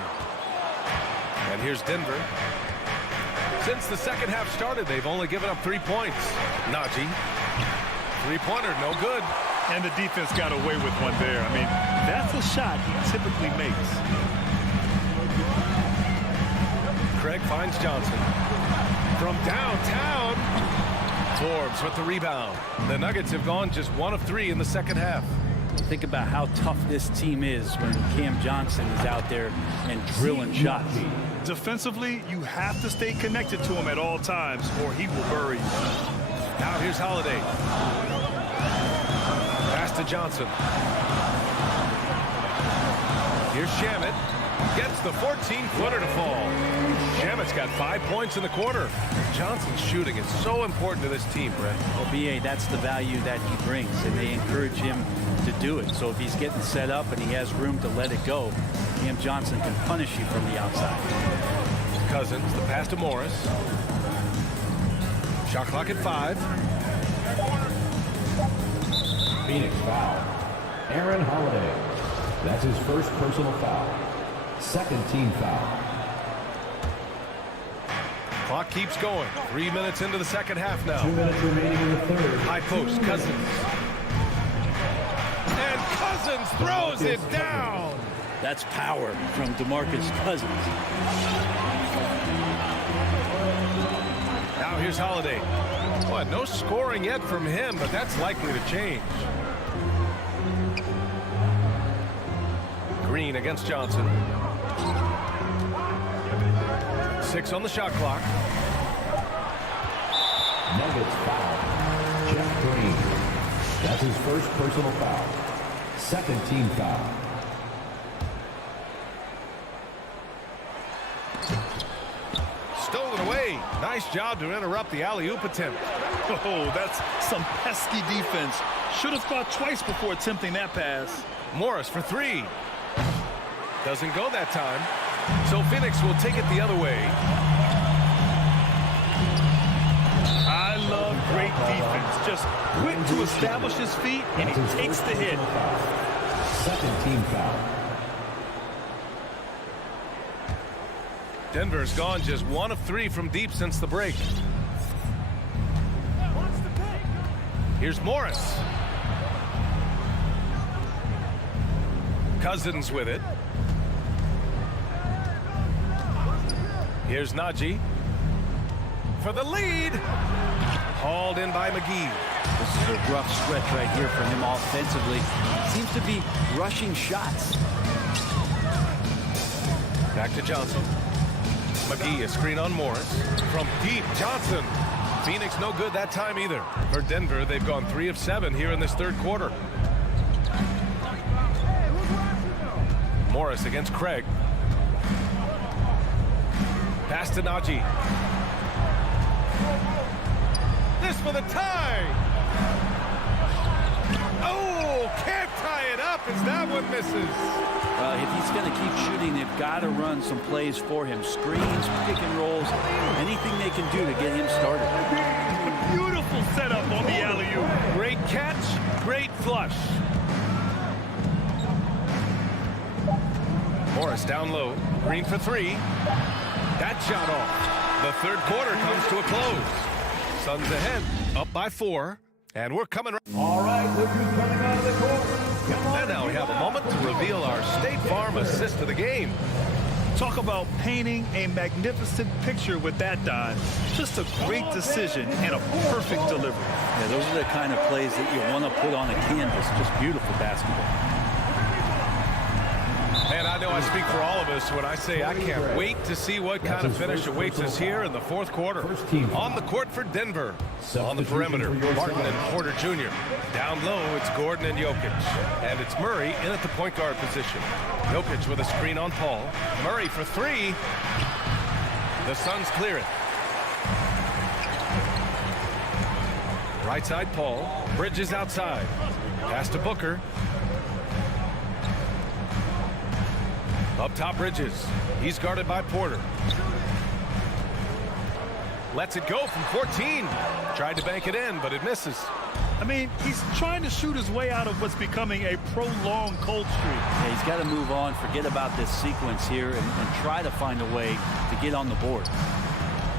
And here's Denver. Since the second half started, they've only given up 3 points. Najee. Three-pointer, no good. And the defense got away with one there. I mean, that's a shot he typically makes. Craig finds Johnson. From downtown. Forbes with the rebound. The Nuggets have gone just 1 of 3 in the second half. Think about how tough this team is when Cam Johnson is out there and drilling shots. Defensively, you have to stay connected to him at all times or he will bury you. Now here's Holiday. Pass to Johnson. Here's Shamet. Gets the 14-footer to fall. Shamet's got 5 points in the quarter. Johnson's shooting is so important to this team, Brett. Well, B.A., that's the value that he brings, and they encourage him to do it. So if he's getting set up and he has room to let it go, Cam Johnson can punish you from the outside. Cousins, the pass to Morris. Shot clock at 5. Phoenix foul. Aaron Holiday. That's his first personal foul. Second team foul. Clock keeps going. 3 minutes into the second half now. 2 minutes remaining in the third. High post, Cousins. And Cousins throws it down. That's power from DeMarcus Cousins. Now here's Holiday. Boy, no scoring yet from him, but that's likely to change. Green against Johnson. 6 on the shot clock. Nuggets foul. Jeff Green. That's his first personal foul. Second team foul. Stolen away. Nice job to interrupt the alley-oop attempt. Oh, that's some pesky defense. Should have thought twice before attempting that pass. Morris for 3. Doesn't go that time. So Phoenix will take it the other way. I love great defense. Just quick to establish his feet, and he takes the hit. Second team foul. Denver's gone just 1 of 3 from deep since the break. Here's Morris. Cousins with it. Here's Najee for the lead. Hauled in by McGee. This is a rough stretch right here for him offensively. Seems to be rushing shots. Back to Johnson. McGee, a screen on Morris. From deep, Johnson. Phoenix no good that time either. For Denver, they've gone 3 of 7 here in this third quarter. Morris against Craig. Pass to Najee. This for the tie. Oh, can't tie it up as that one misses. If he's going to keep shooting, they've got to run some plays for him. Screens, pick and rolls, anything they can do to get him started. Beautiful setup on the alley-oop. Great catch, great flush. Morris down low. Green for three. That shot off. The third quarter comes to a close. Suns ahead, up by 4. And we're coming. All right, look who's coming out of the court. And now we have a moment to reveal our State Farm assist of the game. Talk about painting a magnificent picture with that dive. Just a great decision and a perfect delivery. Yeah, those are the kind of plays that you want to put on a canvas. Just beautiful basketball. And I know I speak for all of us when I say I can't wait to see what kind of finish awaits us here in the fourth quarter. On the court for Denver. On the perimeter, Martin and Porter Jr. Down low, it's Gordon and Jokic. And it's Murray in at the point guard position. Jokic with a screen on Paul. Murray for three. The Suns clear it. Right side, Paul. Bridges outside. Pass to Booker. Up top, Bridges. He's guarded by Porter. Lets it go from 14. Tried to bank it in, but it misses. I mean, he's trying to shoot his way out of what's becoming a prolonged cold streak. Yeah, he's got to move on, forget about this sequence here, and try to find a way to get on the board.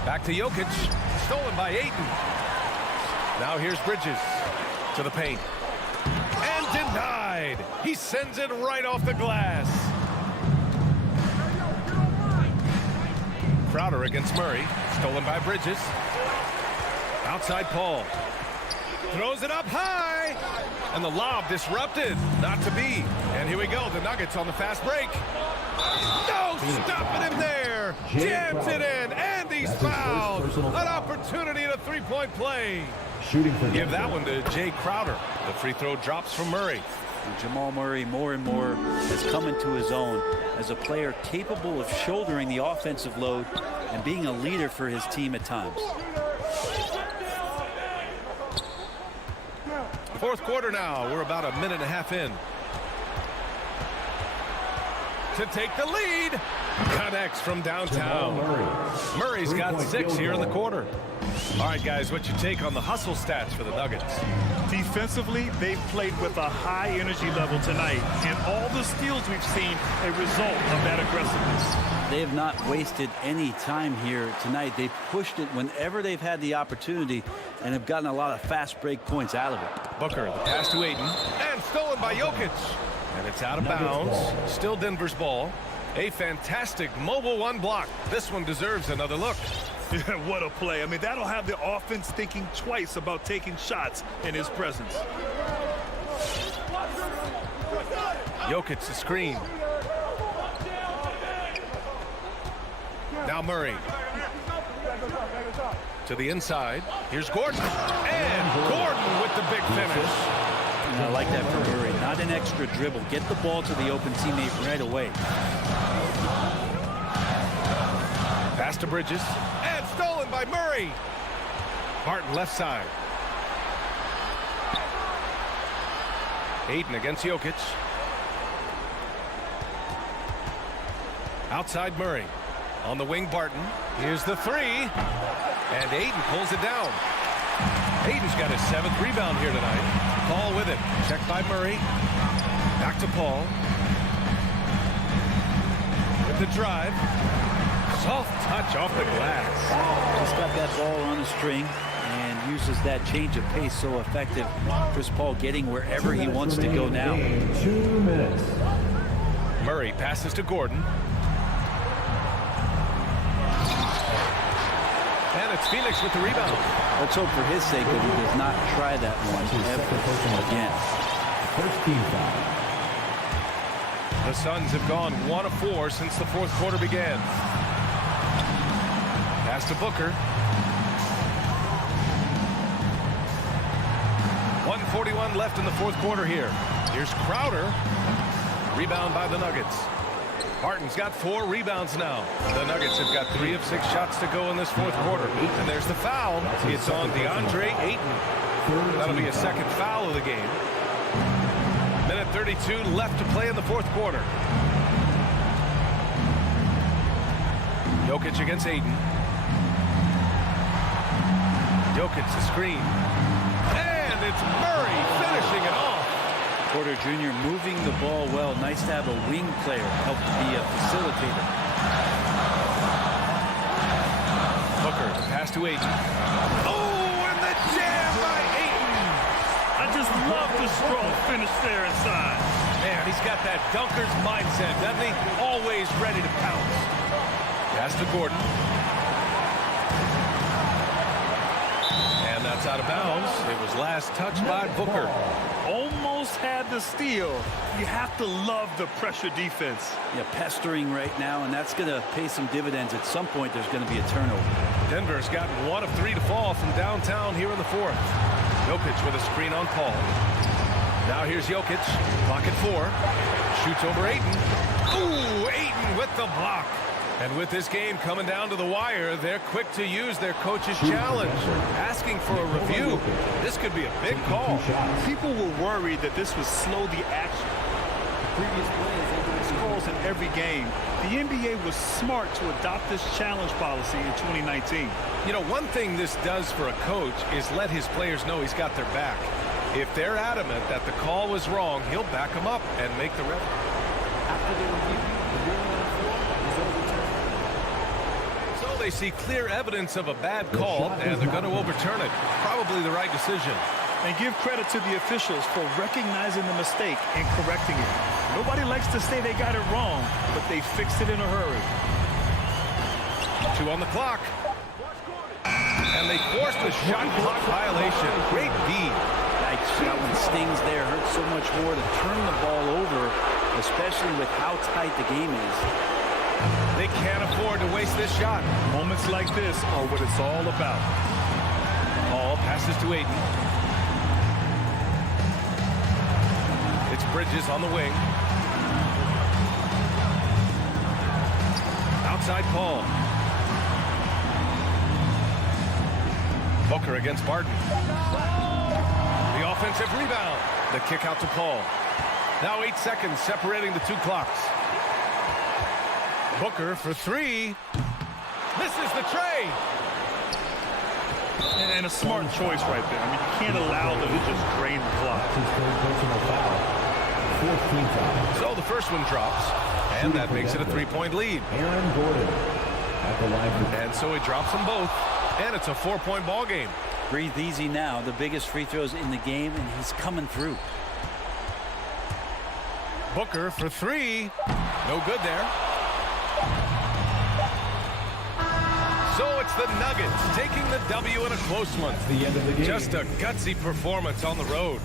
Back to Jokic. Stolen by Ayton. Now here's Bridges to the paint. And denied. He sends it right off the glass. Crowder against Murray. Stolen by Bridges. Outside Paul. Throws it up high. And the lob disrupted. Not to be. And here we go. The Nuggets on the fast break. No stopping him there. Jams it in. And he's fouled. An opportunity at a three-point play. Give that one to Jay Crowder. The free throw drops from Murray. And Jamal Murray more and more has come into his own as a player capable of shouldering the offensive load and being a leader for his team at times. Fourth quarter now. We're about a minute and a half in. To take the lead. Connects from downtown. Murray's got 6 here in the quarter. All right, guys, what's your take on the hustle stats for the Nuggets? Defensively, they've played with a high energy level tonight, and all the steals we've seen a result of that aggressiveness. They have not wasted any time here tonight. They've pushed it whenever they've had the opportunity and have gotten a lot of fast break points out of it. Booker, the pass to Ayton, and stolen by Jokic. And it's out of bounds. Still Denver's ball. A fantastic mobile one block. This one deserves another look. Yeah, what a play. I mean, that'll have the offense thinking twice about taking shots in his presence. Jokic the screen. Now Murray. To the inside. Here's Gordon. And Gordon with the big finish. I like that for Murray. Not an extra dribble. Get the ball to the open teammate right away. Pass to Bridges. And stolen by Murray. Barton left side. Ayton against Jokic. Outside Murray. On the wing, Barton. Here's the three. And Ayton pulls it down. Ayton's got his 7th rebound here tonight. Paul with it. Checked by Murray. Back to Paul. With the drive. Soft touch off the glass. Just got that ball on a string and uses that change of pace so effective. Chris Paul getting wherever he wants to go now. 2 minutes. Murray passes to Gordon. And it's Phoenix with the rebound. Let's hope for his sake that he does not try that one ever again. First team foul. The Suns have gone 1 of 4 since the fourth quarter began. Pass to Booker. 1:41 left in the fourth quarter here. Here's Crowder. Rebound by the Nuggets. Barton's got 4 rebounds now. The Nuggets have got 3 of 6 shots to go in this fourth quarter. And there's the foul. It's on DeAndre Ayton. That'll be a second foul of the game. 2:32 left to play in the fourth quarter. Jokic against Ayton. Jokic the screen. And it's Murray finishing it off. Porter Jr. moving the ball well. Nice to have a wing player help be a facilitator. Booker, pass to Ayton. Oh, and the jam by Ayton. I just love the strong finish there inside. Man, he's got that dunker's mindset, doesn't he? Always ready to pounce. Pass to Gordon. And that's out of bounds. It was last touched by Booker. Almost had the steal. You have to love the pressure defense. Yeah, pestering right now, and that's going to pay some dividends. At some point, there's going to be a turnover. Denver's gotten 1 of 3 to fall from downtown here in the fourth. Jokic with a screen on Paul. Now here's Jokic. Clock at 4. Shoots over Ayton. Ooh, Ayton with the block. And with this game coming down to the wire, they're quick to use their coach's challenge, asking for a review. This could be a big call. People were worried that this would slow the action. Previous plays, calls in every game. The NBA was smart to adopt this challenge policy in 2019. You know, one thing this does for a coach is let his players know he's got their back. If they're adamant that the call was wrong, he'll back them up and make the ref. After the review, the ruling on the floor is overturned. So they see clear evidence of a bad call, and they're going to overturn it. Probably the right decision. And give credit to the officials for recognizing the mistake and correcting it. Nobody likes to say they got it wrong, but they fixed it in a hurry. 2 on the clock. And they forced a shot clock violation. Great D. That shot when stings there hurts so much more to turn the ball over, especially with how tight the game is. They can't afford to waste this shot. Moments like this are what it's all about. Paul passes to Ayton. It's Bridges on the wing. Outside Paul. Booker against Barton. The offensive rebound. The kick out to Paul. Now 8 seconds separating the 2 clocks. Booker for 3. Misses the tray. And a smart choice right there. I mean, you can't allow them to just drain the clock. So the first one drops, and that makes it a 3-point lead. Aaron Gordon at the line. And so he drops them both, and it's a 4-point ball game. Breathe easy now. The biggest free throws in the game, and he's coming through. Booker for 3. No good there. So it's the Nuggets taking the W in a close one. The end of the game. Just a gutsy performance on the road.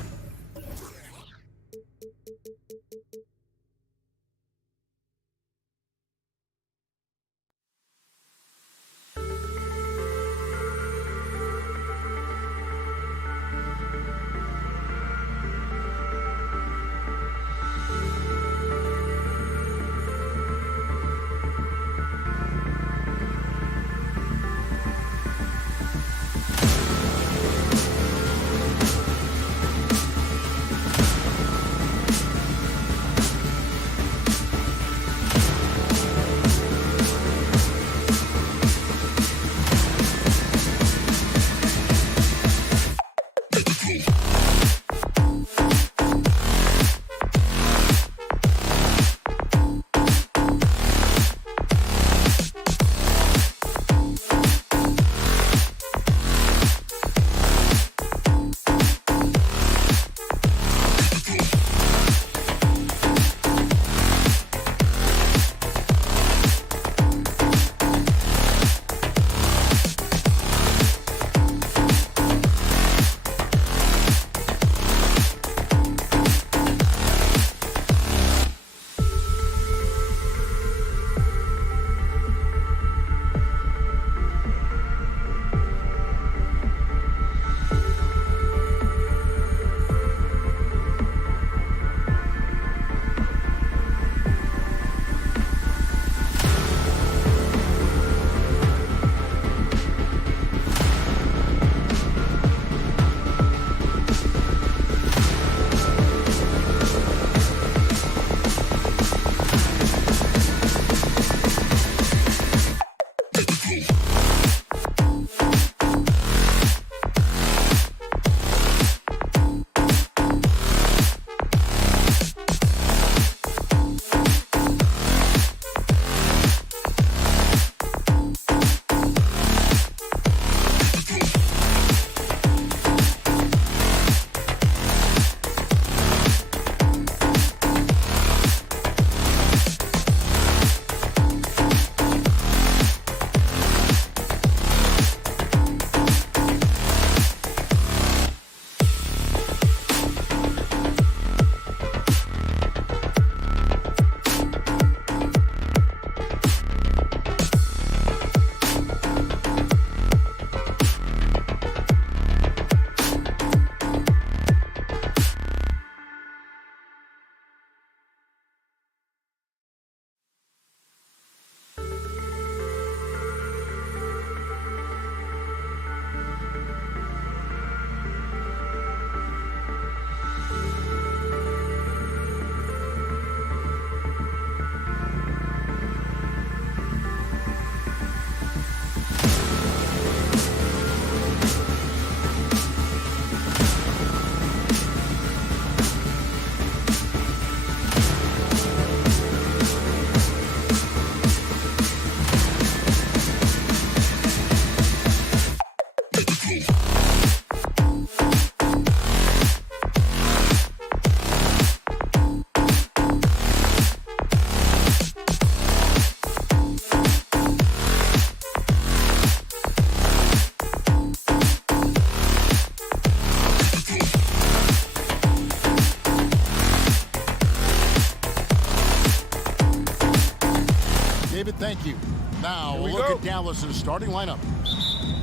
David, thank you. Now Here we look go. at Dallas's starting lineup.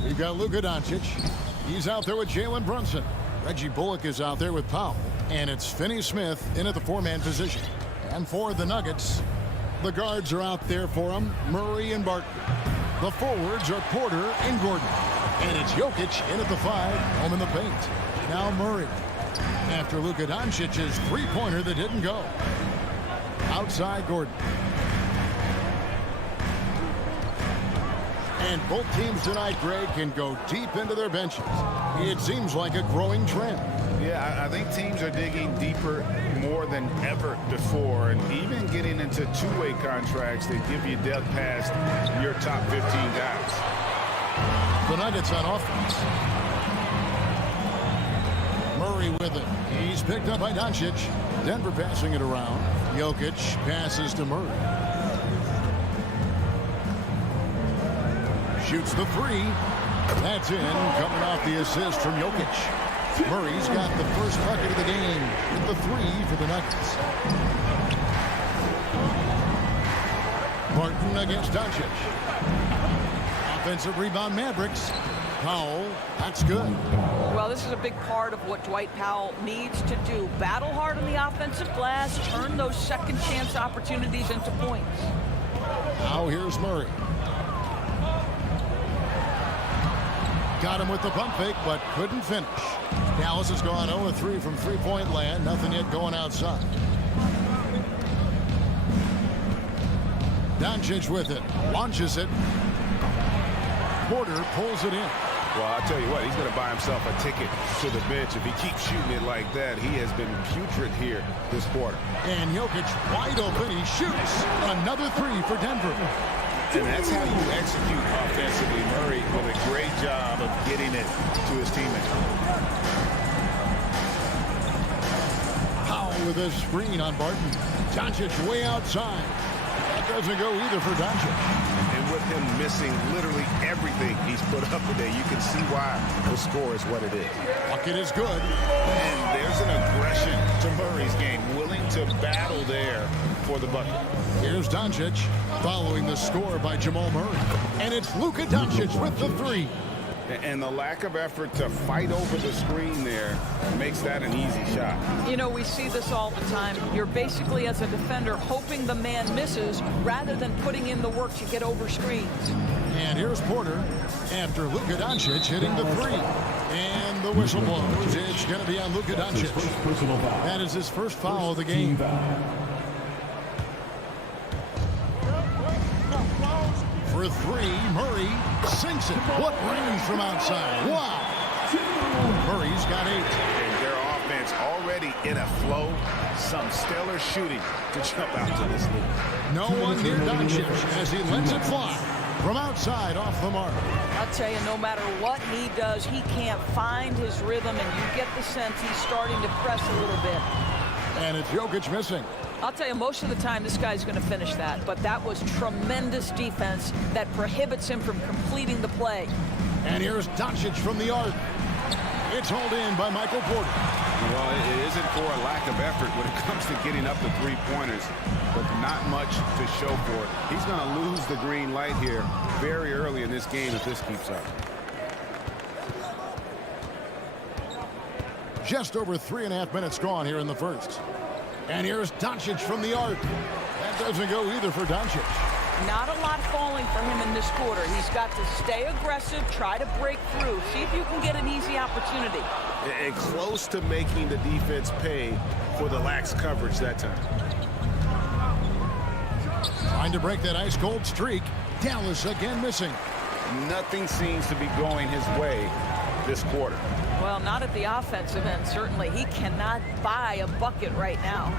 We've got Luka Doncic. He's out there with Jalen Brunson. Reggie Bullock is out there with Powell. And it's Finney Smith in at the four-man position. And for the Nuggets, the guards are out there for them, Murray and Barton. The forwards are Porter and Gordon. And it's Jokic in at the 5, home in the paint. Now Murray. After Luka Doncic's three-pointer that didn't go. Outside Gordon. And both teams tonight, Greg, can go deep into their benches. It seems like a growing trend. Yeah, I think teams are digging deeper more than ever before, and even getting into two-way contracts that give you depth past your top 15 guys. The Nuggets on offense. Murray with it. He's picked up by Doncic. Denver passing it around. Jokic passes to Murray. Shoots the three. That's in, coming off the assist from Jokic. Murray's got the first bucket of the game with the three for the Nuggets. Barton against Doncic. Offensive rebound Mavericks. Powell, that's good. Well, this is a big part of what Dwight Powell needs to do. Battle hard on the offensive glass, turn those second chance opportunities into points. Now here's Murray. Got him with the pump fake, but couldn't finish. Dallas has gone 0-3 from three-point land. Nothing yet going outside. Doncic with it. Launches it. Porter pulls it in. Well, I'll tell you what, he's going to buy himself a ticket to the bench. If he keeps shooting it like that, he has been putrid here this quarter. And Jokic wide open. He shoots. Another three for Denver. And that's how you execute offensively. Murray with a great job of getting it to his teammates. Powell with a screen on Barton. Doncic way outside. That doesn't go either for Doncic. And with him missing literally everything he's put up today, you can see why the score is what it is. Bucket is good. And there's an aggression to Murray's game, willing to battle there for the bucket. Here's Doncic following the score by Jamal Murray. And it's Luka Doncic with the three. And the lack of effort to fight over the screen there makes that an easy shot. You know, we see this all the time. You're basically, as a defender, hoping the man misses rather than putting in the work to get over screens. And here's Porter after Luka Doncic hitting the three. And the whistle blows. It's going to be on Luka Doncic. That is his first foul of the game. For three, Murray sinks it. What range from outside? Wow. Murray's got 8. And their offense already in a flow. Some stellar shooting to jump out to this lead. No one near Doncic as he lets it fly from outside off the mark. I'll tell you, no matter what he does, he can't find his rhythm, and you get the sense he's starting to press a little bit. And it's Jokic missing. I'll tell you, most of the time this guy's going to finish that, but that was tremendous defense that prohibits him from completing the play. And here's Doncic from the arc. It's hauled in by Michael Porter. Well, it isn't for a lack of effort when it comes to getting up the three-pointers, but not much to show for it. He's going to lose the green light here very early in this game if this keeps up. Just over 3.5 minutes gone here in the first. And here's Doncic from the arc. That doesn't go either for Doncic. Not a lot falling for him in this quarter. He's got to stay aggressive, try to break through, see if you can get an easy opportunity. And close to making the defense pay for the lax coverage that time. Trying to break that ice-cold streak. Dallas again missing. Nothing seems to be going his way this quarter. Well, not at the offensive end, certainly. He cannot buy a bucket right now.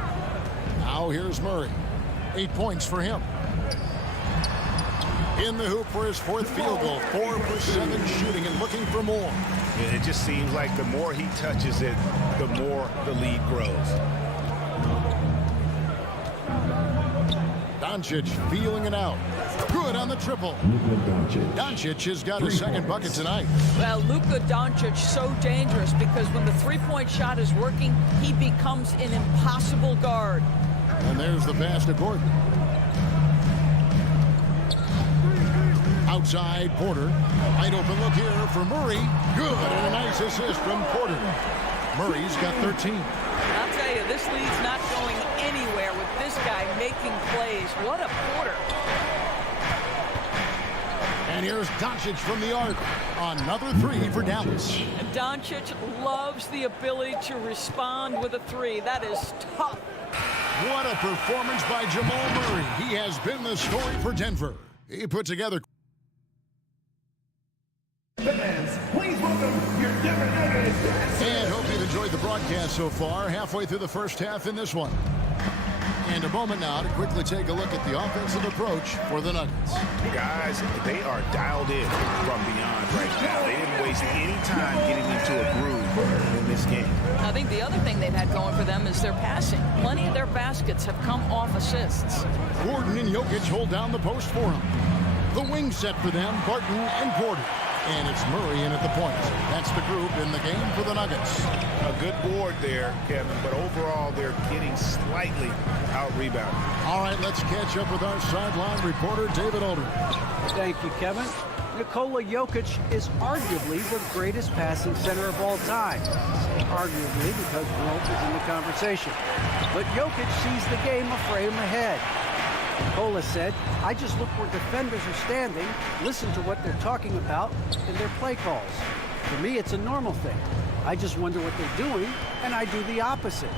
Now here's Murray. 8 points for him. In the hoop for his fourth field goal. 4 for 7 shooting and looking for more. It just seems like the more he touches it, the more the lead grows. Doncic feeling it out. Good on the triple. Doncic has got his second bucket tonight. Well, Luka Doncic so dangerous because when the three-point shot is working, he becomes an impossible guard. And there's the pass to Gordon. Outside Porter. Wide open look here for Murray. Good, and a nice assist from Porter. Murray's got 13. I'll tell you, this lead's not going anywhere with this guy making plays. What a Porter. And here's Doncic from the arc. Another three for Dallas. And Doncic loves the ability to respond with a three. That is tough. What a performance by Jamal Murray. He has been the story for Denver. He put together. Fans, please welcome your Denver Nuggets. And hope you've enjoyed the broadcast so far. Halfway through the first half in this one. And a moment now to quickly take a look at the offensive approach for the Nuggets. Guys, they are dialed in from beyond right now. They didn't waste any time getting into a groove in this game. I think the other thing they've had going for them is their passing. Plenty of their baskets have come off assists. Gordon and Jokic hold down the post for him. The wing set for them, Barton and Porter. And it's Murray in at the point. That's the group in the game for the Nuggets. A good board there, Kevin, but overall they're getting slightly out-rebounded. All right, let's catch up with our sideline reporter, David Aldridge. Thank you, Kevin. Nikola Jokic is arguably the greatest passing center of all time. Arguably because Wilt is in the conversation. But Jokic sees the game a frame ahead. Nikola said, I just look where defenders are standing, listen to what they're talking about in their play calls. For me, it's a normal thing. I just wonder what they're doing, and I do the opposite.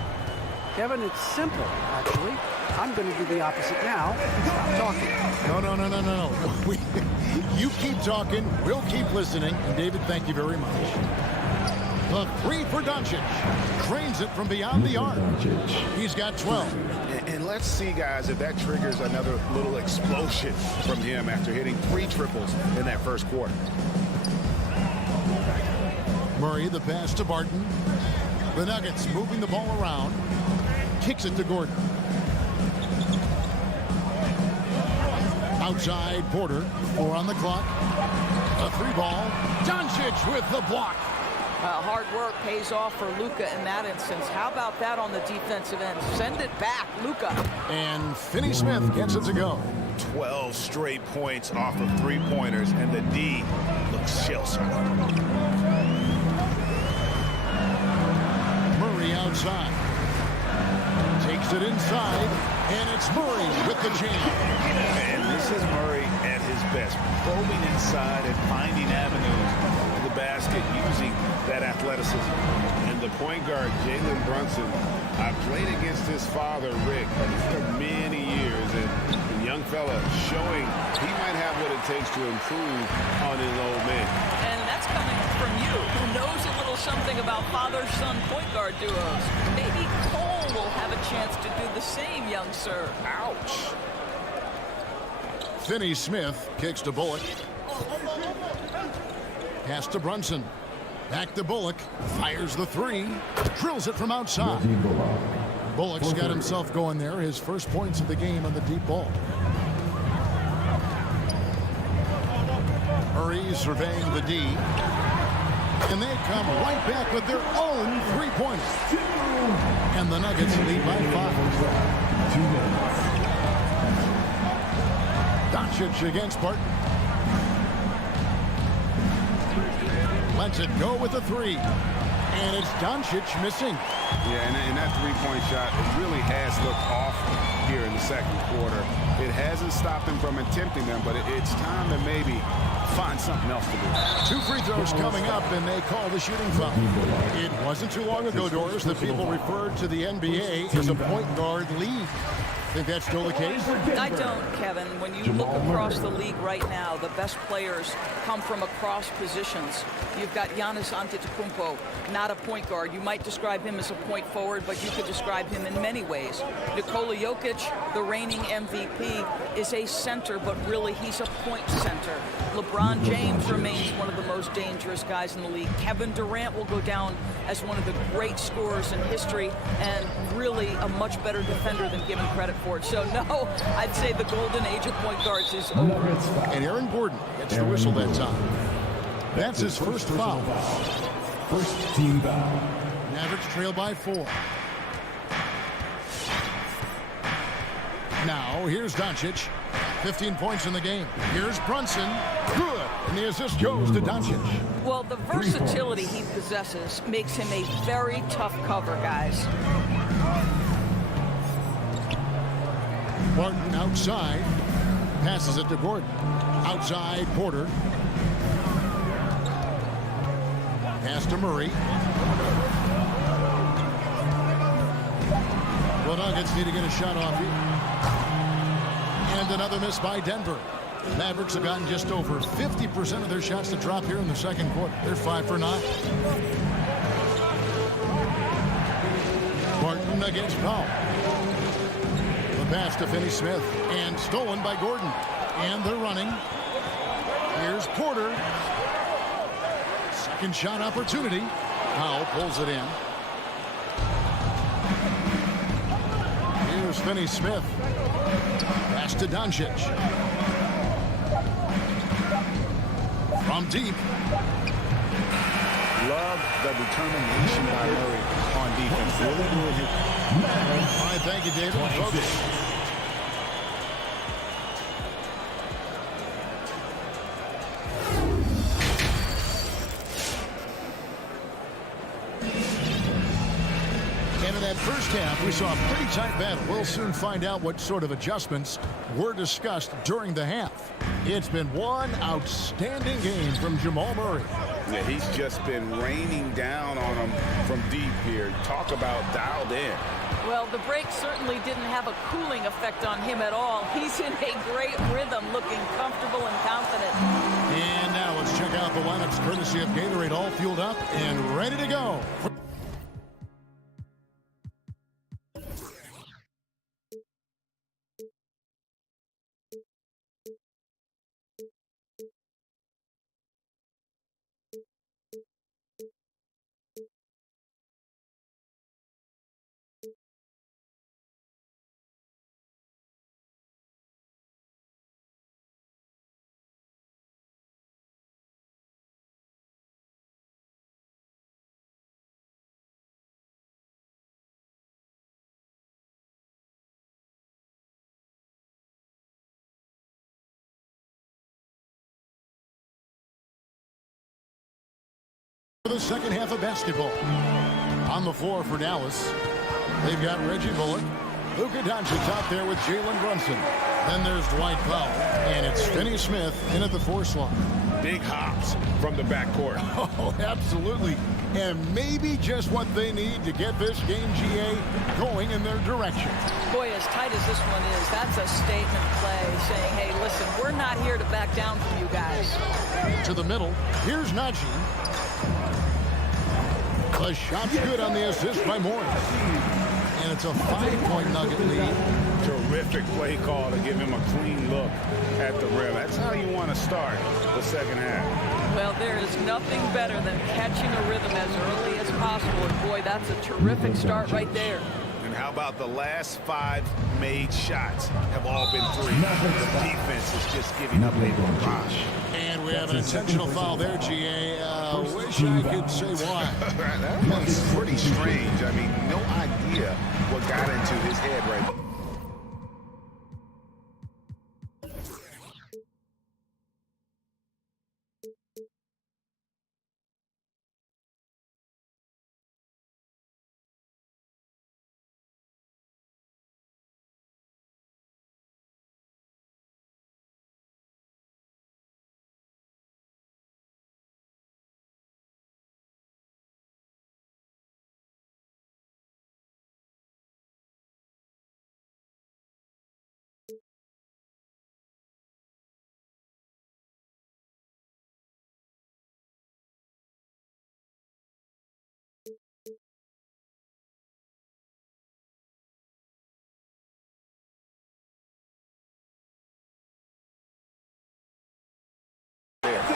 Kevin, it's simple, actually. I'm going to do the opposite now. Stop talking. No. You keep talking, we'll keep listening. And David, thank you very much. The three for Doncic. Trains it from beyond the arc. He's got 12. And let's see, guys, if that triggers another little explosion from him after hitting 3 triples in that first quarter. Murray, the pass to Barton. The Nuggets moving the ball around. Kicks it to Gordon. Outside Porter. 4 on the clock. A 3 ball. Doncic with the block. Hard work pays off for Luka in that instance. How about that on the defensive end? Send it back, Luka. And Finney Smith gets it to go. 12 straight points off of 3-pointers, and the D looks shell-shocked. Murray outside. Takes it inside, and it's Murray with the jam. And this is Murray at his best, probing inside and finding avenues to the basket using that athleticism. And the point guard, Jalen Brunson, I played against his father, Rick, for many years, and the young fella showing he might have what it takes to improve on his old man. And that's coming from you, who knows a little something about father-son point guard duos. Maybe Cole will have a chance to do the same, young sir. Ouch. Finney Smith kicks to Bullock. Pass to Brunson. Back to Bullock. Fires the 3. Drills it from outside. Bullock's got himself going there. His first points of the game on the deep ball. Murray surveying the D. And they come right back with their own 3-pointer. And the Nuggets lead by 5. 2 minutes. Doncic against Barton. Lets it go with a 3. And it's Doncic missing. Yeah, and that 3-point shot, it really has looked off here in the second quarter. It hasn't stopped him from attempting them, but it's time to maybe find something else to do. 2 free throws coming up, and they call the shooting foul. It wasn't too long ago, Doris, that people referred to the NBA as a point guard league. Think that's still the case? I don't, Kevin. When you look across the league right now, the best players come from across positions. You've got Giannis Antetokounmpo, not a point guard. You might describe him as a point forward, but you could describe him in many ways. Nikola Jokic, the reigning MVP, is a center, but really he's a point center. LeBron James remains one of the most dangerous guys in the league. Kevin Durant will go down as one of the great scorers in history and really a much better defender than given credit for it. So, no, I'd say the golden age of point guards is over. And Aaron Gordon gets the whistle that time. That's his first foul. First team foul. Mavericks trail by 4. Now, here's Doncic. 15 points in the game. Here's Brunson. Good. And the assist goes to Doncic. Well, the versatility he possesses makes him a very tough cover, guys. Martin outside. Passes it to Gordon. Outside, Porter. Pass to Murray. The Nuggets need to get a shot off here. And another miss by Denver. Mavericks have gotten just over 50% of their shots to drop here in the second quarter. They're 5 for 9. Martin against Powell. The pass to Finney-Smith. And stolen by Gordon. And they're running. Here's Porter. Second shot opportunity. Powell pulls it in. Here's Finney-Smith. Pass to Doncic. From deep. Love the determination by Murray on defense. Really good. All right, thank you, David. Focus. And in that first half, we saw a pretty tight battle. We'll soon find out what sort of adjustments were discussed during the half. It's been one outstanding game from Jamal Murray. Yeah, he's just been raining down on him from deep here. Talk about dialed in. Well, the break certainly didn't have a cooling effect on him at all. He's in a great rhythm, looking comfortable and confident. And now let's check out the lineups courtesy of Gatorade, all fueled up and ready to go. The second half of basketball. On the floor for Dallas, they've got Reggie Bullock, Luka Doncic out there with Jalen Brunson. Then there's Dwight Powell, and it's Finney-Smith in at the 4 slot. Big hops from the backcourt. Oh, absolutely. And maybe just what they need to get this game, GA, going in their direction. Boy, as tight as this one is, that's a statement play saying, hey, listen, we're not here to back down from you guys. To the middle, here's Najee. The shot's good on the assist by Morris. And it's a 5-point Nugget lead. Terrific play call to give him a clean look at the rim. That's how you want to start the second half. Well, there is nothing better than catching a rhythm as early as possible. And boy, that's a terrific start right there. And how about the last 5 made shots have all been threes? The defense is just giving up a rush. And we have an intentional foul there, GA. Wish I could say why. That was pretty strange. I mean, no idea what got into his head right now.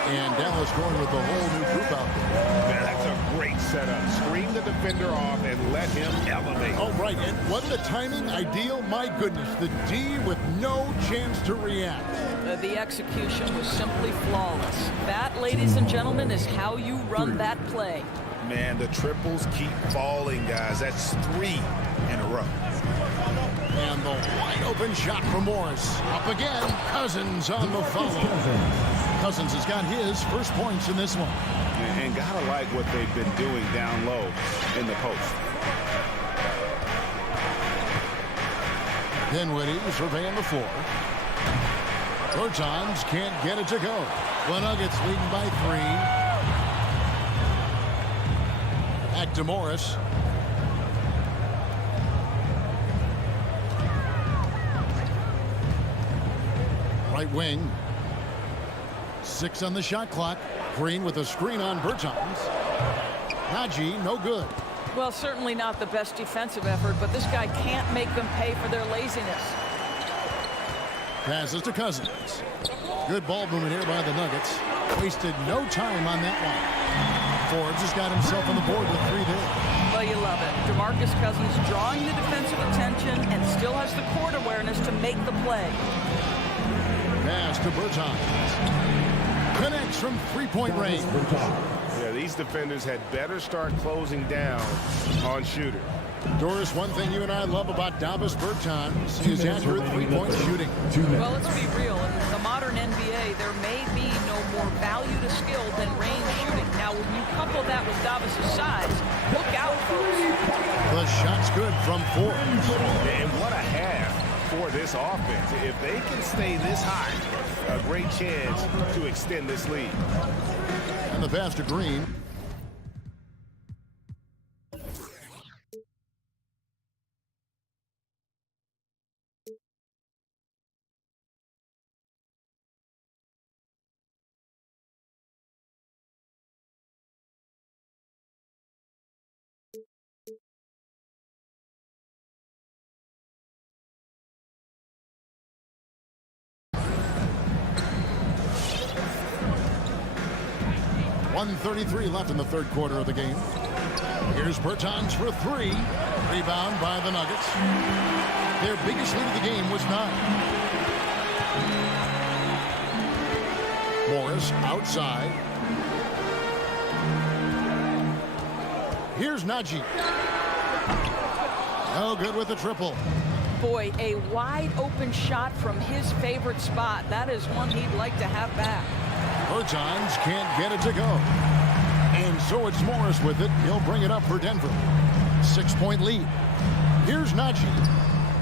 And Dallas going with the whole new group out there. That's a great setup. Screen the defender off and let him elevate. Oh, right. And wasn't the timing ideal? My goodness, the D with no chance to react. The execution was simply flawless. That, ladies and gentlemen, is how you run that play. Man, the triples keep falling, guys. That's 3 in a row. And the wide open shot from Morris. Up again. Cousins on the follow. Cousins has got his first points in this one. And gotta like what they've been doing down low in the post. Dinwiddie surveying the floor. Bertans can't get it to go. The Nuggets leading by 3. Back to Morris. Right wing. 6 on the shot clock. Green with a screen on Bertans. Najee, no good. Well, certainly not the best defensive effort, but this guy can't make them pay for their laziness. Passes to Cousins. Good ball movement here by the Nuggets. Wasted no time on that one. Forbes has got himself on the board with 3 there. Well, you love it. DeMarcus Cousins drawing the defensive attention and still has the court awareness to make the play. Pass to Bertans. Connects from three-point range. Yeah, these defenders had better start closing down on shooter. Doris, one thing you and I love about Davis Bertans is accurate three-point shooting. Well, let's be real. In the modern NBA, there may be no more value to skill than range shooting. Now, when you couple that with Davis's size, look out, folks. The shot's good from Forbes. And what a half for this offense. If they can stay this high, a great chance to extend this lead. And the pass to Green. .133 left in the third quarter of the game. Here's Bertans for 3. Rebound by the Nuggets. Their biggest lead of the game was 9. Morris outside. Here's Najee. Oh, good with the triple. Boy, a wide open shot from his favorite spot. That is one he'd like to have back. Bertans can't get it to go. And so it's Morris with it. He'll bring it up for Denver. 6-point lead. Here's Najee.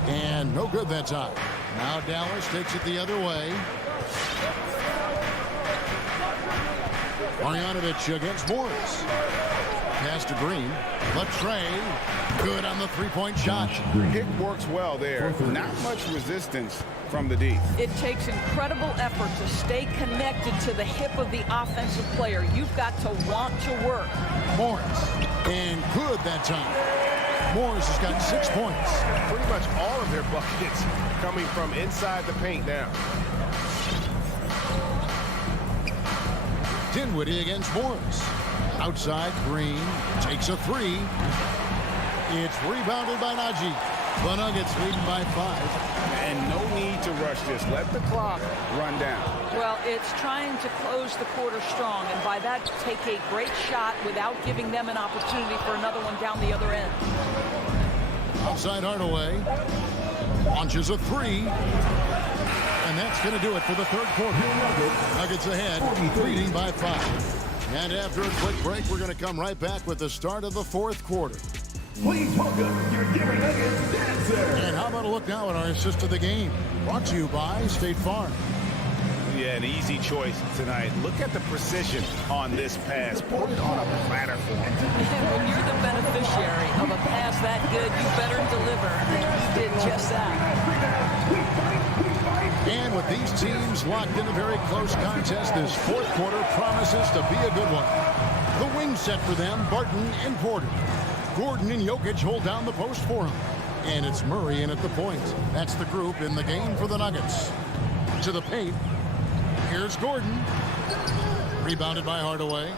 And no good that time. Now Dallas takes it the other way. Marjanovic against Morris. Pass to Green. Latrey. Good on the three-point shot. It works well there. Not much resistance from the D. It takes incredible effort to stay connected to the hip of the offensive player. You've got to want to work. Morris. And good that time. Morris has got 6 points. Pretty much all of their buckets coming from inside the paint now. Dinwiddie against Morris. Outside, Green takes a 3. It's rebounded by Najee. The Nuggets leading by 5. And no need to rush this. Let the clock run down. Well, it's trying to close the quarter strong, and by that, take a great shot without giving them an opportunity for another one down the other end. Outside Hardaway. Launches a 3. And that's going to do it for the third quarter. Nuggets ahead, leading by 5. And after a quick break, we're going to come right back with the start of the fourth quarter. Please welcome your Denver Nuggets dancer. And how about a look now at our assist of the game? Brought to you by State Farm. Yeah, an easy choice tonight. Look at the precision on this pass. Put it on a platter for him. When you're the beneficiary of a pass that good, you better deliver. He did just that. And with these teams locked in a very close contest, this fourth quarter promises to be a good one. The wing set for them, Barton and Porter. Gordon and Jokic hold down the post for him. And it's Murray in at the point. That's the group in the game for the Nuggets. To the paint. Here's Gordon. Rebounded by Hardaway.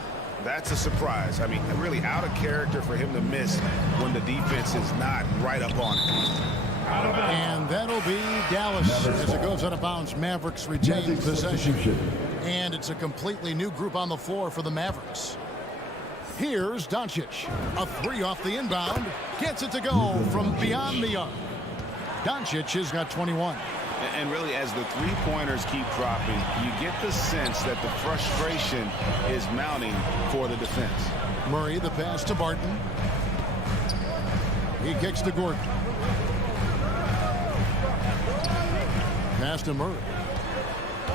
That's a surprise. I mean, really out of character for him to miss when the defense is not right up on it. And that'll be Dallas as it goes out of bounds. Mavericks retain possession. And it's a completely new group on the floor for the Mavericks. Here's Doncic. A 3 off the inbound. Gets it to go from beyond the arc. Doncic has got 21. And really, as the three-pointers keep dropping, you get the sense that the frustration is mounting for the defense. Murray, the pass to Barton. He kicks to Gordon. Pass to Murray.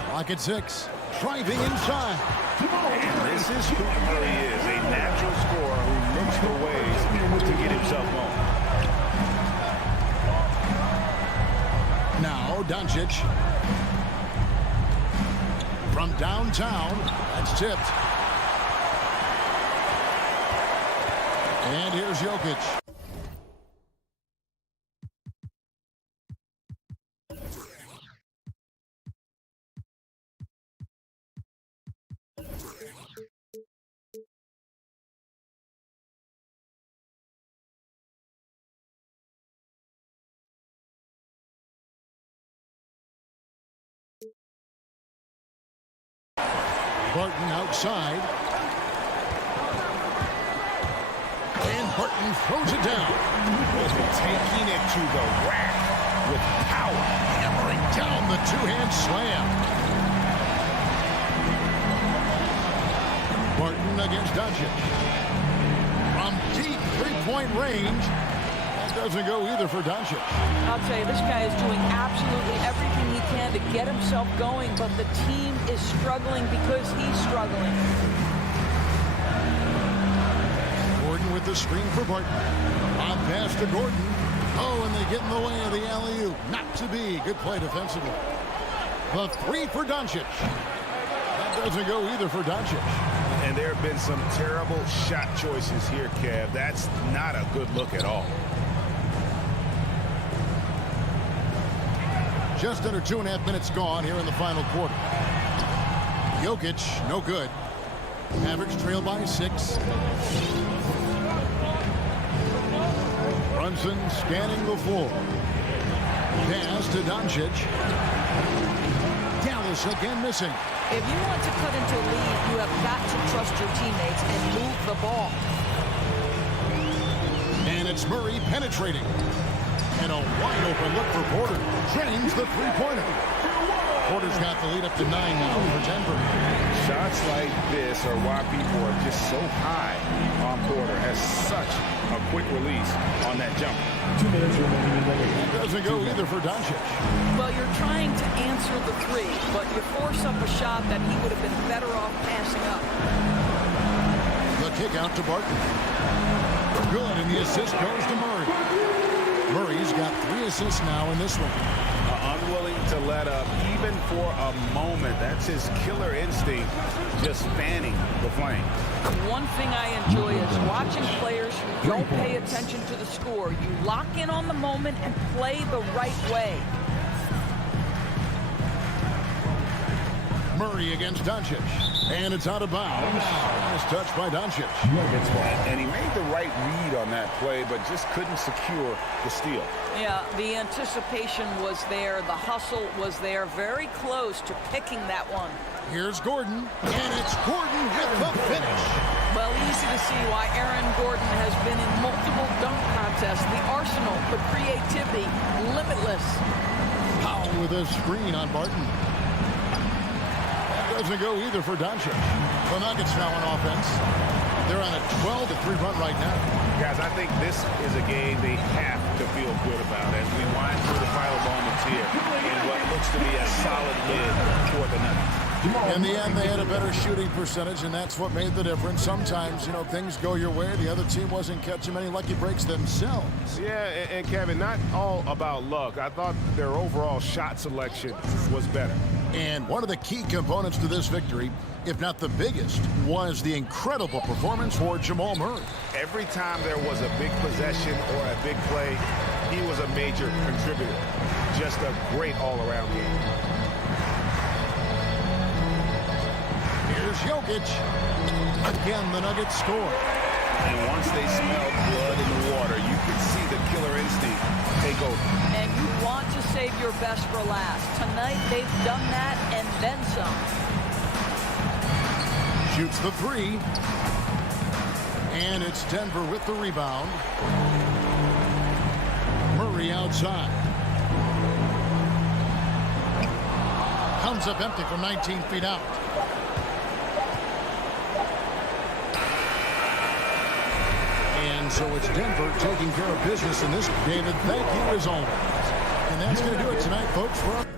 Clock at 6. Driving inside. And this is who Murray is, a natural scorer who looks for ways to get himself going. Now Doncic. From downtown. That's tipped. And here's Jokic. Barton outside. And Barton throws it down. Taking it to the rack with power. Hammering down the two-hand slam. Barton against Doncic. From deep three-point range. That doesn't go either for Doncic. I'll tell you, this guy is doing absolutely everything he can to get himself going, but the team is struggling because he's struggling. Gordon with the screen for Barton. On pass to Gordon. Oh, and they get in the way of the alley-oop. Not to be. Good play defensively. The three for Doncic. That doesn't go either for Doncic. And there have been some terrible shot choices here, Kev. That's not a good look at all. Just under 2.5 minutes gone here in the final quarter. Jokic, no good. Mavericks trail by 6. Brunson scanning the floor. Pass to Doncic. Dallas again missing. If you want to cut into a lead, you have got to trust your teammates and move the ball. And it's Murray penetrating. And a wide open look for Porter. James the three-pointer. Porter's got the lead up to 9 now for Denver. Shots like this are why people are just so high on Porter. Has such a quick release on that jump. 2 minutes remaining in the game. Doesn't go either for Doncic. Well, you're trying to answer the three, but you force up a shot that he would have been better off passing up. The kick out to Barton. Good, and the assist goes to Murray. Murray's got 3 assists now in this one. Unwilling to let up even for a moment. That's his killer instinct, just fanning the flame. One thing I enjoy is watching players who don't pay attention to the score. You lock in on the moment and play the right way. Murray against Doncic. And it's out of bounds. Nice touch by Doncic. And he made the right read on that play, but just couldn't secure the steal. Yeah, the anticipation was there. The hustle was there. Very close to picking that one. Here's Gordon. And it's Gordon with the finish. Well, easy to see why Aaron Gordon has been in multiple dunk contests. The arsenal, the creativity, limitless. Powell with a screen on Barton. Doesn't go either for Doncic. The Nuggets now on offense. They're on a 12-3 run right now. Guys, I think this is a game they have to feel good about as we wind through the final moments here in what looks to be a solid win for the Nuggets. In the end, they had a better shooting percentage, and that's what made the difference. Sometimes, you know, things go your way. The other team wasn't catching many lucky breaks themselves. Yeah, and Kevin, not all about luck. I thought their overall shot selection was better. And one of the key components to this victory, if not the biggest, was the incredible performance for Jamal Murray. Every time there was a big possession or a big play, he was a major contributor. Just a great all-around game. Here's Jokic. Again, the Nuggets score. And once they smelled blood in the water, you could see the killer instinct take over. And you want to save your best for last. Tonight, they've done that and then some. Shoots the 3. And it's Denver with the rebound. Murray outside. comes up empty from 19 feet out. And so it's Denver taking care of business in this. David, thank you as always. And that's going to do it tonight, folks.